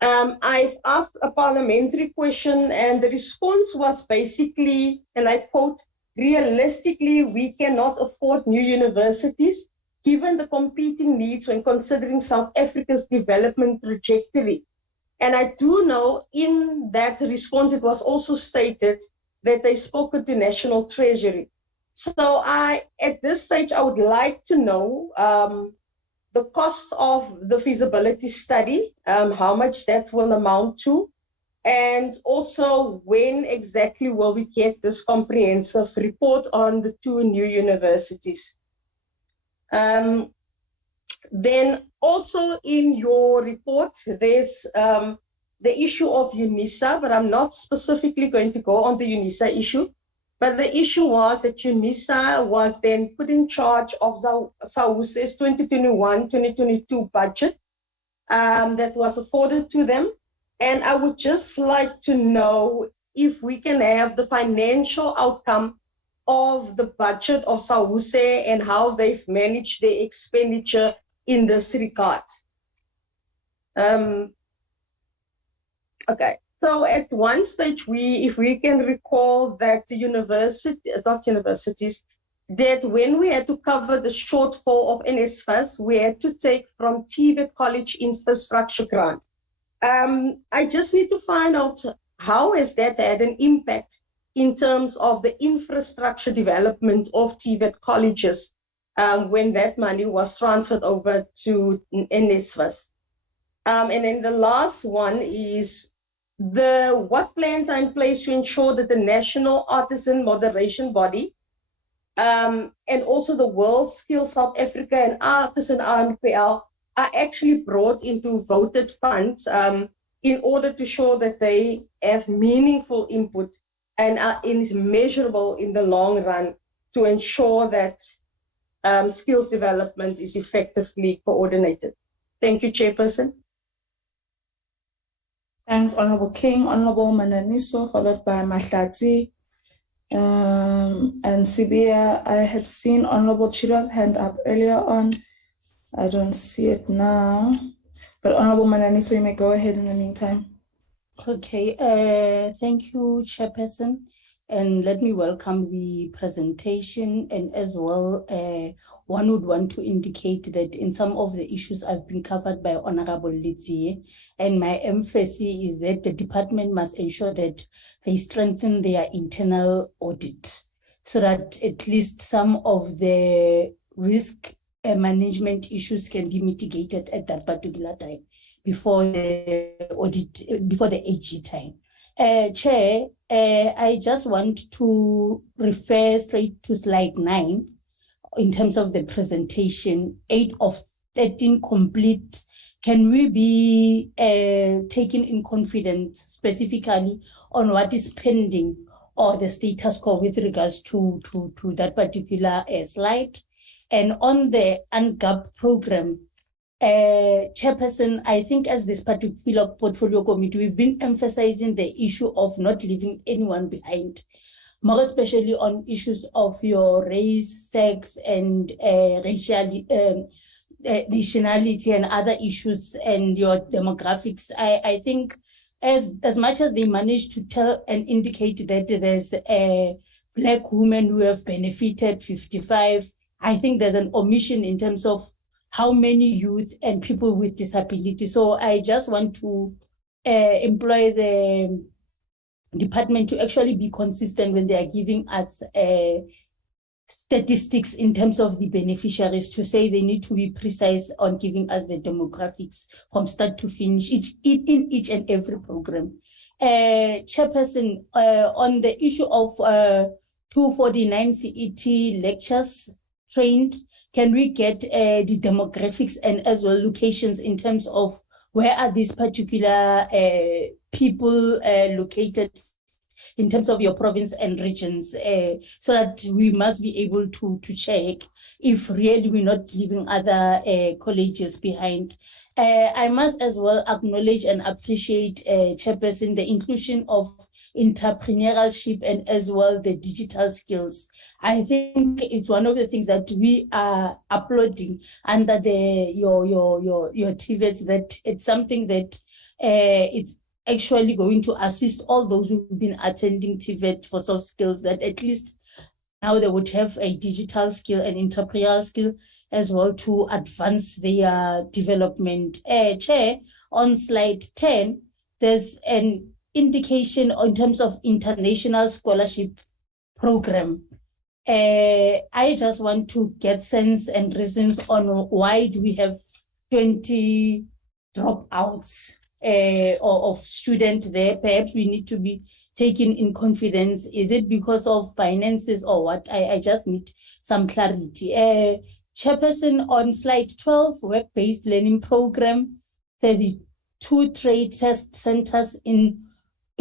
I've asked a parliamentary question and the response was basically, and I quote, realistically, we cannot afford new universities given the competing needs when considering South Africa's development trajectory. And I do know in that response, it was also stated that they spoken to National Treasury. So at this stage, I would like to know the cost of the feasibility study, how much that will amount to, and also when exactly will we get this comprehensive report on the 2 new universities. Then also in your report, there's the issue of UNISA, but I'm not specifically going to go on the UNISA issue. But the issue was that UNISA was then put in charge of SAUSE's 2021-2022 budget that was afforded to them. And I would just like to know if we can have the financial outcome of the budget of SAUSE and how they've managed their expenditure in this regard. Okay, so at one stage, if we can recall that the universities, that when we had to cover the shortfall of NSFAS, we had to take from TVET College Infrastructure Grant. I just need to find out how has that had an impact in terms of the infrastructure development of TVET colleges when that money was transferred over to NSFAS. And then the last one is what plans are in place to ensure that the National Artisan Moderation Body and also the World Skills South Africa and Artisan RNPL are actually brought into voted funds in order to show that they have meaningful input and are measurable in the long run to ensure that skills development is effectively coordinated. Thank you, Chairperson. Thanks, Honorable King. Honorable Mananiso, followed by Mahlatsi and Sibia. I had seen Honorable Chiro's hand up earlier on. I don't see it now. But Honorable Mananiso, you may go ahead in the meantime. Okay, thank you, Chairperson. And let me welcome the presentation. And as well, one would want to indicate that in some of the issues I've been covered by Honorable Litsie, and my emphasis is that the department must ensure that they strengthen their internal audit so that at least some of the risk management issues can be mitigated at that particular time before the audit, before the AG time. Chair, I just want to refer straight to slide 9 in terms of the presentation, 8 of 13 complete. Can we be taken in confidence specifically on what is pending or the status quo with regards to that particular slide? And on the UNGAP program, Chairperson, I think as this particular portfolio committee, we've been emphasizing the issue of not leaving anyone behind, more especially on issues of your race, sex, and racial nationality and other issues and your demographics. I think as much as they managed to tell and indicate that there's a Black women who have benefited 55, I think there's an omission in terms of how many youth and people with disability. So I just want to employ the department to actually be consistent when they are giving us statistics in terms of the beneficiaries, to say they need to be precise on giving us the demographics from start to finish in each and every program. Chairperson, on the issue of 249 CET lectures trained, can we get the demographics and as well locations in terms of where are these particular people located in terms of your province and regions, so that we must be able to check if really we're not leaving other colleges behind. I must as well acknowledge and appreciate, Chairperson, the inclusion of entrepreneurship and as well the digital skills. I think it's one of the things that we are uploading under your TVETs, that it's something that it's actually going to assist all those who've been attending TVET for soft skills, that at least now they would have a digital skill and entrepreneurial skill as well to advance their development. Chair, on slide 10, there's an indication in terms of international scholarship program. I just want to get sense and reasons on why do we have 20 dropouts of students there. Perhaps we need to be taken in confidence. Is it because of finances or what? I just need some clarity. Chairperson, on slide 12, work-based learning program, 32 trade test centers in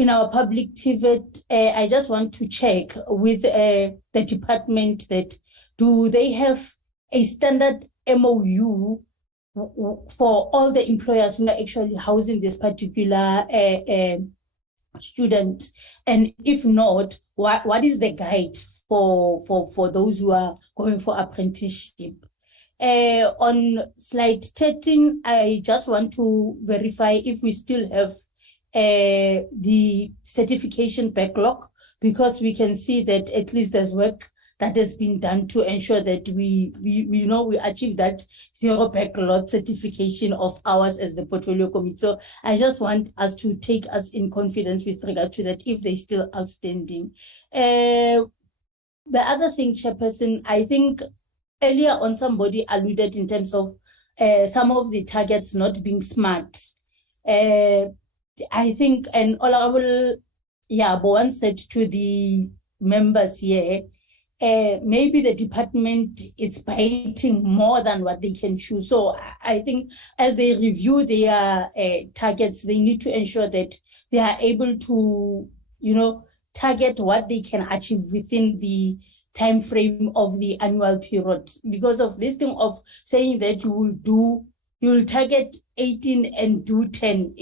our public TVET. I just want to check with the department that do they have a standard MOU for all the employers who are actually housing this particular student, and if not, what is the guide for those who are going for apprenticeship? On slide 13, I just want to verify if we still have the certification backlog, because we can see that at least there's work that has been done to ensure that we achieve that zero backlog certification of ours as the portfolio committee. So I just want us to take us in confidence with regard to that, if they're still outstanding. The other thing, Chairperson, I think earlier on somebody alluded in terms of some of the targets not being smart. I think an honorable Bowen said to the members here, maybe the department is biting more than what they can chew. So I think as they review their targets, they need to ensure that they are able to, target what they can achieve within the time frame of the annual period. Because of this thing of saying that you'll target 18 and do 10.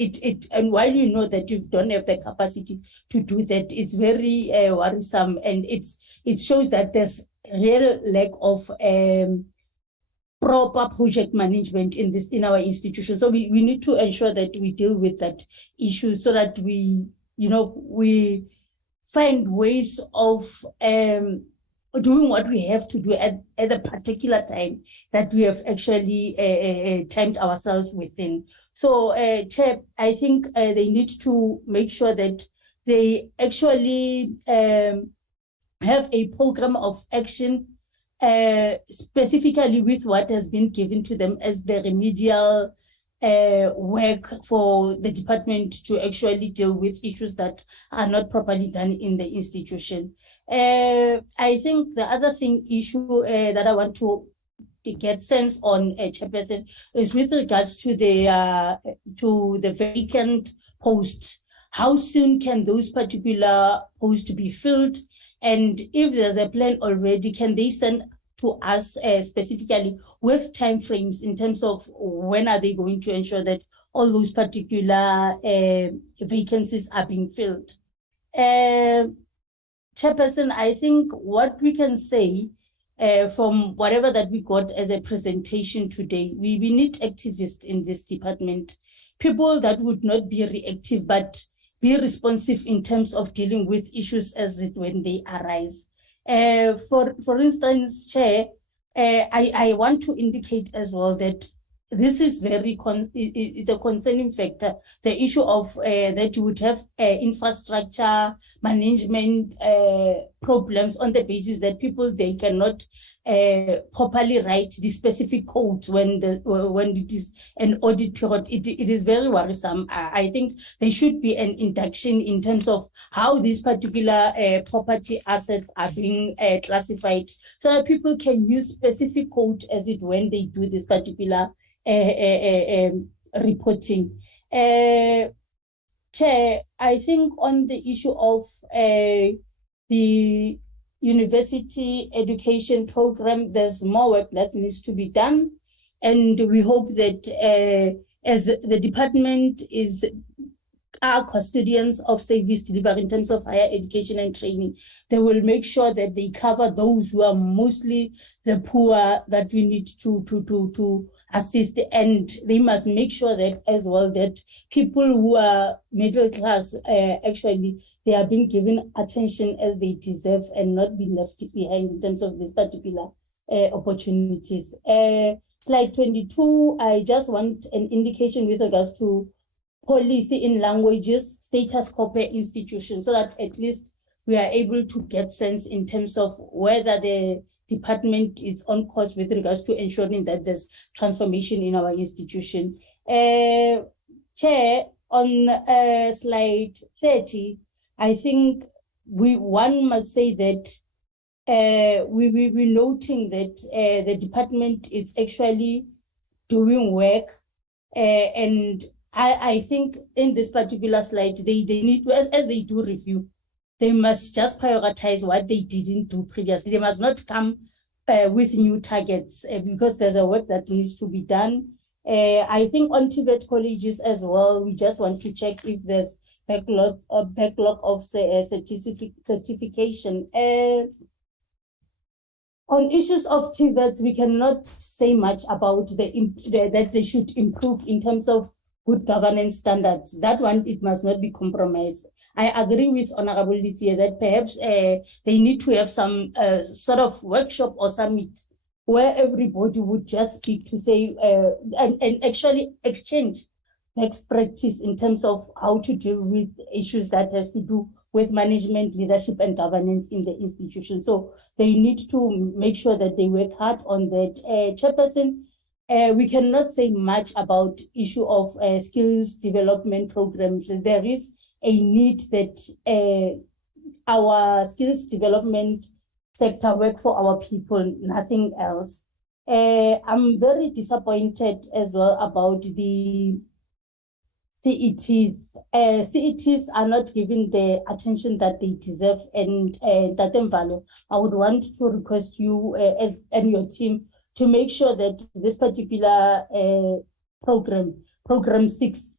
And while you know that you don't have the capacity to do that, it's very worrisome, and it shows that there's real lack of proper project management in our institution. So we need to ensure that we deal with that issue, so that we find ways of doing what we have to do at a particular time that we have actually timed ourselves within. So, Chair, I think they need to make sure that they actually have a program of action specifically with what has been given to them as the remedial work for the department to actually deal with issues that are not properly done in the institution. I think the other issue that I want to get sense on, Chairperson, is with regards to the vacant posts. How soon can those particular posts be filled? And if there's a plan already, can they send to us specifically with timeframes in terms of when are they going to ensure that all those particular vacancies are being filled. Chairperson, I think what we can say from whatever that we got as a presentation today, we need activists in this department, people that would not be reactive, but be responsive in terms of dealing with issues as when they arise. For instance, Chair, I want to indicate as well that this is it's a concerning factor, the issue of that you would have infrastructure management problems on the basis that people, they cannot properly write the specific codes when it is an audit period. It is very worrisome. I think there should be an induction in terms of how these particular property assets are being classified, so that people can use specific code as it when they do this particular reporting. Chair, I think on the issue of the university education program, there's more work that needs to be done. And we hope that as the department are custodians of service delivery in terms of higher education and training, they will make sure that they cover those who are mostly the poor that we need to assist, and they must make sure that as well that people who are middle class actually they are being given attention as they deserve and not be left behind in terms of these particular opportunities. Slide 22, I just want an indication with regards to policy in languages, status quo per institution, so that at least we are able to get sense in terms of whether the department is on course with regards to ensuring that there's transformation in our institution. Chair, on slide 30, I think one must say that we're noting that the department is actually doing work, and I think in this particular slide, they need to, as they do review, they must just prioritize what they didn't do previously. They must not come with new targets because there's a work that needs to be done. I think on TVET colleges as well, we just want to check if there's backlog of certification. On issues of TVET, we cannot say much about that they should improve in terms of good governance standards. That one, it must not be compromised. I agree with Honorable Lithier that perhaps they need to have some sort of workshop or summit where everybody would just speak to say and actually exchange best practice in terms of how to deal with issues that has to do with management, leadership, and governance in the institution. So they need to make sure that they work hard on that. Chairperson, we cannot say much about issue of skills development programs. There is a need that our skills development sector work for our people, nothing else. I'm very disappointed as well about the CETs. CETs are not given the attention that they deserve, and Tatemvalo, I would want to request you and your team to make sure that this particular program 6,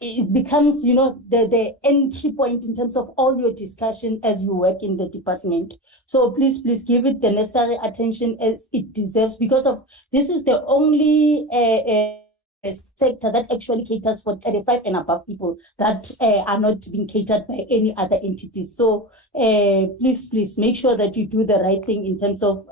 it becomes, the entry point in terms of all your discussion as you work in the department. So please give it the necessary attention as it deserves, because of this is the only sector that actually caters for 35 and above people that are not being catered by any other entities. So please make sure that you do the right thing in terms of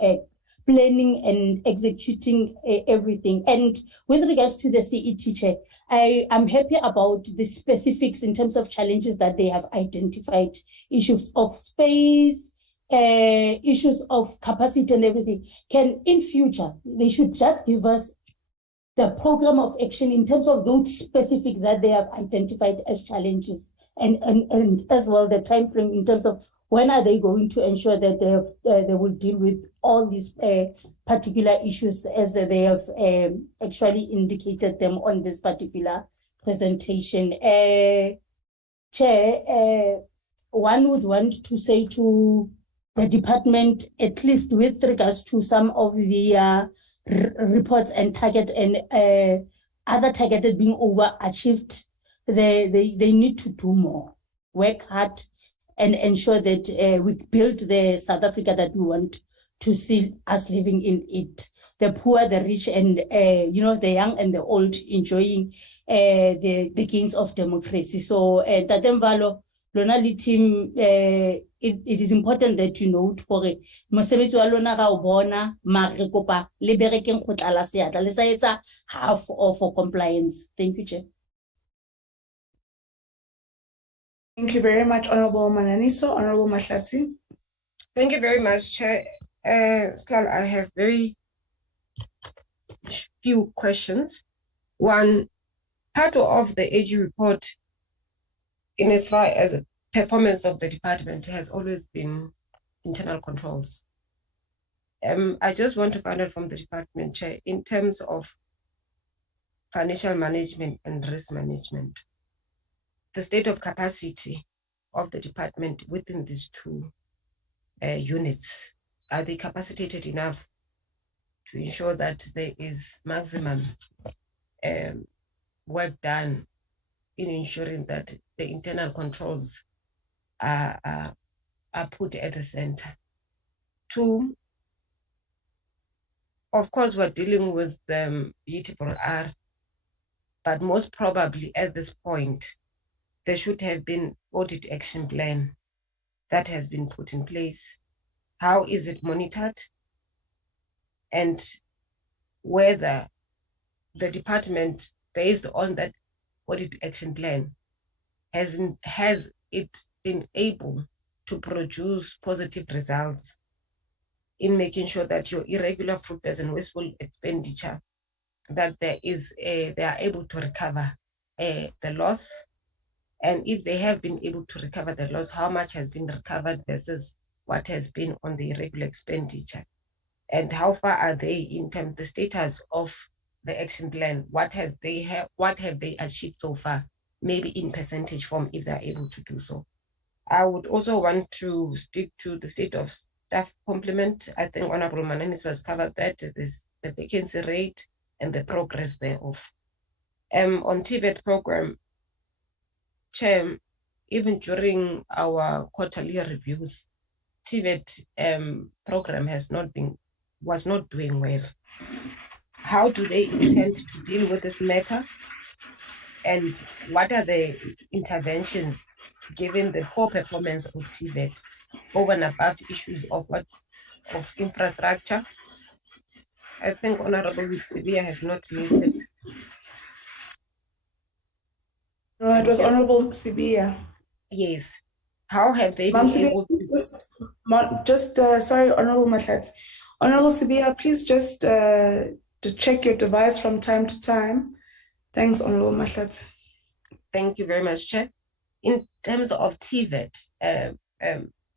planning and executing everything. And with regards to the CET Chair, I am happy about the specifics in terms of challenges that they have identified, issues of space, issues of capacity and everything. In future, they should just give us the program of action in terms of those specifics that they have identified as challenges, and as well the time frame in terms of when are they going to ensure that they will deal with all these particular issues as they have actually indicated them on this particular presentation. Chair, one would want to say to the department, at least with regards to some of the reports and target and other targeted being overachieved, they need to do more, work hard, and ensure that we build the South Africa that we want to see us living in it. The poor, the rich, and the young and the old enjoying the gains of democracy. So Tatemvalo, Lonali team, it is important that you note for mosebetsi wa lona ga o bona mare kopa le berekeng go tlala seatla le sa etsa half of for compliance. Thank you, Chair. Thank you very much, Honorable Mananiso. Honorable Mahlatsi. Thank you very much, Chair. Scott, I have very few questions. One, part of the AG report, in as far as performance of the department, has always been internal controls. I just want to find out from the department, Chair, in terms of financial management and risk management, the state of capacity of the department within these two units. Are they capacitated enough to ensure that there is maximum work done in ensuring that the internal controls are put at the center? Two, of course, we're dealing with the DHET, but most probably at this point, there should have been audit action plan that has been put in place. How is it monitored? And whether the department, based on that audit action plan, has it been able to produce positive results in making sure that your irregular, fruitless, and wasteful expenditure, that they are able to recover the loss? And if they have been able to recover the loss, how much has been recovered versus what has been on the irregular expenditure? And how far are they in terms of the status of the action plan? What have they achieved so far? Maybe in percentage form, if they're able to do so. I would also want to speak to the state of staff complement. I think Honorable Mananis has covered that, the vacancy rate and the progress thereof. On TVET program, Chair, even during our quarterly reviews, TVET program was not doing well. How do they intend to deal with this matter? And what are the interventions given the poor performance of TVET over and above issues of infrastructure? I think Honorable Sibia has not muted. No, it was Honorable Sibia. Yes. How have they been able to... sorry, Honorable Mahlatsi. Honorable Sibia, please just to check your device from time to time. Thanks, Honorable Mahlatsi. Thank you very much, Chair. In terms of TVET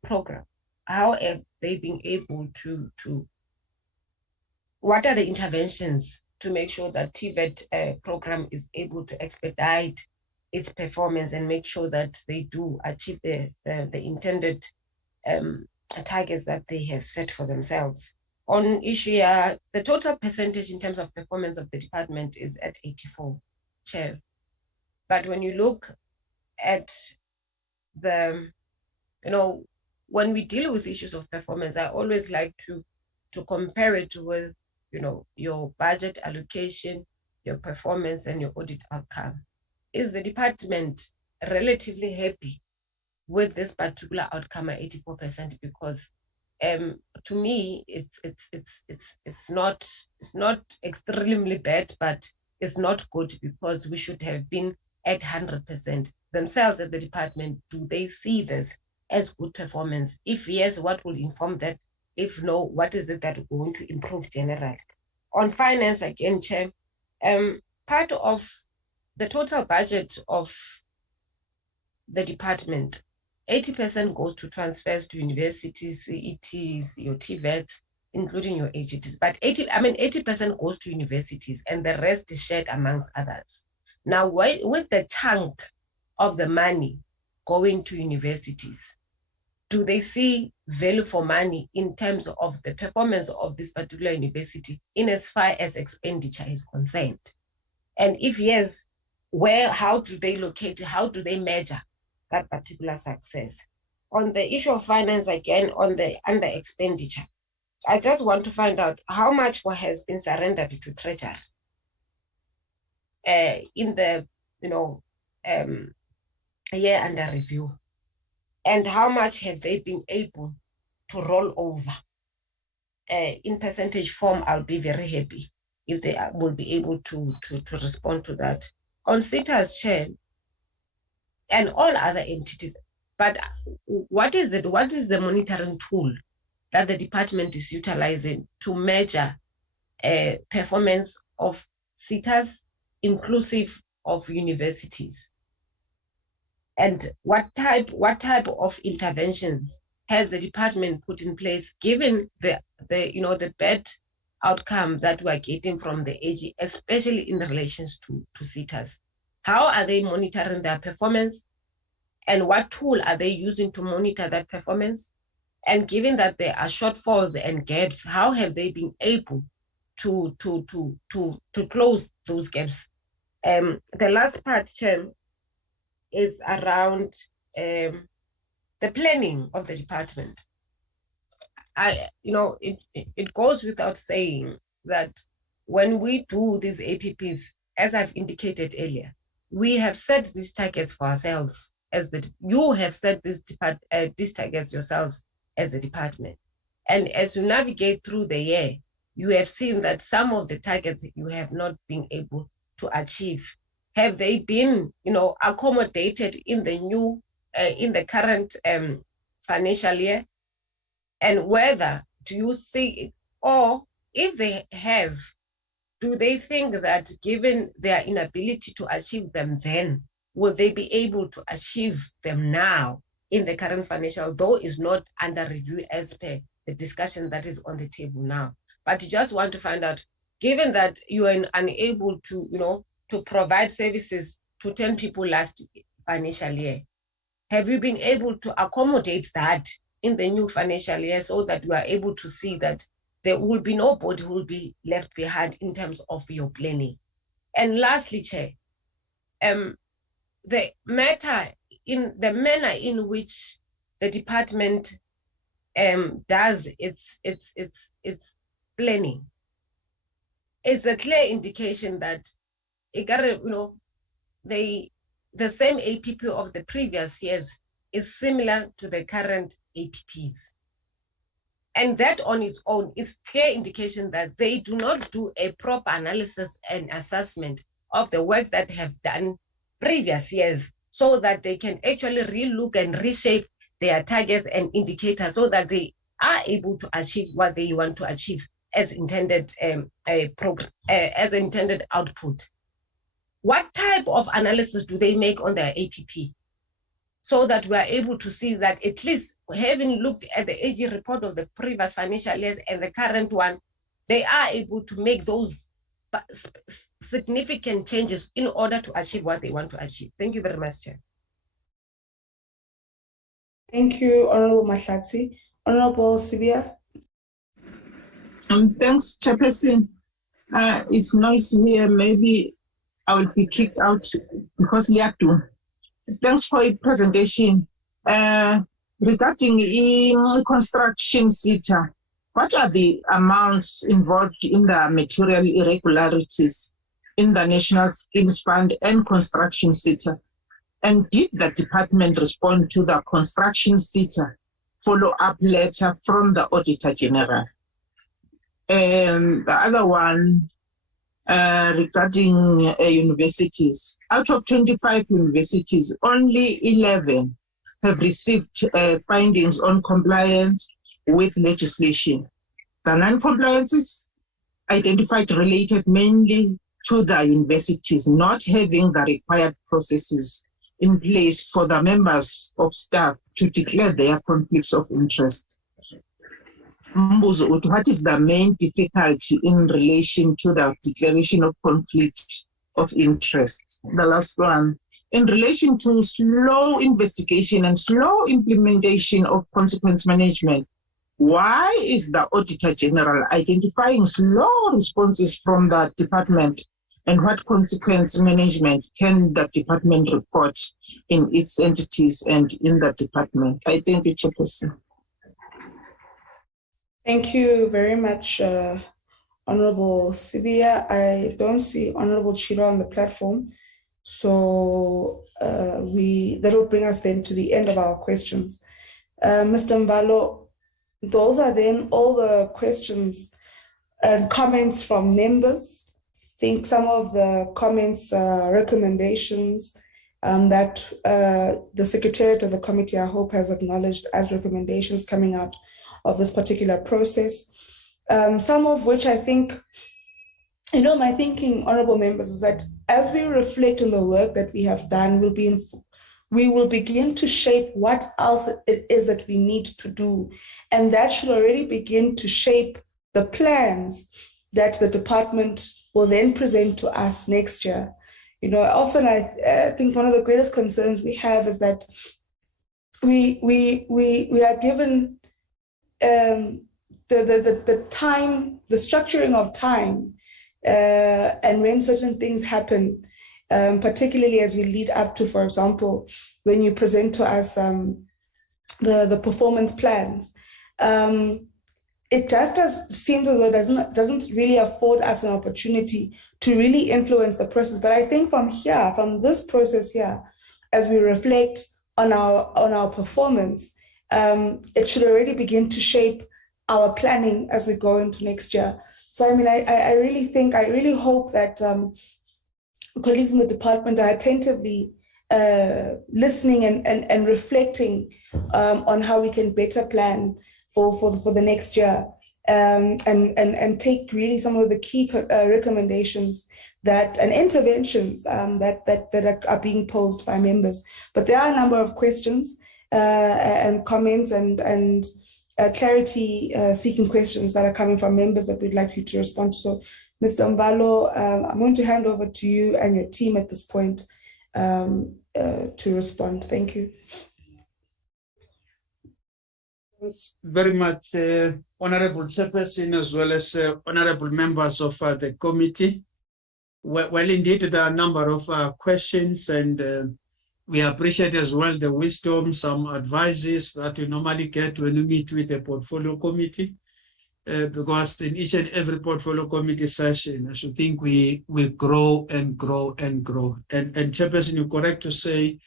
program, how have they been able to what are the interventions to make sure that TVET program is able to expedite its performance and make sure that they do achieve the intended targets that they have set for themselves? On issue, the total percentage in terms of performance of the department is at 84, Chair. But when you look at when we deal with issues of performance, I always like to compare it with, your budget allocation, your performance, and your audit outcome. Is the department relatively happy with this particular outcome at 84%? Because to me, it's not extremely bad, but it's not good, because we should have been at 100%. Themselves at the department, do they see this as good performance? If yes, what will inform that? If no, what is it that we're going to improve generally? On finance, again, Chair, part of the total budget of the department, 80% goes to transfers to universities, CETs, your TVETs, including your AGTs. But 80% goes to universities, and the rest is shared amongst others. Now, with the chunk of the money going to universities, do they see value for money in terms of the performance of this particular university in as far as expenditure is concerned? And if yes, how do they locate, how do they measure that particular success? On the issue of finance, again, on the under expenditure, I just want to find out how much has been surrendered to Treasury in the year under review, and how much have they been able to roll over. In percentage form, I'll be very happy if they will be able to respond to that. On SETA's chair and all other entities, but what is it? What is the monitoring tool that the department is utilizing to measure performance of SETAs inclusive of universities? And what type of interventions has the department put in place, given the bad outcome that we are getting from the AG, especially in relations to SETAs? How are they monitoring their performance, and what tool are they using to monitor that performance? And given that there are shortfalls and gaps, how have they been able to close those gaps? The last part, Chair, is around the planning of the department. It goes without saying that when we do these APPs, as I've indicated earlier, we have set these targets for ourselves. You have set these targets yourselves as a department. And as you navigate through the year, you have seen that some of the targets you have not been able to achieve. Have they been, accommodated in the current financial year? And whether do you see it, or if they have, do they think that given their inability to achieve them then, will they be able to achieve them now in the current financial, though is not under review as per the discussion that is on the table now? But you just want to find out, given that you are unable to, to provide services to 10 people last financial year, have you been able to accommodate that in the new financial year so that you are able to see that there will be nobody who will be left behind in terms of your planning? And lastly, Chair, the manner in which the department does its planning is a clear indication that the same APP of the previous years is similar to the current APPs. And that on its own is clear indication that they do not do a proper analysis and assessment of the work that they have done previous years, so that they can actually relook and reshape their targets and indicators so that they are able to achieve what they want to achieve as intended as intended output. What type of analysis do they make on their APP so that we are able to see that, at least having looked at the AG report of the previous financial years and the current one, they are able to make those significant changes in order to achieve what they want to achieve? Thank you very much, Chair. Thank you, Honorable Mahlatsi. Honorable Sibia. Thanks, Chairperson. It's noisy here. Maybe I will be kicked out because Liatu. Thanks for your presentation. Regarding construction sector, what are the amounts involved in the material irregularities in the National Skills Fund and construction sector? And did the department respond to the construction sector follow-up letter from the Auditor General? And the other one, regarding universities, out of 25 universities, only 11 have received findings on compliance with legislation. The non-compliances identified related mainly to the universities not having the required processes in place for the members of staff to declare their conflicts of interest. Mbuzo, what is the main difficulty in relation to the declaration of conflict of interest? The last one, in relation to slow investigation and slow implementation of consequence management. Why is the Auditor General identifying slow responses from the department, and what consequence management can the department report in its entities and in the department? I thank you, Chairperson. Thank you very much, Honorable Sibia. I don't see Honorable Chiro on the platform, so that will bring us then to the end of our questions. Mr. Mbalo, those are then all the questions and comments from members. I think some of the comments, recommendations that the Secretariat of the Committee, I hope, has acknowledged as recommendations coming out of this particular process. Some of which I think, my thinking, honorable members, is that as we reflect on the work that we have done, we will begin to shape what else it is that we need to do. And that should already begin to shape the plans that the department will then present to us next year. Often I think one of the greatest concerns we have is that we are given the time, the structuring of time, and when certain things happen, particularly as we lead up to, for example, when you present to us the performance plans, it just seems as though it doesn't really afford us an opportunity to really influence the process. But I think from this process here, as we reflect on our performance, it should already begin to shape our planning as we go into next year. So I really hope that colleagues in the department are attentively listening and reflecting on how we can better plan for the next year, and take really some of the key recommendations and interventions that are being posed by members. But there are a number of questions and comments and clarity seeking questions that are coming from members that we'd like you to respond to. So, Mr. Mbalo, I'm going to hand over to you and your team at this point to respond. Thank you. Thanks very much, Honorable Chairperson, as well as honorable members of the committee. Well, indeed, there are a number of questions, and we appreciate as well the wisdom, some advices that we normally get when we meet with the portfolio committee, because in each and every portfolio committee session, I should think we grow and grow and grow. And Chairperson, you're correct to say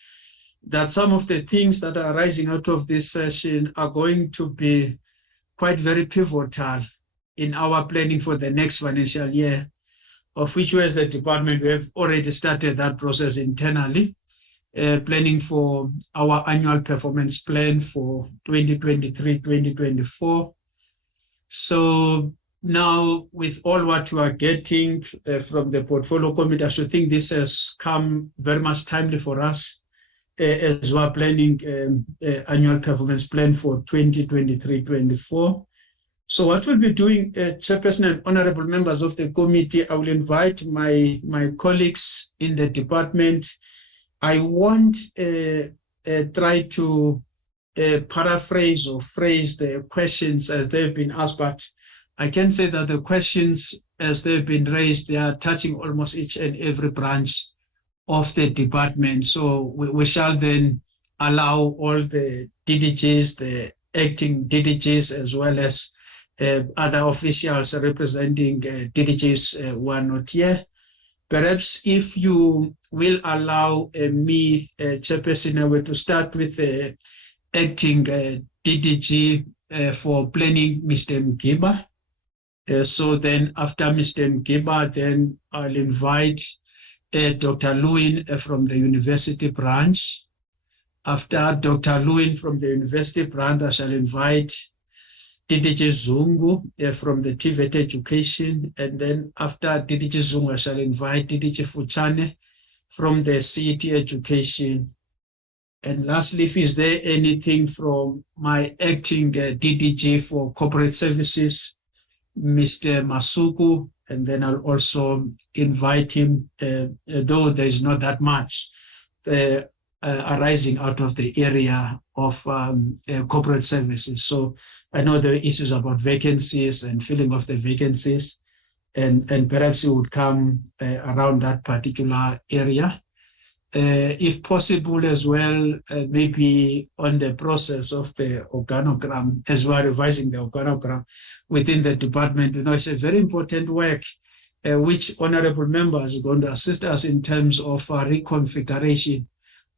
that some of the things that are rising out of this session are going to be quite very pivotal in our planning for the next financial year, of which as the department, we have already started that process internally, planning for our annual performance plan for 2023-2024. So now, with all what you are getting from the portfolio committee, I should think this has come very much timely for us as we are planning annual performance plan for 2023-24. So what we'll be doing, Chairperson and honorable members of the committee, I will invite my colleagues in the department. I won't try to paraphrase or phrase the questions as they've been asked, but I can say that the questions as they've been raised, they are touching almost each and every branch of the department. So we shall then allow all the DDGs, the acting DDGs, as well as other officials representing DDGs who are not here. Perhaps if you will allow me, Chairperson, to start with the acting DDG for planning, Mr. Mgiba. So then after Mr. Mgiba, then I'll invite Dr. Lewin from the university branch. After Dr. Lewin from the university branch, I shall invite DDG Zungu from the DHET education. And then after DDG Zungu, I shall invite DDG Fuchane from the CET education. And lastly, is there anything from my acting DDG for corporate services, Mr. Masuku? And then I'll also invite him, though there's not that much arising out of the area of corporate services. So I know there are issues about vacancies and filling of the vacancies, and perhaps it would come around that particular area. If possible as well, maybe on the process of the organogram, as well, revising the organogram within the department. It's a very important work which honorable members are going to assist us in terms of reconfiguration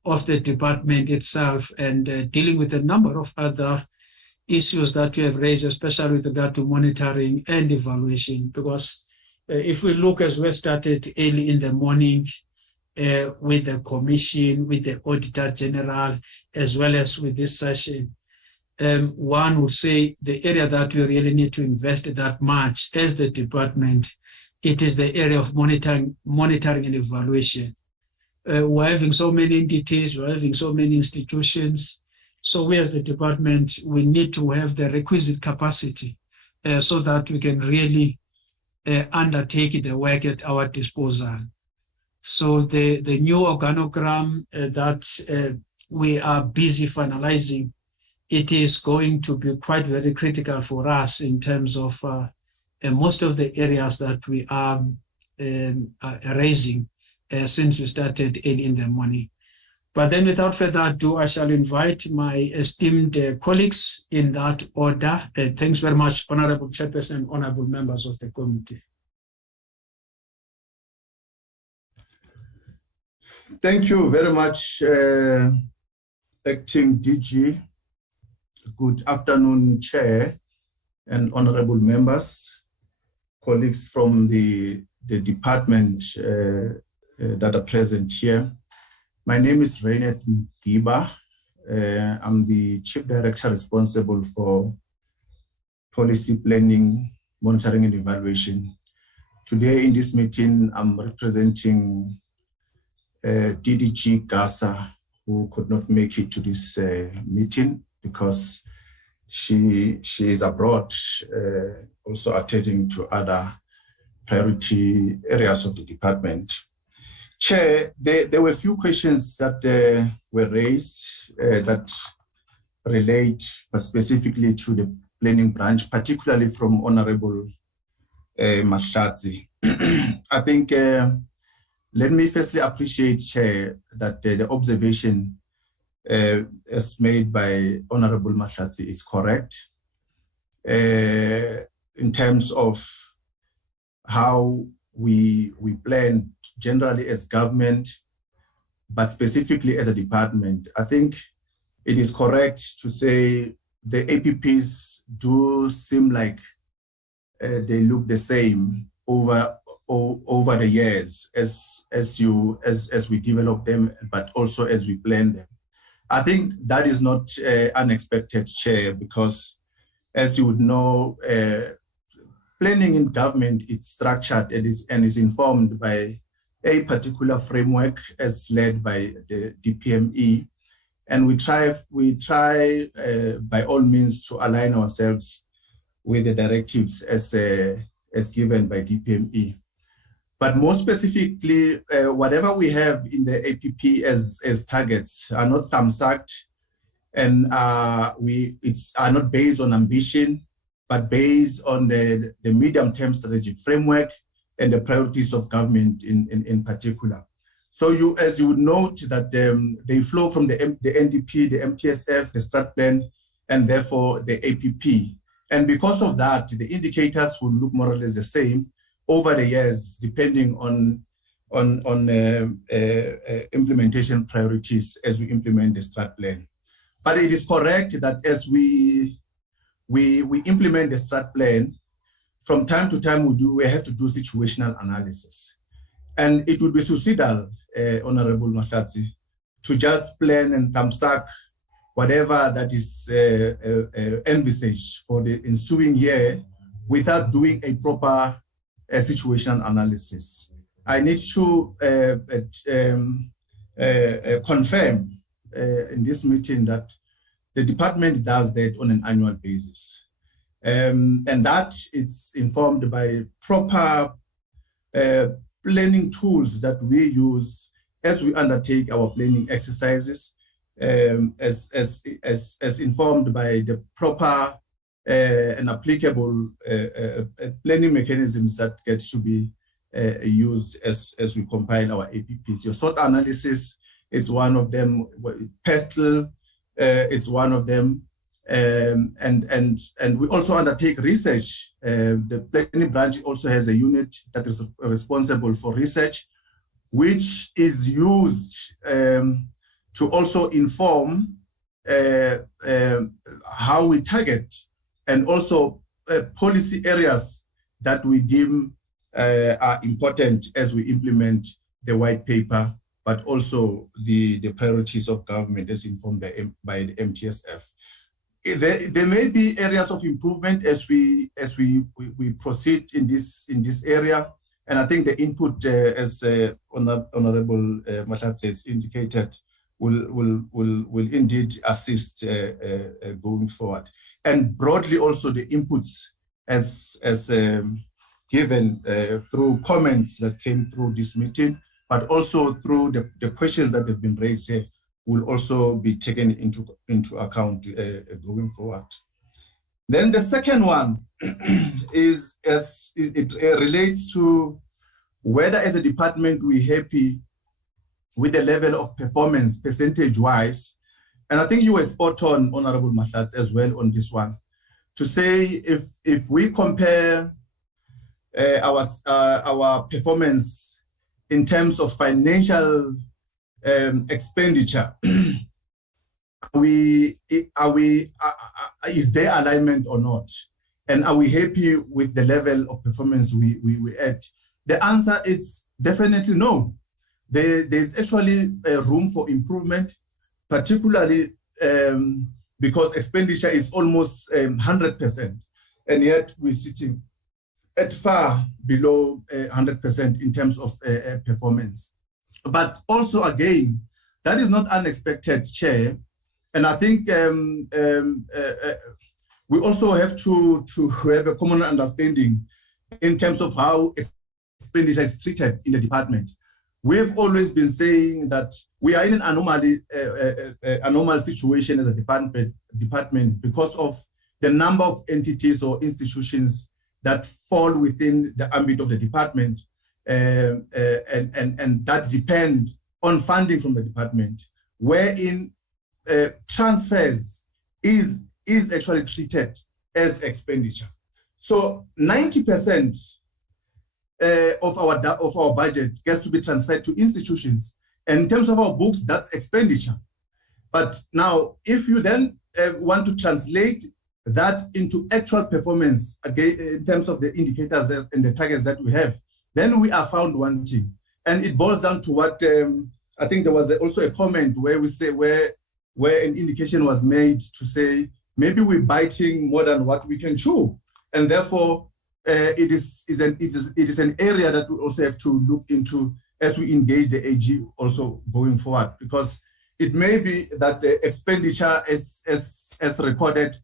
of the department itself, and dealing with a number of other issues that we have raised, especially with regard to monitoring and evaluation. Because if we look, as we started early in the morning, with the commission, with the Auditor General, as well as with this session, one would say the area that we really need to invest that much as the department, it is the area of monitoring and evaluation. We're having so many entities, we're having so many institutions. So we as the department, we need to have the requisite capacity so that we can really undertake the work at our disposal. So the new organogram that we are busy finalizing, it is going to be quite very critical for us in terms of most of the areas that we are raising since we started early in the morning. But then without further ado, I shall invite my esteemed colleagues in that order. Thanks very much, Honorable Chairperson and honorable members of the committee. Thank you very much, Acting DG. Good afternoon, Chair and honorable members, colleagues from the department that are present here. My name is Reinhard Giba. I'm the Chief Director responsible for policy planning, monitoring and evaluation. Today in this meeting, I'm representing DDG Gasa, who could not make it to this meeting because she is abroad, also attending to other priority areas of the department. Chair, there were a few questions that were raised that relate specifically to the planning branch, particularly from Honorable Mahlatsi. I think let me firstly appreciate, Chair, that the observation as made by Honorable Mahlatsi is correct in terms of how we plan generally as government, but specifically as a department. I think it is correct to say the APPs do seem like they look the same over the years as we develop them, but also as we plan them. I think that is not unexpected, Chair, because as you would know, planning in government is structured and is informed by a particular framework as led by the DPME, and we try by all means to align ourselves with the directives as given by DPME. But more specifically, whatever we have in the APP as targets are not thumbsucked, and are not based on ambition, but based on the medium-term strategic framework and the priorities of government in particular. So as you would note that they flow from the NDP, the MTSF, the strat plan, and therefore the APP. And because of that, the indicators will look more or less the same over the years, depending on implementation priorities as we implement the strat plan. But it is correct that as we implement the strat plan, from time to time we have to do situational analysis. And it would be suicidal, Honorable Mahlatsi, to just plan and thumbsuck whatever that is envisaged for the ensuing year without doing a proper situational analysis. I need to confirm in this meeting that the department does that on an annual basis. And that is informed by proper planning tools that we use as we undertake our planning exercises, as informed by the proper and applicable planning mechanisms that get to be used as we compile our APPs. Your SWOT analysis is one of them. PESTL, it's one of them. And we also undertake research. The planning branch also has a unit that is responsible for research, which is used to also inform how we target and also policy areas that we deem are important as we implement the white paper, but also the priorities of government as informed by the MTSF. There may be areas of improvement as we proceed in this area, and I think the input, as Honorable Mahlatsi has indicated, will indeed assist going forward. And broadly also the inputs as given through comments that came through this meeting, but also through the questions that have been raised here will also be taken into account going forward. Then the second one is as it relates to whether as a department we're happy with the level of performance percentage-wise. And I think you were spot on, Honorable Mahlatsi, as well on this one, to say if we compare our performance in terms of financial expenditure, is there alignment or not? And are we happy with the level of performance we at? The answer is definitely no. There's actually room for improvement, particularly because expenditure is almost 100%, and yet we're sitting at far below 100% in terms of performance. But also, again, that is not unexpected, Chair. And I think we also have to have a common understanding in terms of how expenditure is treated in the department. We've always been saying that we are in an anomal situation as a department because of the number of entities or institutions that fall within the ambit of the department, and that depend on funding from the department, wherein transfers is actually treated as expenditure. So 90% of our budget gets to be transferred to institutions, and in terms of our books, that's expenditure. But now, if you then want to translate that into actual performance, again, in terms of the indicators and the targets that we have, then we are found wanting. And it boils down to what I think there was also a comment where we say where an indication was made to say maybe we're biting more than what we can chew, and therefore it is an area that we also have to look into as we engage the AG also going forward, because it may be that the expenditure as recorded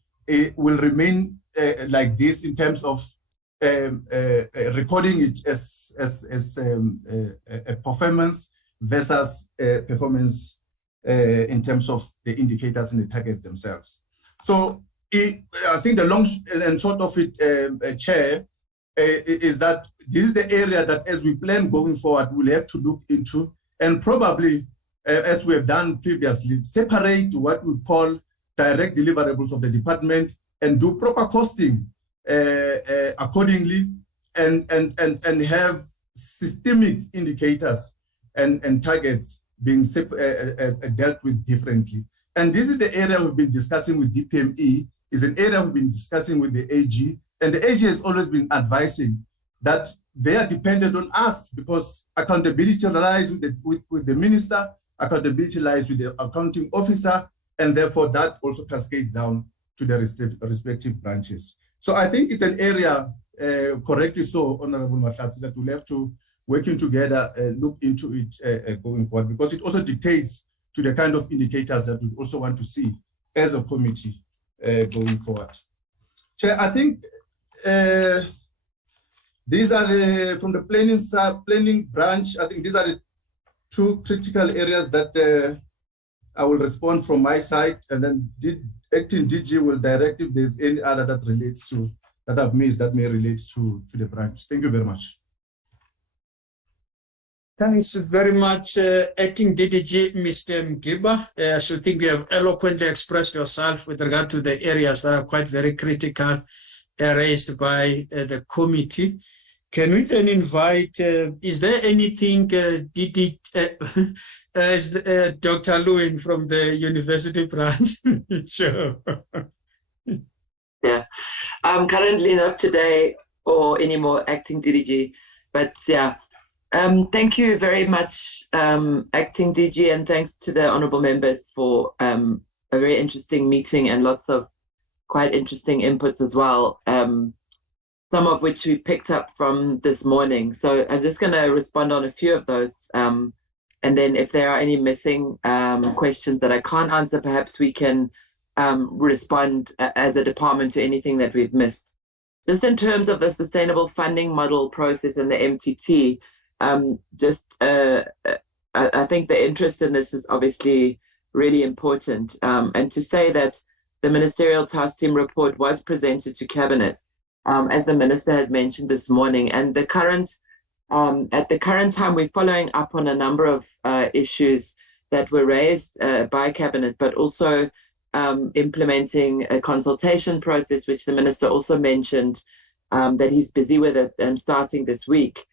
will remain like this in terms of recording it as a performance versus performance in terms of the indicators and the targets themselves. So I think the long and short of it, Chair, is that this is the area that as we plan going forward, we'll have to look into, and probably, as we have done previously, separate what we call direct deliverables of the department and do proper costing accordingly, and have systemic indicators and targets being dealt with differently. And this is the area we've been discussing with DPME, is an area we've been discussing with the AG, and the AG has always been advising that they are dependent on us because accountability lies with the minister, accountability lies with the accounting officer, and therefore that also cascades down to the respective branches. So I think it's an area, correctly so, Honorable Mahlatsi, that we'll have to, working together, look into it going forward, because it also dictates to the kind of indicators that we also want to see as a committee going forward. Chair, I think these are from the planning branch. I think these are two critical areas that I will respond from my side, and then acting DG will direct if there's any other that relates to, that I've missed that may relate to the branch. Thank you very much. Thanks very much, Acting DDG, Mr. Mgiba. I should think you have eloquently expressed yourself with regard to the areas that are quite very critical raised by the committee. Can we then invite, is there anything, Dr. Lewin from the university branch? Sure. Yeah, currently not today or anymore acting DDG, but yeah. Thank you very much, Acting DG, and thanks to the honourable members for a very interesting meeting and lots of quite interesting inputs as well, some of which we picked up from this morning. So I'm just going to respond on a few of those, and then if there are any missing questions that I can't answer, perhaps we can respond as a department to anything that we've missed. Just in terms of the sustainable funding model process and the MTT, I think the interest in this is obviously really important. And to say that the Ministerial Task Team report was presented to Cabinet, as the Minister had mentioned this morning, and at the current time, we're following up on a number of issues that were raised by Cabinet, but also implementing a consultation process, which the Minister also mentioned that he's busy with it starting this week.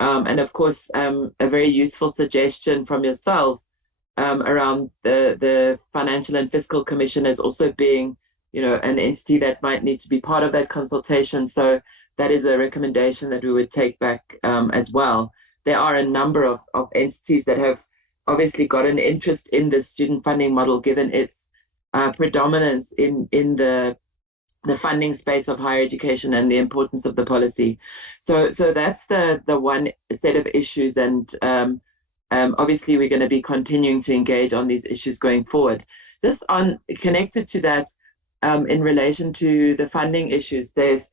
And of course, a very useful suggestion from yourselves around the Financial and Fiscal Commission as also being, an entity that might need to be part of that consultation. So that is a recommendation that we would take back as well. There are a number of entities that have obviously got an interest in the student funding model, given its predominance in the funding space of higher education and the importance of the policy. So that's the one set of issues, and obviously we're going to be continuing to engage on these issues going forward. Just connected to that, in relation to the funding issues, there's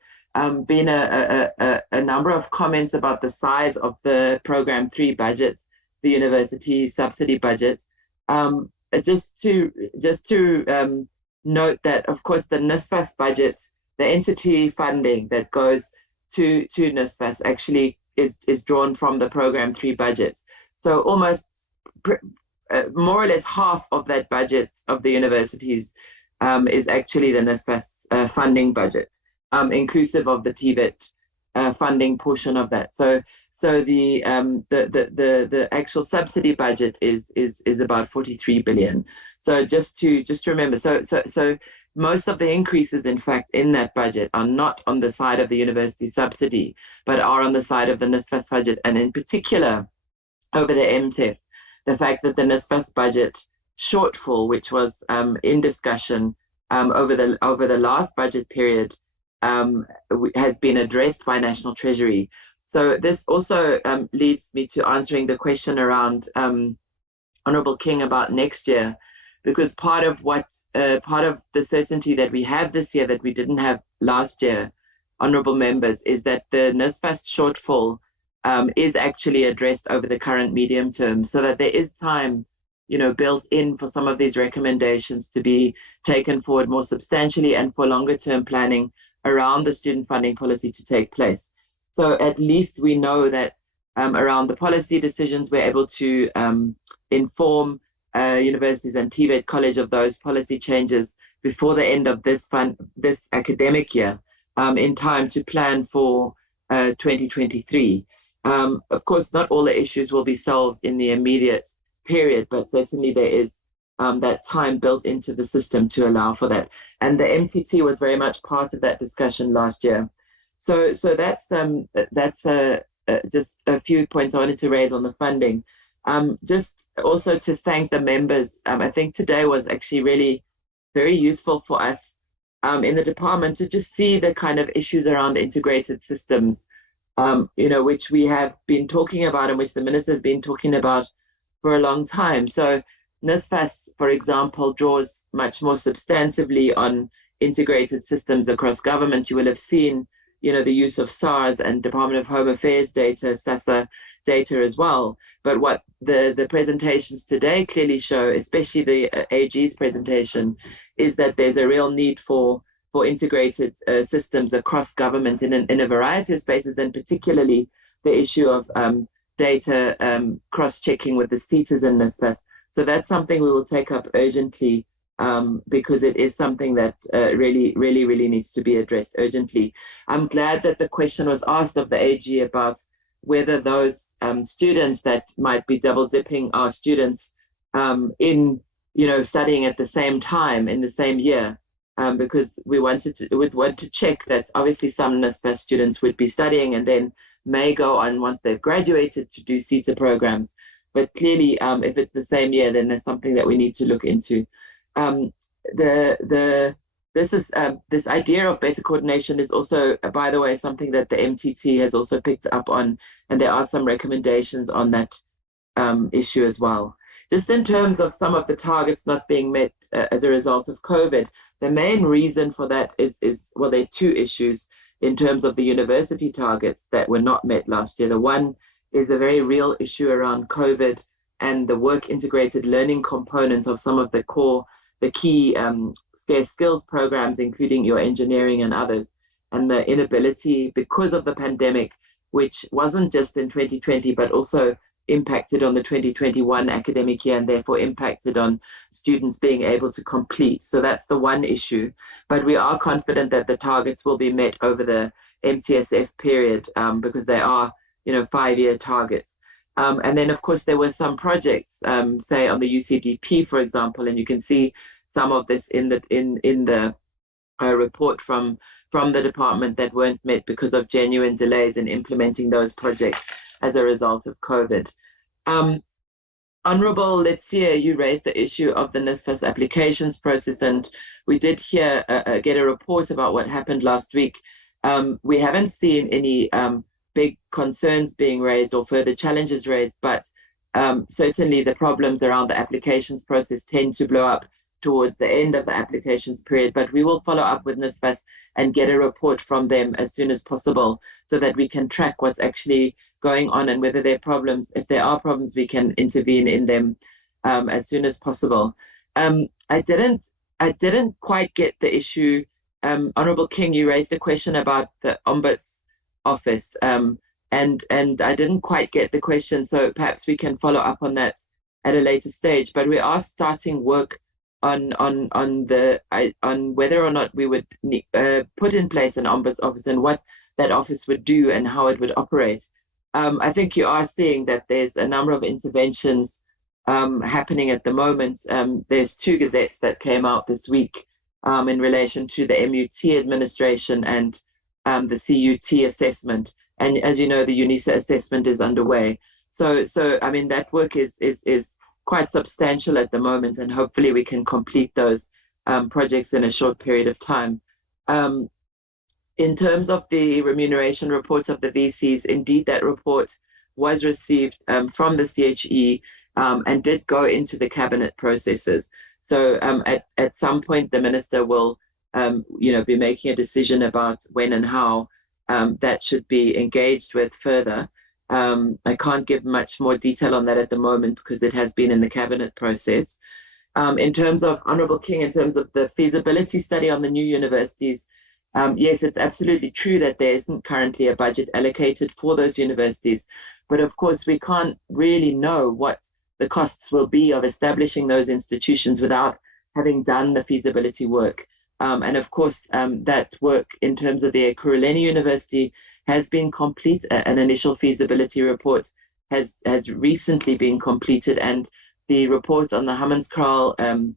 been a number of comments about the size of the Program 3 budget, the university subsidy budget. Just to note that, of course, the NSFAS budget, the entity funding that goes to NSFAS actually is drawn from the Program 3 budget. So almost more or less half of that budget of the universities is actually the NSFAS funding budget, inclusive of the DHET funding portion of that. So the actual subsidy budget is about 43 billion. So just to remember, so most of the increases, in fact, in that budget are not on the side of the university subsidy, but are on the side of the NSFAS budget, and in particular over the MTEF, the fact that the NSFAS budget shortfall, which was in discussion over the last budget period, has been addressed by National Treasury. So this also leads me to answering the question around Honourable King about next year, because part of the certainty that we have this year that we didn't have last year, honourable members, is that the NSFAS shortfall is actually addressed over the current medium term, so that there is time, built in for some of these recommendations to be taken forward more substantially and for longer term planning around the student funding policy to take place. So at least we know that around the policy decisions, we're able to inform universities and TVET College of those policy changes before the end of this academic year, in time to plan for 2023. Of course, not all the issues will be solved in the immediate period, but certainly there is that time built into the system to allow for that. And the MTT was very much part of that discussion last year. So that's just a few points I wanted to raise on the funding. Just also to thank the members. I think today was actually really very useful for us in the department to just see the kind of issues around integrated systems, which we have been talking about and which the Minister has been talking about for a long time. So NSFAS, for example, draws much more substantively on integrated systems across government. You will have seen, the use of SARS and Department of Home Affairs data, SASA data as well. But what the presentations today clearly show, especially the AG's presentation, is that there's a real need for integrated systems across government in a variety of spaces, and particularly the issue of data cross-checking with the CETAs in NSFAS. So that's something we will take up urgently, because it is something that really needs to be addressed urgently. I'm glad that the question was asked of the AG about whether those students that might be double dipping our students in, studying at the same time in the same year, because we would want to check that obviously some NSFAS students would be studying and then may go on once they've graduated to do CETA programs. But clearly, if it's the same year, then there's something that we need to look into. This idea of better coordination is also, by the way, something that the MTT has also picked up on, and there are some recommendations on that issue as well. Just in terms of some of the targets not being met as a result of COVID, the main reason for that is well, there are two issues in terms of the university targets that were not met last year. The one is a very real issue around COVID and the work integrated learning component of some of the key scarce skills programs, including your engineering and others, and the inability because of the pandemic, which wasn't just in 2020, but also impacted on the 2021 academic year and therefore impacted on students being able to complete. So that's the one issue. But we are confident that the targets will be met over the MTSF period, because they are, 5-year targets. And then, of course, there were some projects, say on the UCDP, for example, and you can see some of this in the report from the department that weren't met because of genuine delays in implementing those projects as a result of COVID. Honorable Letsia, you raised the issue of the NSFAS applications process, and we did get a report about what happened last week. We haven't seen any big concerns being raised or further challenges raised, but certainly the problems around the applications process tend to blow up towards the end of the applications period. But we will follow up with NSFAS and get a report from them as soon as possible so that we can track what's actually going on and whether there are problems. If there are problems, we can intervene in them as soon as possible. I didn't quite get the issue. Honorable King, you raised a question about the Ombuds office, and I didn't quite get the question, so perhaps we can follow up on that at a later stage. But we are starting work on whether or not we would put in place an Ombuds office and what that office would do and how it would operate. I think you are seeing that there's a number of interventions happening at the moment. There's 2 gazettes that came out this week in relation to the MUT administration and the CUT assessment. And as you know, the UNISA assessment is underway. So I mean, that work is quite substantial at the moment, and hopefully we can complete those projects in a short period of time. In terms of the remuneration report of the VCs, indeed that report was received from the CHE and did go into the cabinet processes. So at some point the minister will be making a decision about when and how that should be engaged with further. I can't give much more detail on that at the moment because it has been in the cabinet process. In terms of, Honourable King, in terms of the feasibility study on the new universities, yes, it's absolutely true that there isn't currently a budget allocated for those universities, but of course we can't really know what the costs will be of establishing those institutions without having done the feasibility work. And of course, that work in terms of the Ekurhuleni University has been complete. An initial feasibility report has recently been completed, and the report on the Hammanskraal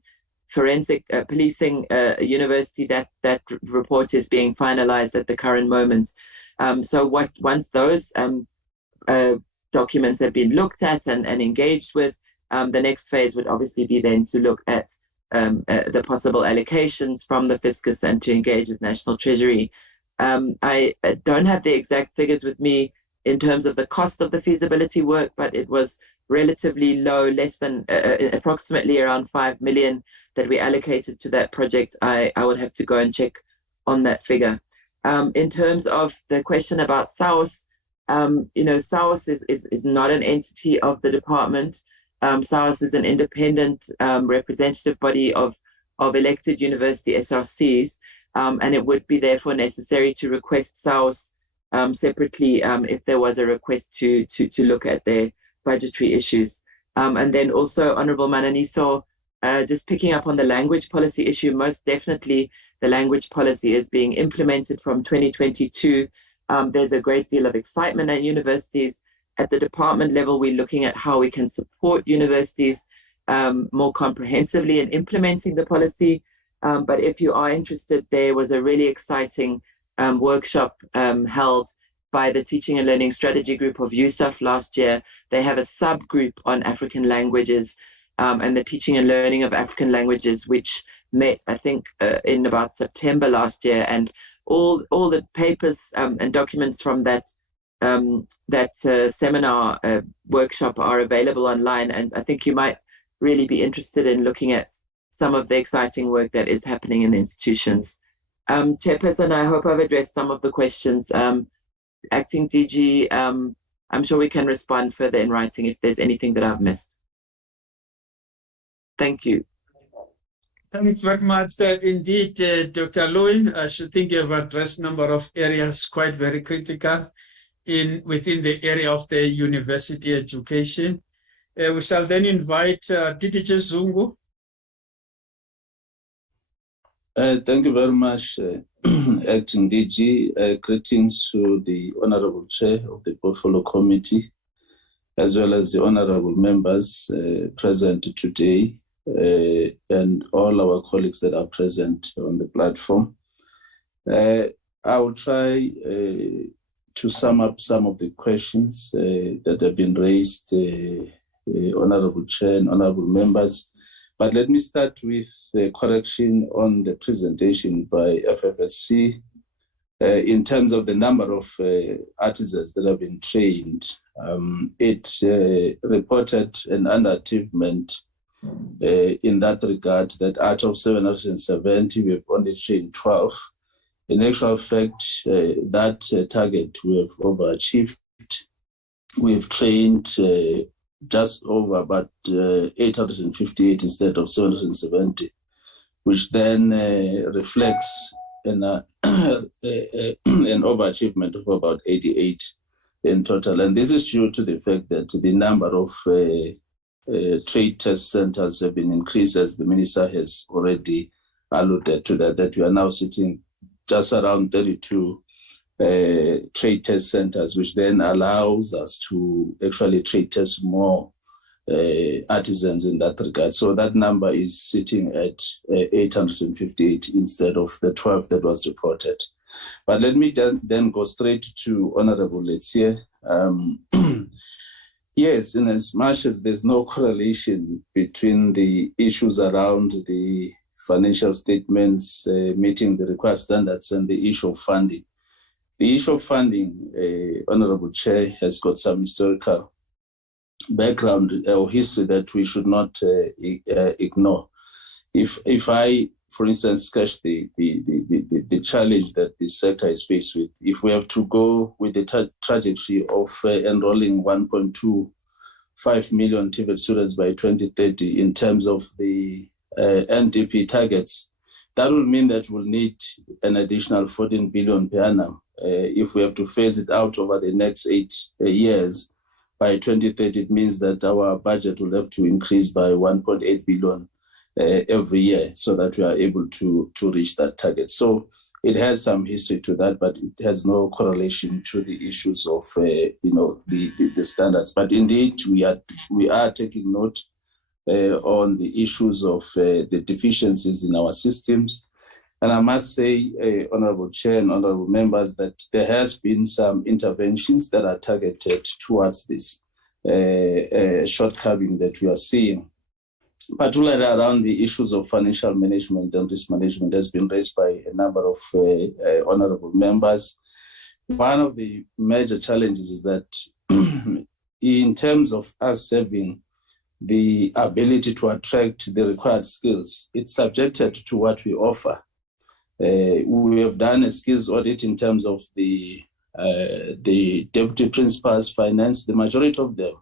Forensic Policing University, that report is being finalized at the current moment. So once those documents have been looked at and engaged with, the next phase would obviously be then to look at the possible allocations from the fiscus and to engage with National Treasury. I don't have the exact figures with me in terms of the cost of the feasibility work, but it was relatively low, less than approximately around 5 million that we allocated to that project. I would have to go and check on that figure. In terms of the question about SAUS, SAOS is not an entity of the department. SAOS is an independent representative body of elected university SRCs, and it would be therefore necessary to request SAOS separately if there was a request to look at their budgetary issues. And then also, Honorable Mananiso, just picking up on the language policy issue, most definitely the language policy is being implemented from 2022. There's a great deal of excitement at universities. At the department level, we're looking at how we can support universities more comprehensively in implementing the policy. But if you are interested, there was a really exciting workshop held by the Teaching and Learning Strategy Group of USAF last year. They have a subgroup on African languages and the teaching and learning of African languages, which met, I think, in about September last year. And all the papers and documents from that seminar workshop are available online. And I think you might really be interested in looking at some of the exciting work that is happening in the institutions. Chairperson, I hope I've addressed some of the questions. Acting DG, I'm sure we can respond further in writing if there's anything that I've missed. Thank you. Thanks very much. Indeed, Dr. Lewin, I should think you have addressed a number of areas quite very critical within the area of the university education. We shall then invite DDJ Zungu. Thank you very much, Acting DG. Greetings to the Honorable Chair of the Portfolio Committee, as well as the Honorable members present today, and all our colleagues that are present on the platform. I will try to sum up some of the questions that have been raised, Honorable Chair and Honorable members. But let me start with the correction on the presentation by FFSC in terms of the number of artisans that have been trained. It reported an underachievement in that regard, that out of 770, we have only trained 12. In actual fact, that target we have overachieved. We have trained just over about 858 instead of 770, which then reflects an overachievement of about 88 in total. And this is due to the fact that the number of trade test centers have been increased, as the Minister has already alluded to that we are now sitting just around 32 trade test centers, which then allows us to actually trade test more artisans in that regard. So that number is sitting at 858 instead of the 12 that was reported. But let me then go straight to Honorable Letsie. Yes, in as much as there's no correlation between the issues around the financial statements meeting the required standards and the issue of funding. The issue of funding, Honorable Chair, has got some historical background or history that we should not ignore. If I, for instance, sketch the challenge that this sector is faced with, if we have to go with the trajectory of enrolling 1.25 million TVET students by 2030 in terms of the NDP targets, that will mean that we'll need an additional 14 billion per annum. If we have to phase it out over the next 8 years, by 2030, it means that our budget will have to increase by 1.8 billion every year so that we are able to reach that target. So it has some history to that, but it has no correlation to the issues of the standards. But indeed, we are taking note on the issues of the deficiencies in our systems. And I must say, Honorable Chair and Honorable members, that there has been some interventions that are targeted towards this shortcoming that we are seeing, particularly around the issues of financial management and risk management has been raised by a number of honorable members. One of the major challenges is that in terms of us having the ability to attract the required skills, it's subjected to what we offer. We have done a skills audit in terms of the the deputy principals, finance, the majority of them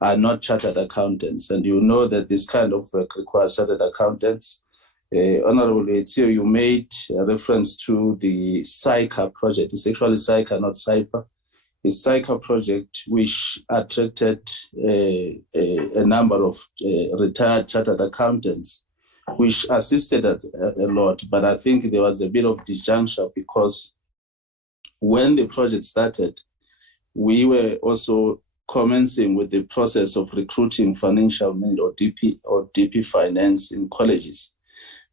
are not chartered accountants. And you know that this kind of work requires chartered accountants. Honorable Etio, you made a reference to the SICA project. It's actually SICA, not CYPA. It's SICA project, which attracted a number of retired chartered accountants, which assisted us a lot. But I think there was a bit of disjuncture because when the project started, we were also commencing with the process of recruiting financial men or DP finance in colleges.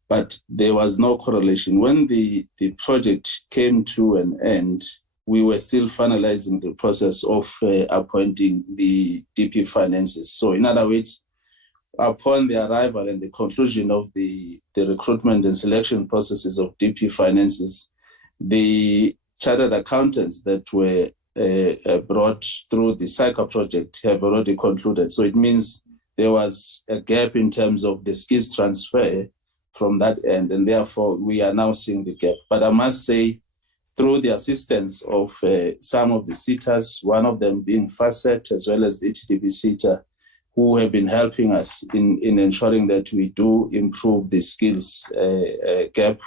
But there was no correlation. When the project came to an end, we were still finalizing the process of appointing the DP finances. So in other words, upon the arrival and the conclusion of the recruitment and selection processes of DP finances, the chartered accountants that were brought through the SICA project have already concluded. So it means there was a gap in terms of the skills transfer from that end, and therefore we are now seeing the gap. But I must say, through the assistance of some of the sitters, one of them being FACET as well as the HDB sitter, who have been helping us in ensuring that we do improve the skills gap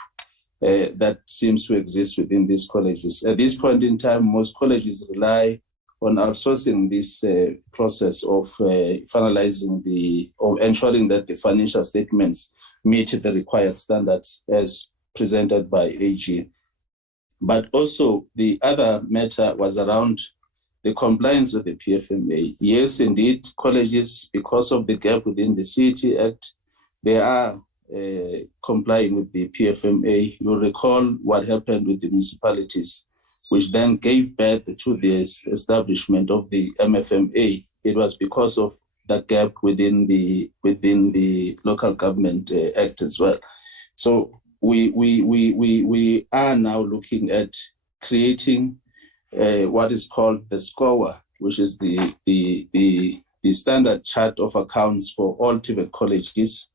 that seems to exist within these colleges. At this point in time, most colleges rely on outsourcing this process of finalizing or ensuring that the financial statements meet the required standards as presented by AG. But also the other matter was around the compliance with the PFMA. Yes, indeed, colleges, because of the gap within the CET Act, they are complying with the PFMA. You'll recall what happened with the municipalities, which then gave birth to the establishment of the MFMA. It was because of the gap within the Local Government Act as well. So we are now looking at creating what is called the SCOA, which is the standard chart of accounts for all TVET colleges,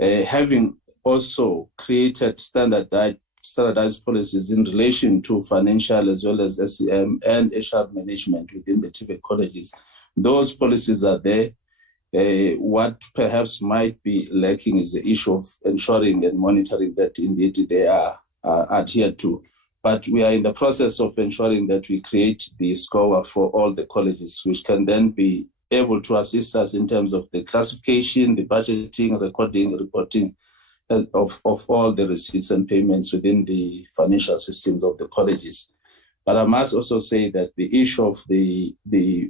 having also created standardized policies in relation to financial as well as SEM and HR management within the TVET colleges. Those policies are there. What perhaps might be lacking is the issue of ensuring and monitoring that indeed they are adhered to. But we are in the process of ensuring that we create the SCOA for all the colleges, which can then be able to assist us in terms of the classification, the budgeting, recording, reporting of all the receipts and payments within the financial systems of the colleges. But I must also say that the issue of the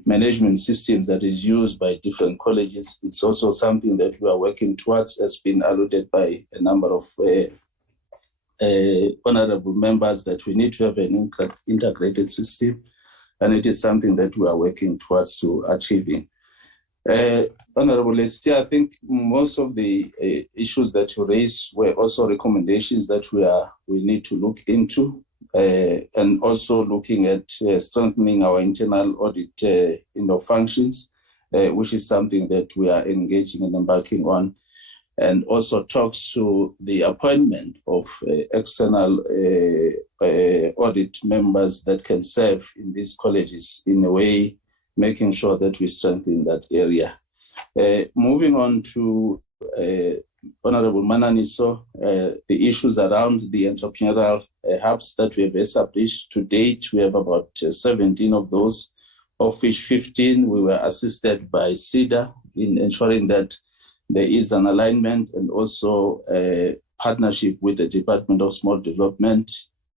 management systems that is used by different colleges, it's also something that we are working towards, as been alluded by a number of honorable members, that we need to have an integrated system, and it is something that we are working towards to achieving. Honorable Lestia, I think most of the issues that you raised were also recommendations that we need to look into. And also looking at strengthening our internal audit functions, which is something that we are engaging and embarking on, and also talks to the appointment of external audit members that can serve in these colleges in a way, making sure that we strengthen that area. Moving on to Honorable Mananiso, the issues around the entrepreneurial hubs that we have established to date. We have about 17 of those, of which 15 we were assisted by CEDA in ensuring that there is an alignment and also a partnership with the Department of Small Development,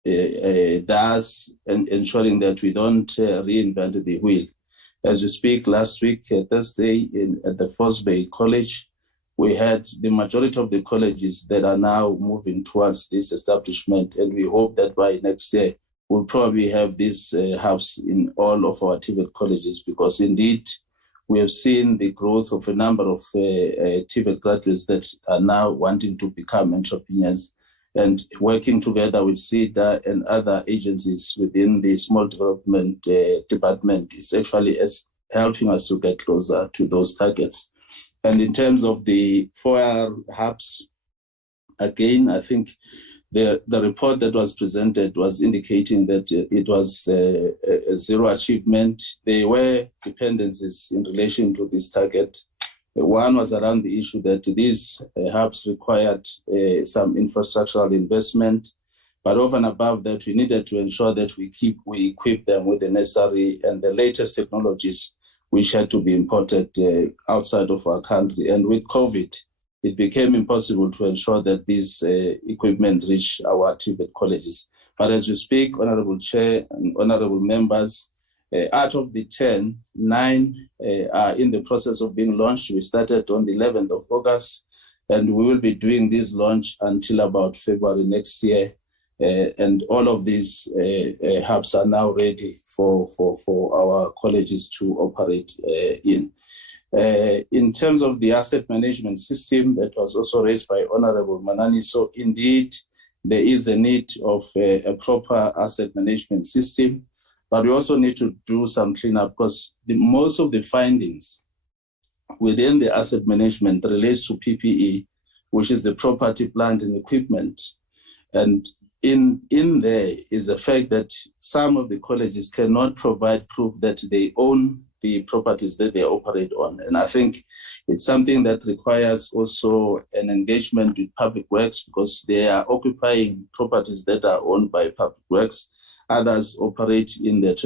thus ensuring that we don't reinvent the wheel. As we speak, last week, Thursday, at the Force Bay College, we had the majority of the colleges that are now moving towards this establishment, and we hope that by next year, we'll probably have these hubs in all of our TVET colleges, because indeed, we have seen the growth of a number of TVET graduates that are now wanting to become entrepreneurs, and working together with CEDA and other agencies within the Small Development Department is actually helping us to get closer to those targets. And in terms of the 4R hubs, again, I think The report that was presented was indicating that it was a zero achievement. There were dependencies in relation to this target. One was around the issue that these hubs required some infrastructural investment, but over and above that, we needed to ensure that we equip them with the necessary and the latest technologies which had to be imported outside of our country. And with COVID, it became impossible to ensure that these equipment reach our TVET colleges. But as we speak, Honorable Chair and Honorable Members, out of the 10, 9 are in the process of being launched. We started on the 11th of August, and we will be doing this launch until about February next year. And all of these hubs are now ready for our colleges to operate in. In terms of the asset management system that was also raised by Honorable Manani, so indeed there is a need of a proper asset management system, but we also need to do some cleanup because most of the findings within the asset management relates to PPE, which is the property, plant and equipment. And in there is the fact that some of the colleges cannot provide proof that they own the properties that they operate on. And I think it's something that requires also an engagement with public works because they are occupying properties that are owned by public works. Others operate in the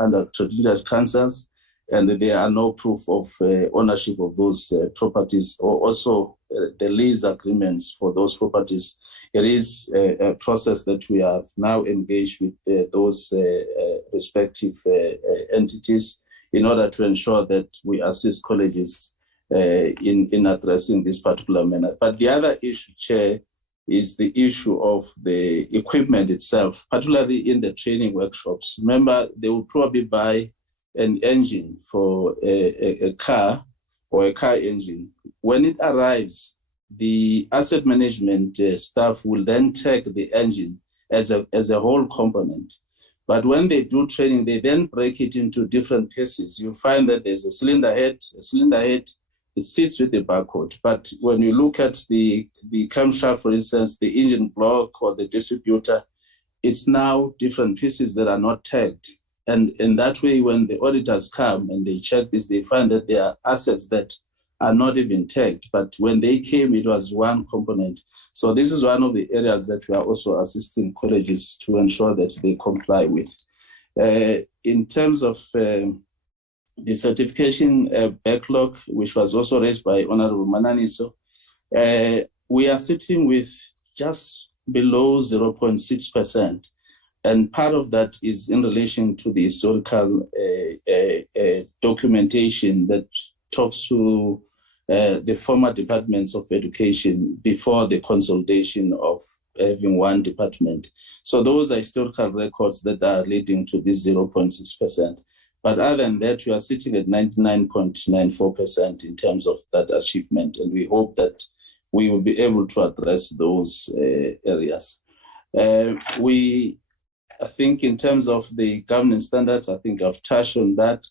under traditional councils, and there are no proof of ownership of those properties or also the lease agreements for those properties. It is a process that we have now engaged with those respective entities in order to ensure that we assist colleges in addressing this particular matter. But the other issue, Chair, is the issue of the equipment itself, particularly in the training workshops. Remember, they will probably buy an engine for a car or a car engine. When it arrives, the asset management staff will then take the engine as a whole component. But when they do training, they then break it into different pieces. You find that there's a cylinder head, it sits with the barcode. But when you look at the camshaft, for instance, the engine block or the distributor, it's now different pieces that are not tagged. And in that way, when the auditors come and they check this, they find that there are assets that are not even tagged. But when they came, it was one component. So this is one of the areas that we are also assisting colleges to ensure that they comply with. In terms of the certification backlog, which was also raised by Honorable Manani, so we are sitting with just below 0.6%. And part of that is in relation to the historical documentation that talks to the former departments of education before the consolidation of having one department. So those are historical records that are leading to this 0.6%. But other than that, we are sitting at 99.94% in terms of that achievement. And we hope that we will be able to address those areas. I think in terms of the governance standards, I think I've touched on that,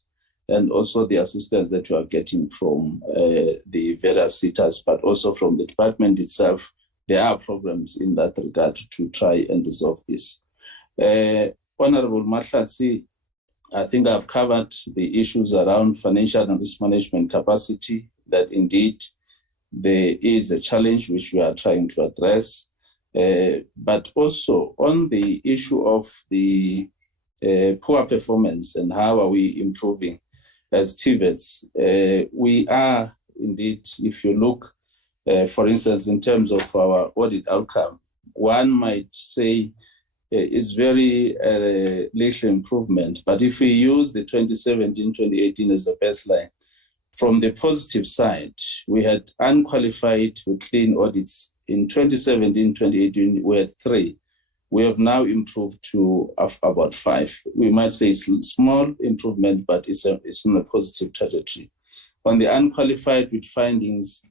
and also the assistance that you are getting from the various sitters, but also from the department itself. There are programs in that regard to try and resolve this. Honorable Mahlatsi, I think I've covered the issues around financial and risk management capacity, that indeed there is a challenge which we are trying to address. But also on the issue of the poor performance and how are we improving as TVETs, we are indeed, if you look, for instance, in terms of our audit outcome, one might say is very little improvement. But if we use the 2017-2018 as a baseline, from the positive side, we had unqualified or clean audits. In 2017-2018, we had 3. We have now improved to about 5. We might say it's small improvement, but it's on a positive trajectory. On the unqualified with findings,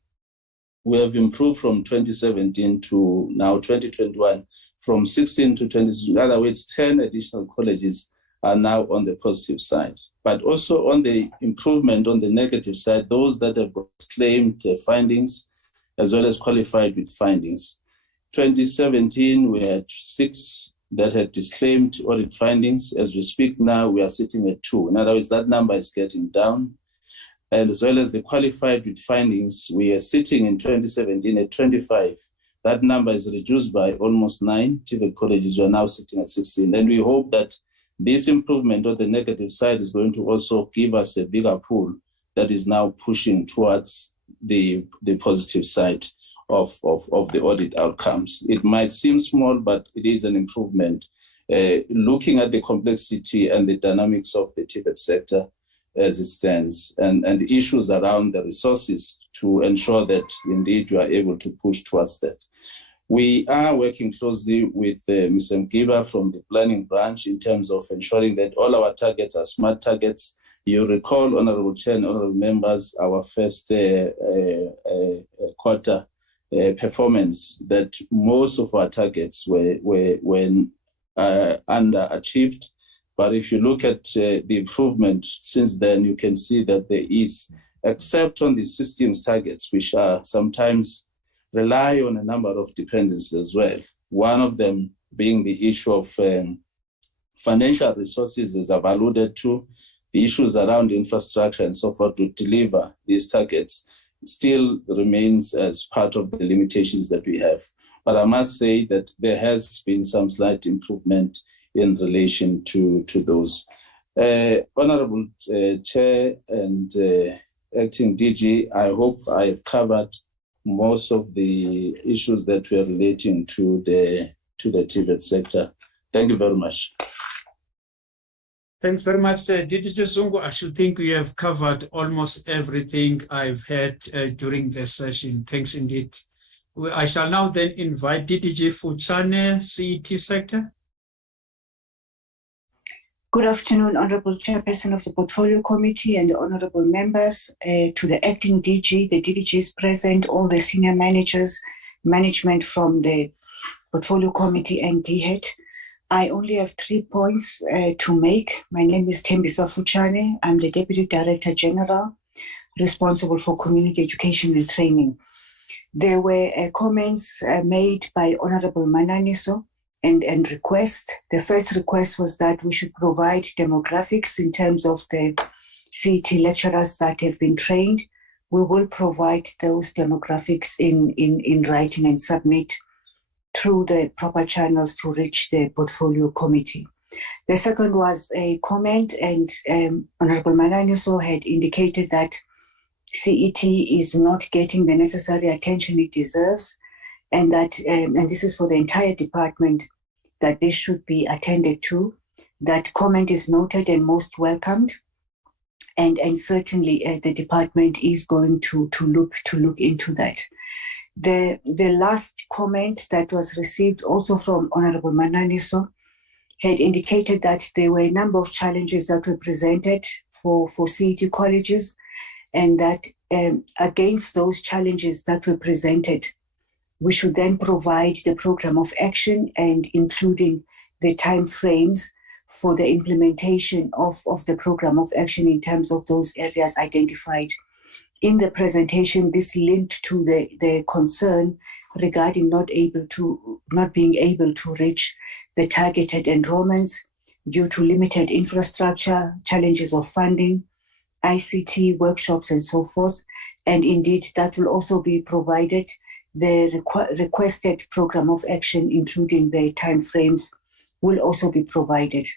we have improved from 2017 to now 2021, from 16 to 20. In other words, 10 additional colleges are now on the positive side. But also on the improvement on the negative side, those that have claimed findings, as well as qualified with findings. 2017, we had 6 that had disclaimed audit findings. As we speak now, we are sitting at 2. In other words, that number is getting down. And as well as the qualified with findings, we are sitting in 2017 at 25. That number is reduced by almost 9. TVET colleges are now sitting at 16. And we hope that this improvement on the negative side is going to also give us a bigger pool that is now pushing towards the positive side of the audit outcomes. It might seem small, but it is an improvement. Looking at the complexity and the dynamics of the TVET sector as it stands, and the issues around the resources to ensure that indeed you are able to push towards that. We are working closely with Ms. Mgiba from the planning branch in terms of ensuring that all our targets are smart targets. You recall, Honorable Chair and Honorable Members, our first quarter performance, that most of our targets were underachieved. But if you look at the improvement since then, you can see that there is, except on the systems targets, which are sometimes rely on a number of dependencies as well. One of them being the issue of financial resources, as I've alluded to, the issues around infrastructure and so forth to deliver these targets still remains as part of the limitations that we have. But I must say that there has been some slight improvement in relation to those. Honorable Chair and Acting DG, I hope I have covered most of the issues that we are relating to the TVET sector. Thank you very much. Thanks very much, DDG Zungu. I should think we have covered almost everything I've had during the session. Thanks indeed. I shall now then invite DDG Fuchane, CET sector. Good afternoon, Honorable Chairperson of the Portfolio Committee and the Honorable Members, to the Acting DG, the DDGs present, all the senior managers, management from the Portfolio Committee and DHET. I only have 3 points to make. My name is Thembisa Fuchane. I'm the Deputy Director General, responsible for community education and training. There were comments made by Honorable Mananiso and requests. The first request was that we should provide demographics in terms of the CET lecturers that have been trained. We will provide those demographics in writing and submit through the proper channels to reach the Portfolio Committee. The second was a comment, and Honorable Mananiso had indicated that CET is not getting the necessary attention it deserves, and that, and this is for the entire department, that this should be attended to. That comment is noted and most welcomed, and certainly the department is going to look into that. The last comment that was received also from Honorable Mananiso had indicated that there were a number of challenges that were presented for CET colleges, and that against those challenges that were presented, we should then provide the program of action and including the time frames for the implementation of the program of action in terms of those areas identified. In the presentation, this linked to the concern regarding not being able to reach the targeted enrollments due to limited infrastructure, challenges of funding, ICT workshops and so forth. And indeed, that will also be provided. The requested program of action, including the timeframes, will also be provided.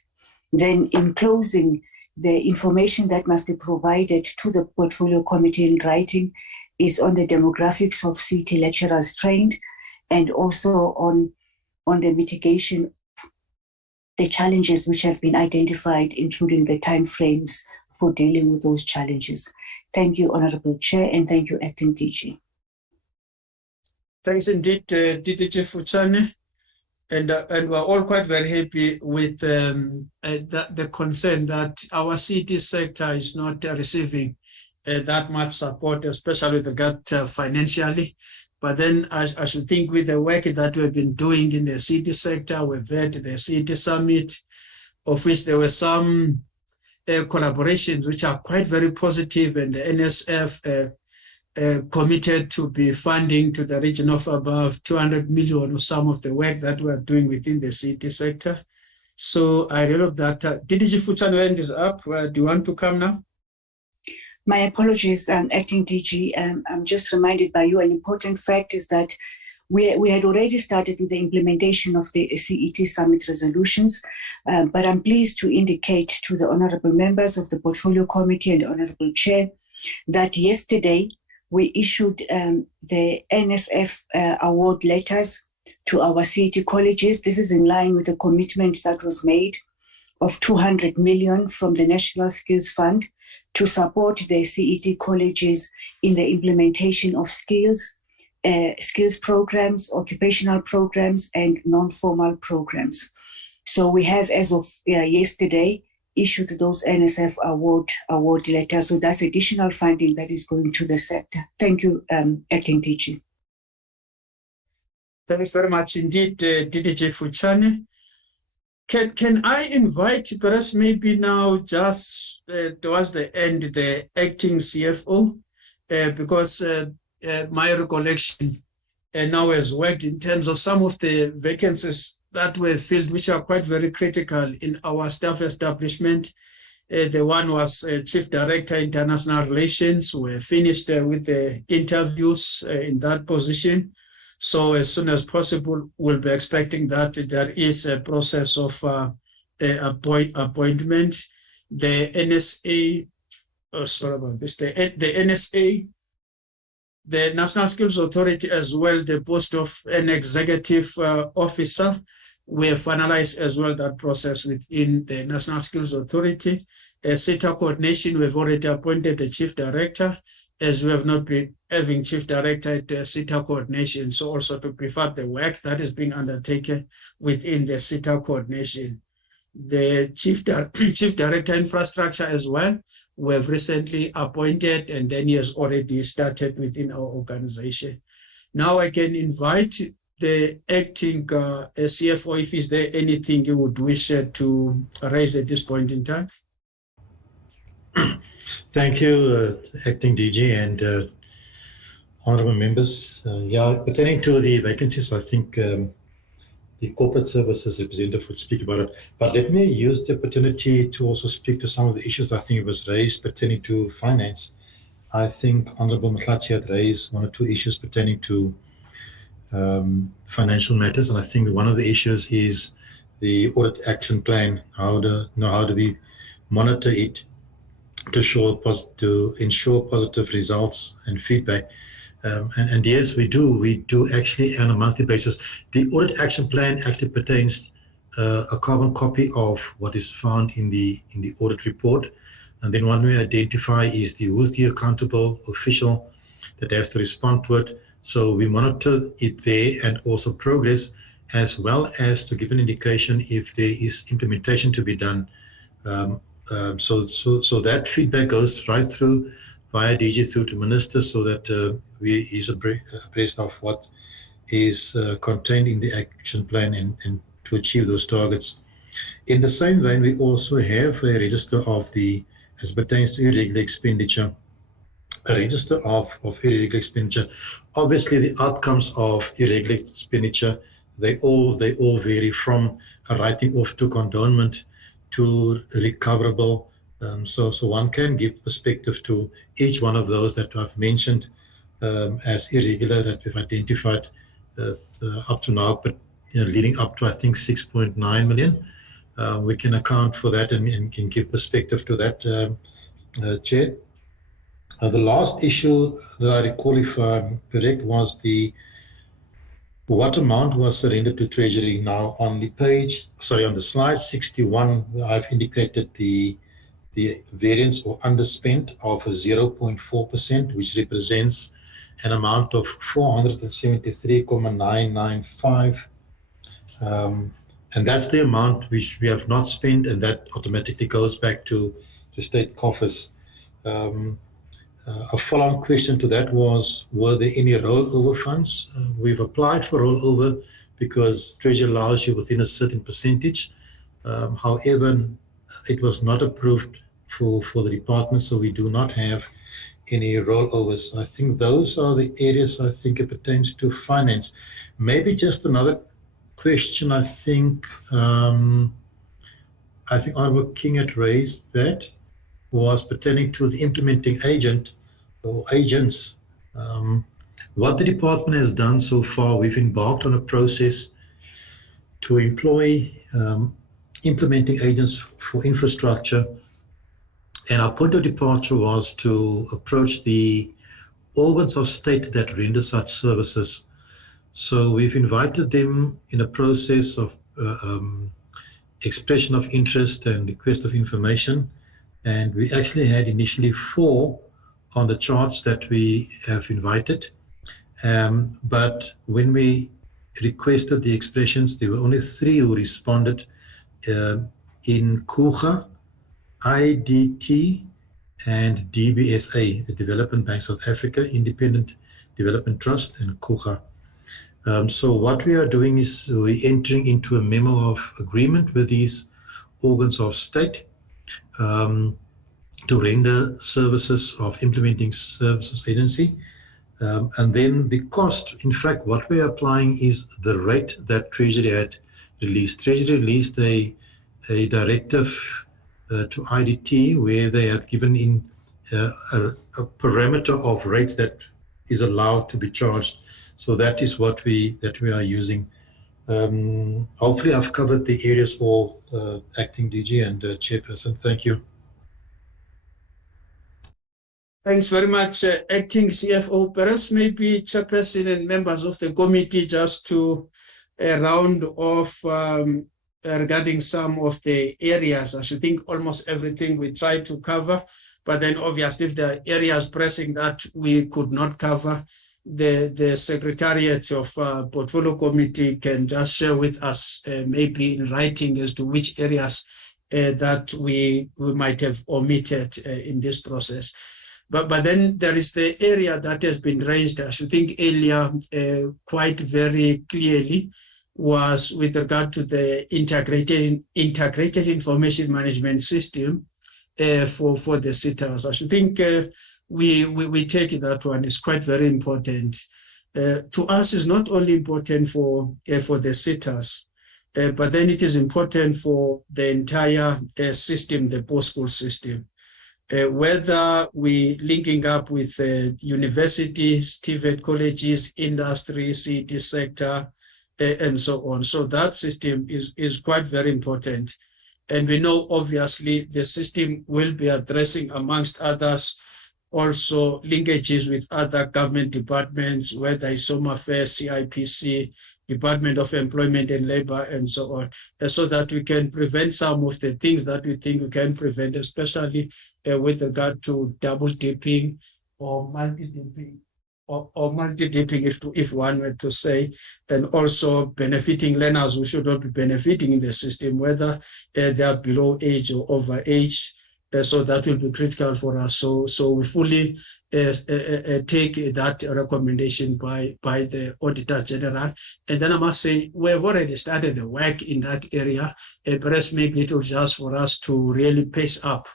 Then in closing, the information that must be provided to the Portfolio Committee in writing is on the demographics of CET lecturers trained, and also on the mitigation, the challenges which have been identified, including the timeframes for dealing with those challenges. Thank you, Honorable Chair, and thank you, Acting DG. Thanks indeed, DDG Fuchane. And we're all quite very happy with the concern that our CET sector is not receiving that much support, especially with regard financially. But then I should think with the work that we've been doing in the CET sector, we've had the CET Summit, of which there were some collaborations which are quite very positive, and the NSF committed to be funding to the region of above 200 million of some of the work that we are doing within the CET sector. So I really hope that DDG Futano hand is up. Do you want to come now? My apologies, Acting DG. I'm just reminded by you an important fact is that we had already started with the implementation of the CET Summit resolutions, but I'm pleased to indicate to the honourable members of the Portfolio Committee and the Honourable Chair that yesterday we issued the NSF award letters to our CET colleges. This is in line with the commitment that was made of 200 million from the National Skills Fund to support the CET colleges in the implementation of skills programs, occupational programs, and non-formal programs. So we have, as of yesterday, issued those NSF award letters. So that's additional funding that is going to the sector. Thank you, Acting DG. Thanks very much indeed, DDG Fuchane. Can I invite perhaps maybe now just towards the end the acting CFO, because my recollection now has worked in terms of some of the vacancies that were filled, which are quite very critical in our staff establishment. The one was Chief Director, International Relations. We're finished with the interviews in that position. So as soon as possible, we'll be expecting that there is a process of appointment. The NSA, sorry about this, the NSA, the National Skills Authority as well, the post of an executive officer. We have finalized as well that process within the National Skills Authority. SETA coordination, we've already appointed the Chief Director, as we have not been having Chief Director at SETA coordination, so also to prefer the work that is being undertaken within the SETA coordination. The Chief Director Infrastructure as well, we have recently appointed, and then he has already started within our organization. Now I can invite the acting CFO if is there anything you would wish to raise at this point in time. Thank you, Acting DG and honourable members. Pertaining to the vacancies, I think the corporate services representative would speak about it. But let me use the opportunity to also speak to some of the issues I think it was raised pertaining to finance. I think Honourable Mkhatsi had raised one or two issues pertaining to financial matters, and I think one of the issues is the audit action plan. How do we monitor it to ensure positive results and feedback? And yes, we do actually on a monthly basis. The audit action plan actually pertains a carbon copy of what is found in the audit report, and then one we identify is who's the accountable official that has to respond to it. So we monitor it there and also progress, as well as to give an indication if there is implementation to be done. So that feedback goes right through via DG through to Minister, so that he's abreast of what is contained in the action plan and to achieve those targets. In the same vein, we also have a register of as pertains to irregular expenditure, a register of irregular expenditure. Obviously, the outcomes of irregular expenditure, they all vary from a writing off to condonement to recoverable. So one can give perspective to each one of those that I've mentioned as irregular that we've identified up to now, but leading up to I think 6.9 million. We can account for that and can give perspective to that, Chair. The last issue that I recall, if I'm correct, was what amount was surrendered to Treasury. Now on the slide 61, I've indicated the variance or underspent of 0.4%, which represents an amount of 473,995. And that's the amount which we have not spent, and that automatically goes back to state coffers. A follow-on question to that was, were there any rollover funds? We've applied for rollover because Treasury allows you within a certain percentage. However, it was not approved for the department, so we do not have any rollovers. I think those are the areas I think it pertains to finance. Maybe just another question. I think Honourable King had raised that was pertaining to the implementing agent or agents. What the department has done so far, we've embarked on a process to employ implementing agents for infrastructure. And our point of departure was to approach the organs of state that render such services. So we've invited them in a process of expression of interest and request of information. And we actually had initially 4 on the charts that we have invited. But when we requested the expressions, there were only 3 who responded in KUGA, IDT, and DBSA, the Development Bank South Africa, Independent Development Trust, and KUGA. So what we are doing is we're entering into a memo of agreement with these organs of state to render services of implementing services agency. And then the cost, in fact, what we're applying is the rate that Treasury had released. Treasury released a directive to IDT where they have given in a parameter of rates that is allowed to be charged. So that is what we are using. Hopefully I've covered the areas for Acting DG and Chairperson. Thank you. Thanks very much, Acting CFO. Perhaps maybe Chairperson and members of the committee just to round off regarding some of the areas. I should think almost everything we tried to cover, but then obviously if there are areas pressing that we could not cover, the Secretariat of Portfolio Committee can just share with us maybe in writing as to which areas that we might have omitted in this process. But then there is the area that has been raised, I should think earlier quite very clearly, was with regard to the integrated information management system for the sitters. I should think we take that one is quite very important. To us, is not only important for the sitters, but then it is important for the entire system, the post-school system. Whether we linking up with universities, TVET colleges, industry, CET sector, and so on. So that system is quite very important. And we know, obviously, the system will be addressing, amongst others, also linkages with other government departments, whether it's Home Affairs, CIPC, Department of Employment and Labor, and so on, so that we can prevent some of the things that we think we can prevent, especially with regard to double dipping or multi-dipping, or multi-dipping, if one were to say, and also benefiting learners who should not be benefiting in the system, whether they are below age or over age. So that will be critical for us. So we fully take that recommendation by the Auditor General. And then I must say, we have already started the work in that area. Perhaps maybe it was just for us to really pace up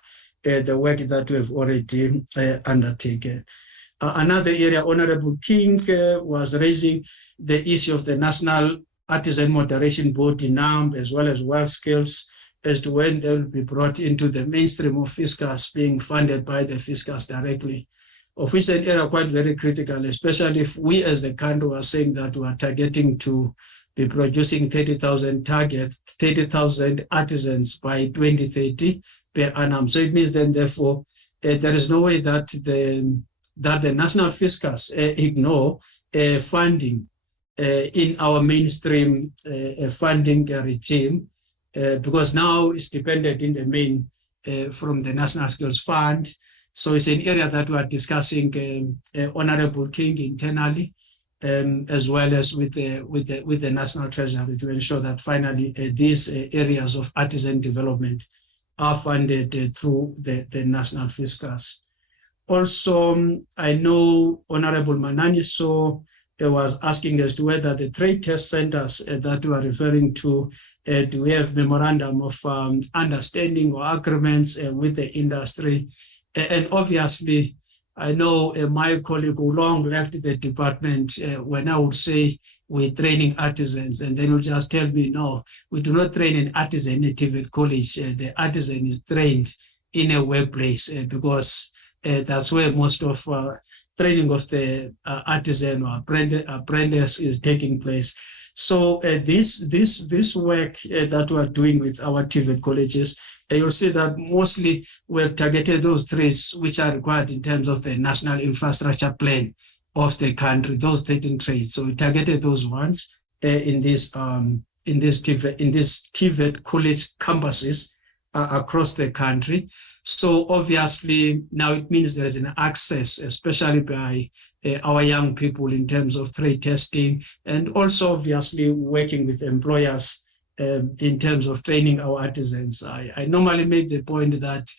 the work that we have already undertaken. Another area, Honorable King was raising the issue of the National Artisan Moderation Board, NAMB, as well as World Skills, as to when they will be brought into the mainstream of fiscus being funded by the fiscus directly, of which an area quite very critical, especially if we as the country are saying that we are targeting to be producing 30,000 artisans by 2030 per annum. So it means then, therefore, there is no way that the national fiscus ignore funding in our mainstream funding regime, because now it's dependent in the main from the National Skills Fund. So it's an area that we are discussing, Honorable King, internally, as well as with the National Treasury, to ensure that finally these areas of artisan development are funded through the national fiscus. Also, I know Honorable Mananiso was asking as to whether the trade test centers that we are referring to, do we have memorandum of understanding or agreements with the industry? And obviously, I know my colleague who long left the department, when I would say we're training artisans, and then would just tell me, no, we do not train an artisan at TVET College. The artisan is trained in a workplace because that's where most of training of the artisan or apprentice is taking place. So this work that we're doing with our TVET colleges, you'll see that mostly we've targeted those trades which are required in terms of the national infrastructure plan of the country, those 13 trades. So we targeted those ones in these TVET college campuses across the country. So obviously now it means there is an access, especially by our young people in terms of trade testing, and also obviously working with employers in terms of training our artisans. I normally make the point that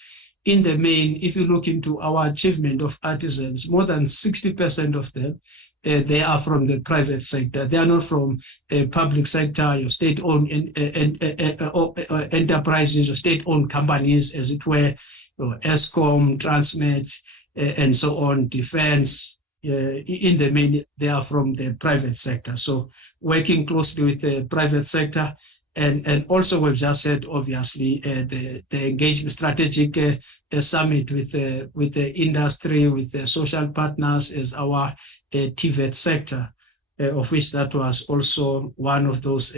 in the main, if you look into our achievement of artisans, more than 60% of them, they are from the private sector. They are not from public sector, your state-owned enterprises, or state-owned companies, as it were, ESCOM, Transnet, and so on, defense. In the main, they are from the private sector. So working closely with the private sector, and also we've just said, obviously, the engagement strategic summit with the industry, with the social partners as our TVET sector, of which that was also one of those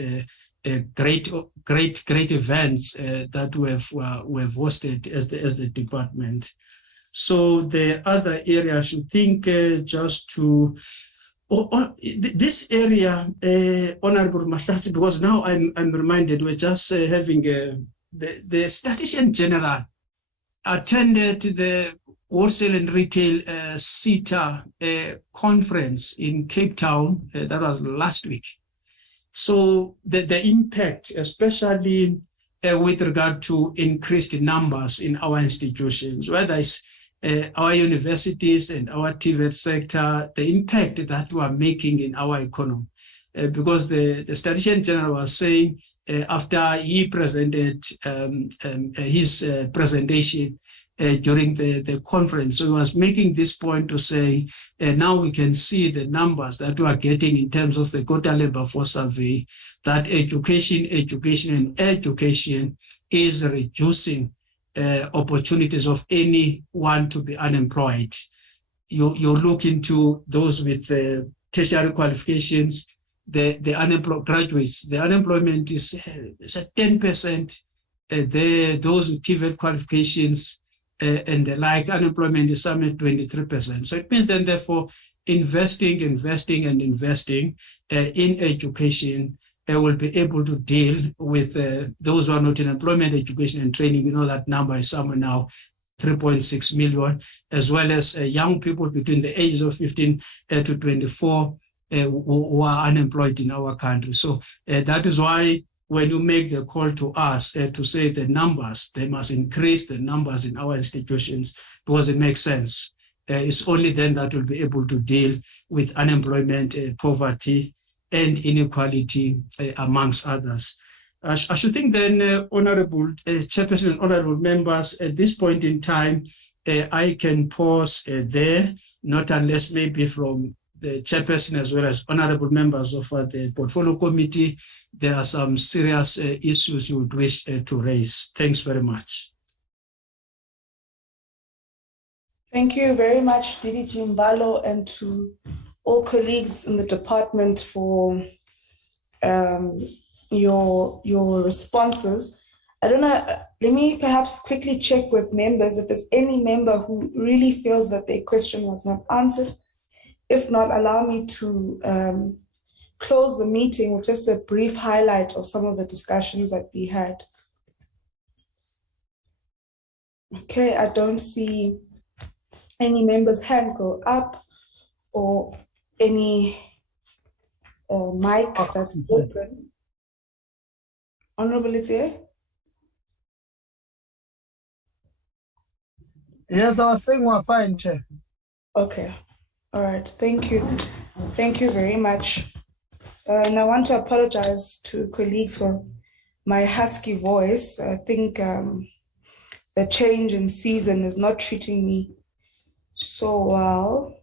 great events that we've hosted as the department. So the other area I should think just to this area, Honorable Mahlati, because now I'm reminded we're just having the Statistician General attended the Wholesale and Retail CETA conference in Cape Town. That was last week. So the impact, especially with regard to increased numbers in our institutions, whether it's our universities and our TVET sector, the impact that we are making in our economy. Because the Statistician General was saying, after he presented his presentation during the conference, so he was making this point to say, now we can see the numbers that we are getting in terms of the Quota Labor Force Survey, that education is reducing opportunities of anyone to be unemployed. You look into those with tertiary qualifications, the unemployed graduates, the unemployment is at 10%. Those with TVET qualifications and the like, unemployment is some at 23%. So it means then, therefore, investing in education will be able to deal with those who are not in employment, education, and training. You know that number is somewhere now 3.6 million, as well as young people between the ages of 15 to 24 who are unemployed in our country. So that is why when you make the call to us to say the numbers, they must increase the numbers in our institutions, because it makes sense. It's only then that we'll be able to deal with unemployment, poverty, and inequality, amongst others. I should think then, Honorable Chairperson and Honorable Members, at this point in time, I can pause there, not unless maybe from the Chairperson as well as Honorable Members of the Portfolio Committee, there are some serious issues you would wish to raise. Thanks very much. Thank you very much, DDG Mbalo, and to all colleagues in the department for your responses. I don't know, let me perhaps quickly check with members if there's any member who really feels that their question was not answered. If not, allow me to close the meeting with just a brief highlight of some of the discussions that we had. Okay, I don't see any member's hand go up or any mic that's open. Honorable Itier? Yes, I was saying we're fine, Chair. Okay, all right, thank you. Thank you very much. And I want to apologize to colleagues for my husky voice. I think the change in season is not treating me so well.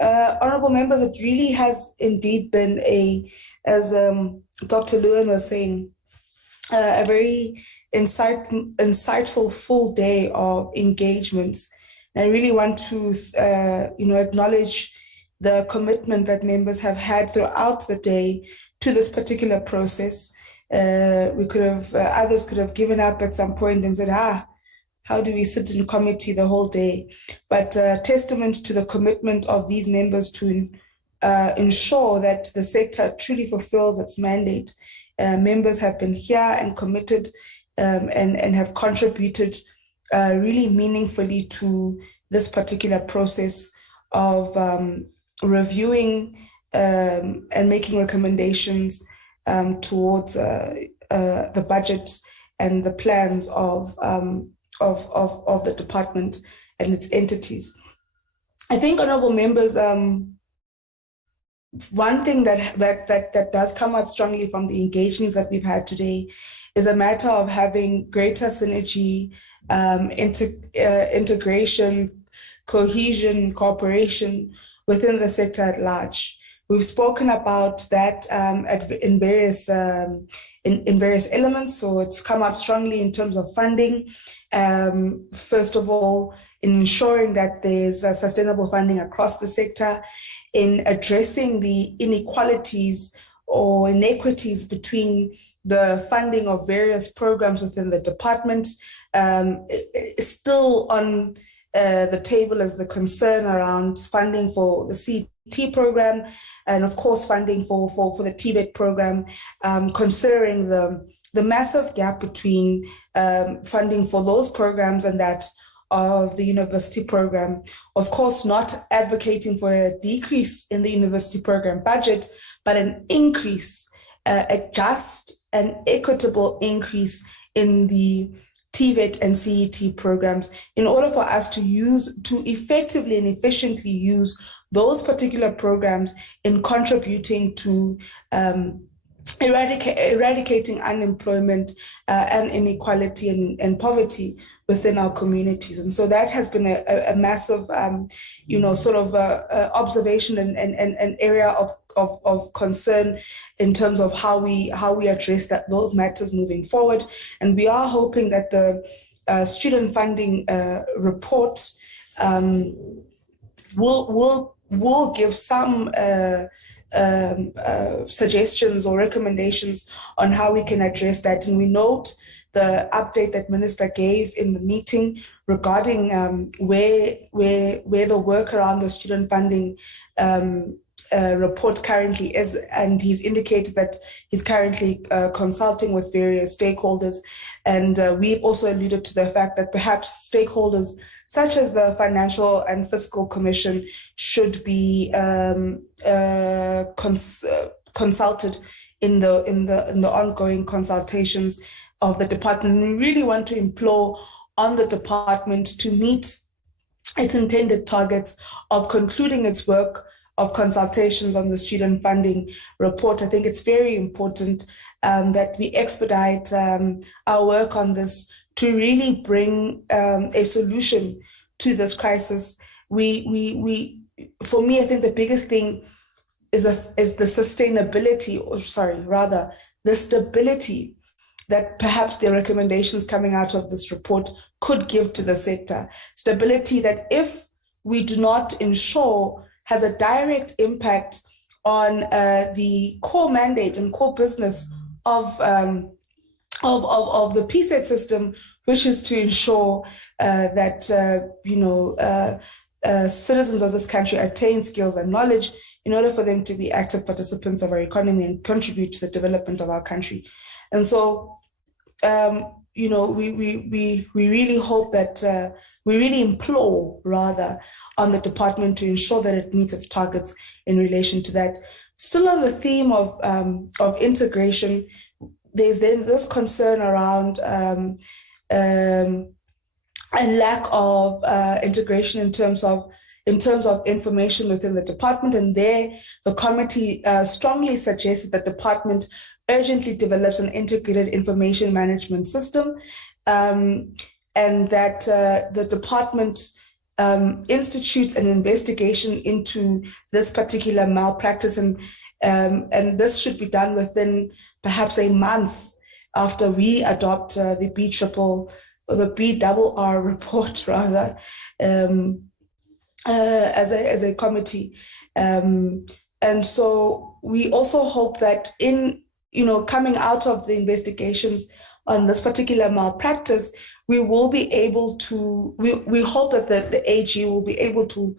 Honorable members, it really has indeed been as Dr. Lewin was saying, a very insightful full day of engagements. And I really want to, acknowledge the commitment that members have had throughout the day to this particular process. Others could have given up at some point and said, how do we sit in committee the whole day? But testament to the commitment of these members to ensure that the sector truly fulfills its mandate. Members have been here and committed and have contributed really meaningfully to this particular process of reviewing and making recommendations towards the budget and the plans of the department and its entities. I think, honorable members, one thing that does come out strongly from the engagements that we've had today is a matter of having greater synergy, integration, cohesion, cooperation within the sector at large. We've spoken about that in various elements, so it's come out strongly in terms of funding. First of all, in ensuring that there's sustainable funding across the sector, in addressing the inequalities or inequities between the funding of various programs within the department. Still on the table is the concern around funding for the CT program, and of course funding for the TVET program, considering the massive gap between funding for those programs and that of the university program. Of course, not advocating for a decrease in the university program budget, but an increase, a just and equitable increase in the TVET and CET programs in order for us to effectively and efficiently use those particular programs in contributing to eradicating unemployment and inequality and poverty within our communities. And so that has been a massive, observation and area of concern in terms of how we address those matters moving forward. And we are hoping that the student funding report will give some suggestions or recommendations on how we can address that. And we note the update that Minister gave in the meeting regarding where the work around the student funding report currently is, and he's indicated that he's currently consulting with various stakeholders. And we've also alluded to the fact that perhaps stakeholders such as the Financial and Fiscal Commission should be consulted in the ongoing consultations of the department. We really want to implore on the department to meet its intended targets of concluding its work of consultations on the student funding report. I think it's very important that we expedite our work on this to really bring a solution to this crisis. For me, I think the biggest thing is the sustainability, the stability that perhaps the recommendations coming out of this report could give to the sector. Stability that, if we do not ensure, has a direct impact on the core mandate and core business of the PSET system, which is to ensure that citizens of this country attain skills and knowledge in order for them to be active participants of our economy and contribute to the development of our country. And so, we really hope that we really implore rather on the department to ensure that it meets its targets in relation to that. Still on the theme of integration, there's then this concern around a lack of integration in terms of information within the department, and there the committee strongly suggested that the department urgently develops an integrated information management system, and that the department institutes an investigation into this particular malpractice, and this should be done within perhaps a month after we adopt the BRR report rather, as a committee. And so we also hope that in, coming out of the investigations on this particular malpractice, we will be able to, we hope that the AG will be able to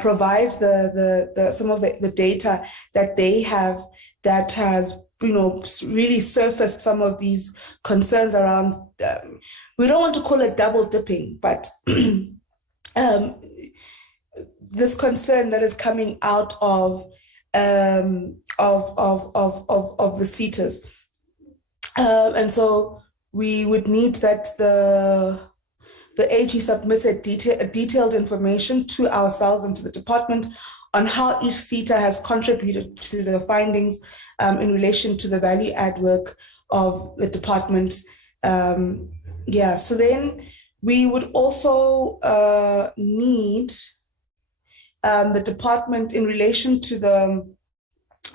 provide some of the data that they have that has, really surfaced some of these concerns around, we don't want to call it double dipping, but this concern that is coming out of the SETAs. And so we would need that the AG submits a detailed information to ourselves and to the department on how each SETA has contributed to the findings in relation to the value add work of the department. So then we would also need the department in relation to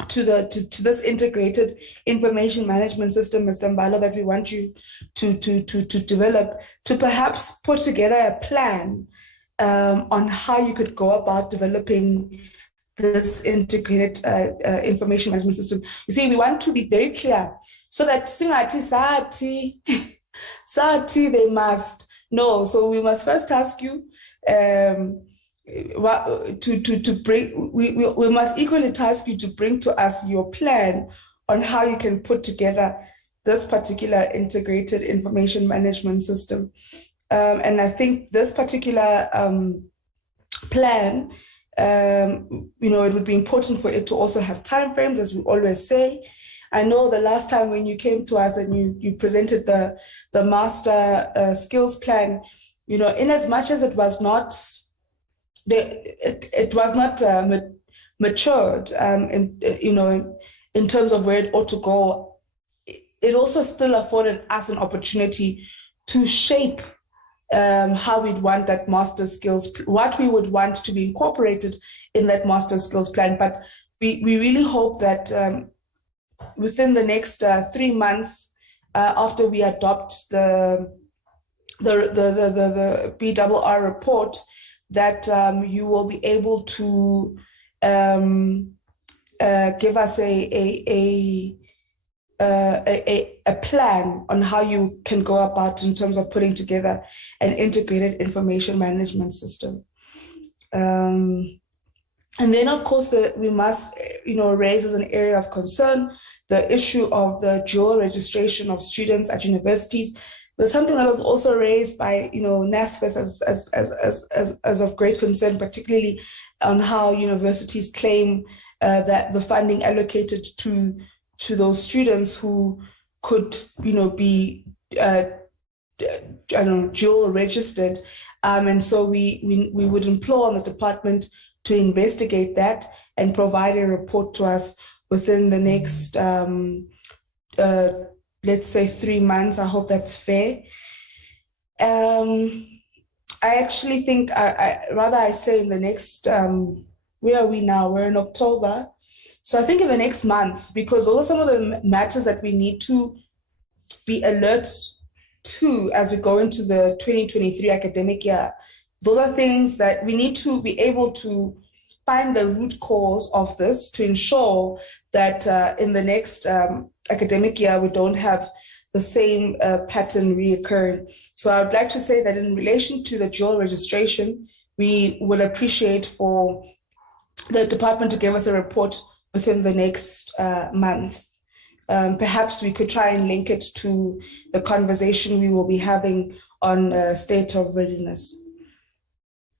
this integrated information management system, Mr. Mbalo, that we want you to develop, to perhaps put together a plan on how you could go about developing this integrated information management system. You see, we want to be very clear so that Sati they must know. So we must first ask you to bring, we must equally task you to bring to us your plan on how you can put together this particular integrated information management system. And I think this particular plan, it would be important for it to also have timeframes, as we always say. I know the last time when you came to us and you presented the master skills plan, in as much as it was not, it was not matured, in terms of where it ought to go, it also still afforded us an opportunity to shape how we'd want that master skills, what we would want to be incorporated in that master skills plan. But we really hope that within the next 3 months, after we adopt the BRR report, that you will be able to give us a plan on how you can go about in terms of putting together an integrated information management system. And then, of course, we must, raise as an area of concern the issue of the dual registration of students at universities. There's something that was also raised by, NASFAS as of great concern, particularly on how universities claim that the funding allocated to those students who could, be, dual registered. And so we would implore on the department to investigate that and provide a report to us within the next, let's say 3 months. I hope that's fair. I actually think, I say in the next, where are we now? We're in October. So I think in the next month, because those are some of the matters that we need to be alert to as we go into the 2023 academic year. Those are things that we need to be able to find the root cause of this to ensure that in the next academic year, we don't have the same pattern reoccurring. So I would like to say that in relation to the dual registration, we would appreciate for the department to give us a report within the next month. Perhaps we could try and link it to the conversation we will be having on state of readiness.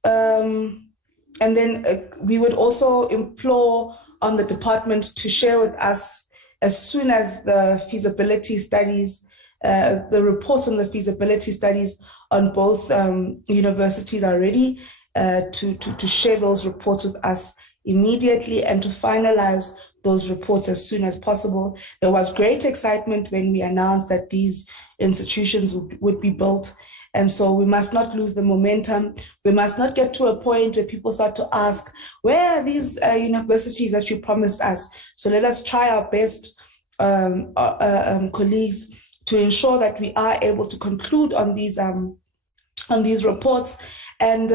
And then we would also implore on the department to share with us as soon as the feasibility studies, the reports on the feasibility studies on both universities are ready, to share those reports with us immediately and to finalize those reports as soon as possible. There was great excitement when we announced that these institutions would be built. And so we must not lose the momentum. We must not get to a point where people start to ask, where are these universities that you promised us? So let us try our best, colleagues, to ensure that we are able to conclude on these reports, and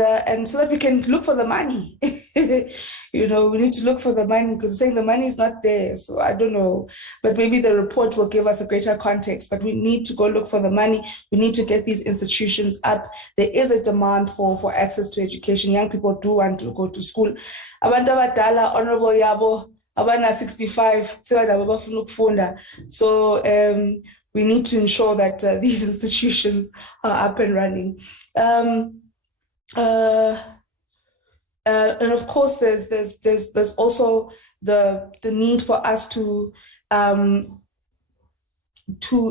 so that we can look for the money. We need to look for the money, because saying the money is not there. So I don't know, but maybe the report will give us a greater context. But we need to go look for the money. We need to get these institutions up. There is a demand for access to education. Young people do want to go to school. Abantu abadala, Honorable Yabo, abana 65, so we need to ensure that these institutions are up and running. And of course, there's also the need for us to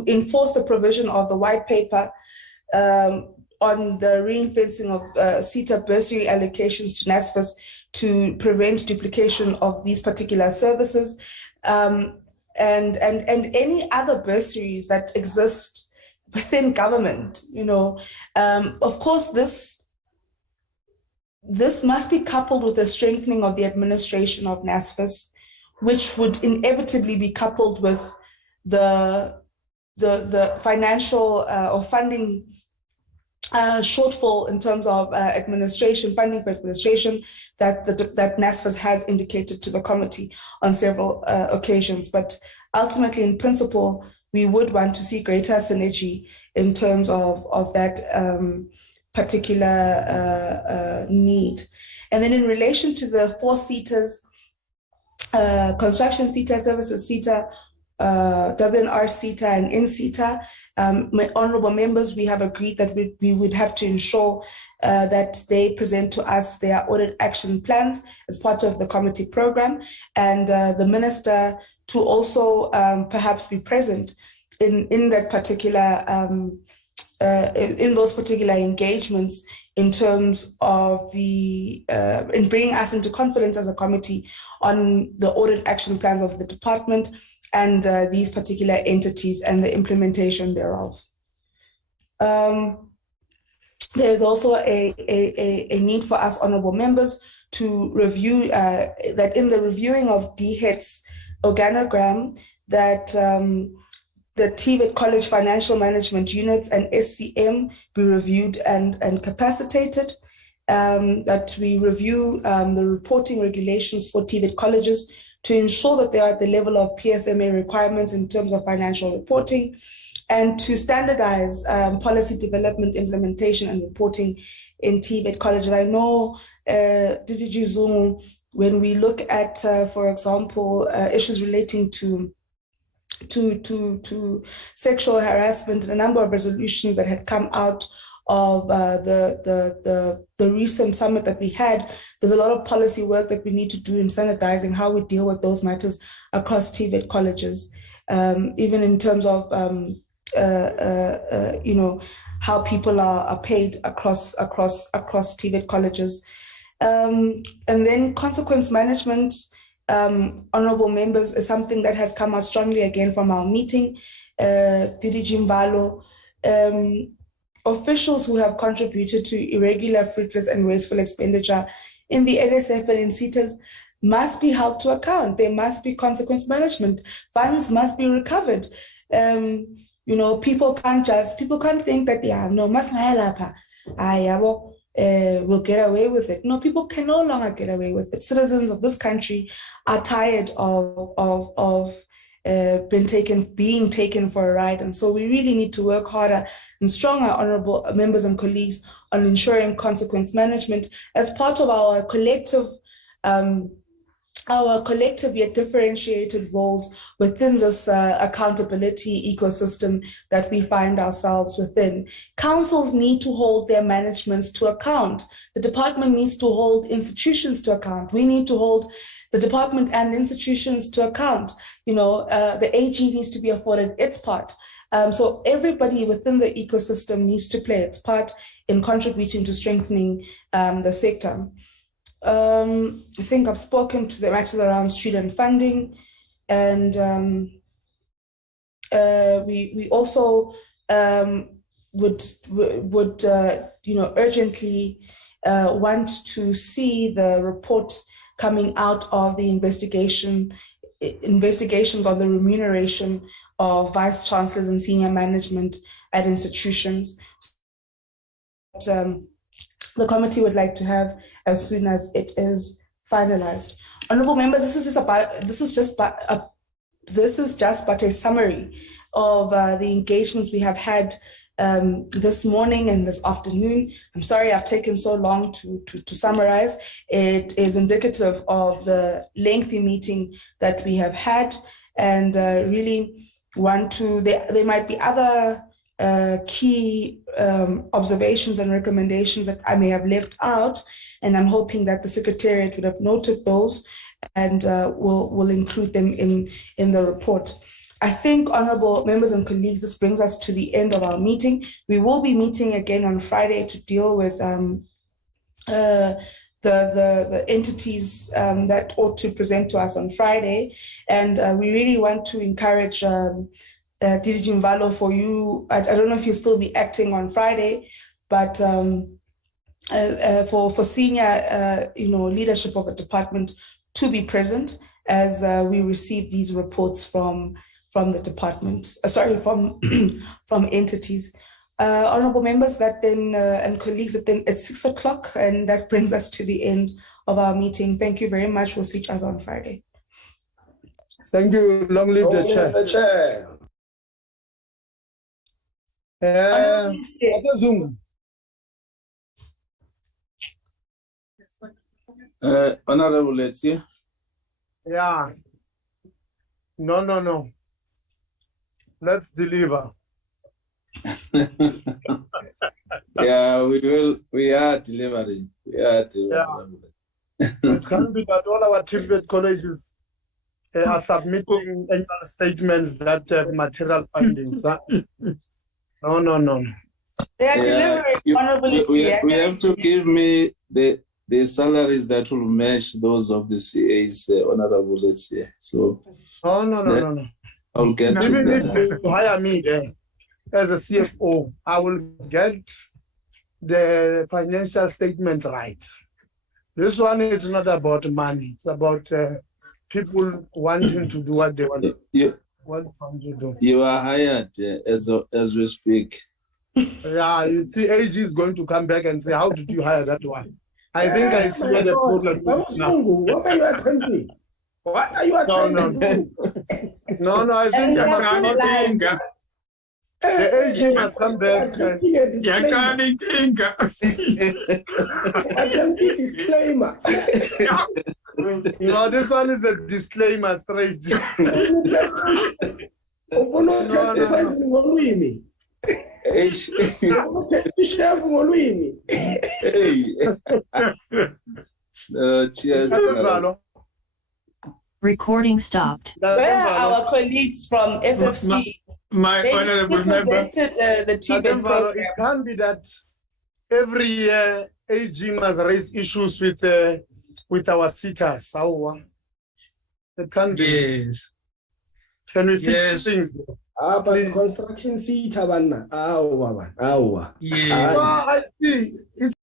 enforce the provision of the white paper on the ring-fencing of CETA bursary allocations to NSFAS to prevent duplication of these particular services, and any other bursaries that exist within government. Of course, this must be coupled with a strengthening of the administration of NSFAS, which would inevitably be coupled with the financial or funding shortfall in terms of funding for administration that NSFAS has indicated to the committee on several occasions. But ultimately, in principle, we would want to see greater synergy in terms of that particular need. And then in relation to the 4 CETAs, construction CETA, services CETA, WNR CETA, and in-CETA, my honorable members, we have agreed that we would have to ensure that they present to us their audit action plans as part of the committee program, and the minister to also perhaps be present in that particular in those particular engagements, in terms of in bringing us into confidence as a committee on the audit action plans of the department and these particular entities and the implementation thereof. There is also a need for us, honorable members, to review that in the reviewing of DHET's organogram, that the TVET College Financial Management Units and SCM be reviewed and capacitated, that we review the reporting regulations for TVET colleges to ensure that they are at the level of PFMA requirements in terms of financial reporting, and to standardize policy development, implementation, and reporting in TVET colleges. I know, DDG Zungu, when we look at, for example, issues relating to sexual harassment, and a number of resolutions that had come out of the recent summit that we had, there's a lot of policy work that we need to do in standardizing how we deal with those matters across TVET colleges, even in terms of how people are paid across TVET colleges, and then consequence management. Honorable members, is something that has come out strongly again from our meeting. DDG Mbalo, officials who have contributed to irregular, fruitless, and wasteful expenditure in the NSF and in CETAs must be held to account. There must be consequence management. Funds must be recovered. People can't think that, we'll get away with it. No, people can no longer get away with it. Citizens of this country are tired of being taken for a ride. And so we really need to work harder and stronger, honorable members and colleagues, on ensuring consequence management as part of our collective yet differentiated roles within this accountability ecosystem that we find ourselves within. Councils need to hold their managements to account. The department needs to hold institutions to account. We need to hold the department and institutions to account. The AG needs to be afforded its part. So everybody within the ecosystem needs to play its part in contributing to strengthening the sector. I think I've spoken to the matters around student funding, and we also urgently want to see the report coming out of the investigations on the remuneration of vice chancellors and senior management at institutions. The committee would like to have as soon as it is finalized. Honourable members, this is just but a summary of the engagements we have had this morning and this afternoon. I'm sorry I've taken so long to summarize. It is indicative of the lengthy meeting that we have had, and really there might be other key observations and recommendations that I may have left out, and I'm hoping that the Secretariat would have noted those and will include them in the report. I think, honourable members and colleagues, this brings us to the end of our meeting. We will be meeting again on Friday to deal with the entities that ought to present to us on Friday. And we really want to encourage DDG Mvalo for you. I don't know if you'll still be acting on Friday, but for senior leadership of the department to be present as we receive these reports from the department, from entities. Honourable members, that then and colleagues, that then it's 6 o'clock, and that brings us to the end of our meeting. Thank you very much. We'll see each other on Friday. Thank you. Long live the chair. Zoom. Honorable, let's see. Yeah. No. Let's deliver. Yeah, we are delivering. Yeah. It can be that all our tribute colleges are submitting annual statements that have material findings. No. They are delivering. We have to give me the salaries that will match those of the CAs, honorable, let's say. So. No. I'll get even if you hire me there as a CFO, I will get the financial statement right. This one is not about money. It's about people wanting to do what they want to do. You are hired as we speak. Yeah, you see, AG is going to come back and say, how did you hire that one? I think I see where the problem is now. What are you attempting? What are you attempting? No, I think the AG must come back. Disclaimer. No, this one is a disclaimer straight. Cheers. Recording stopped. Where are our colleagues from FFC? My honourable member. The Tibet program. It can't be that every year AG must raise issues with our sitters. It can't be. Yes. Can we fix things? But construction seat, yeah. I see. It's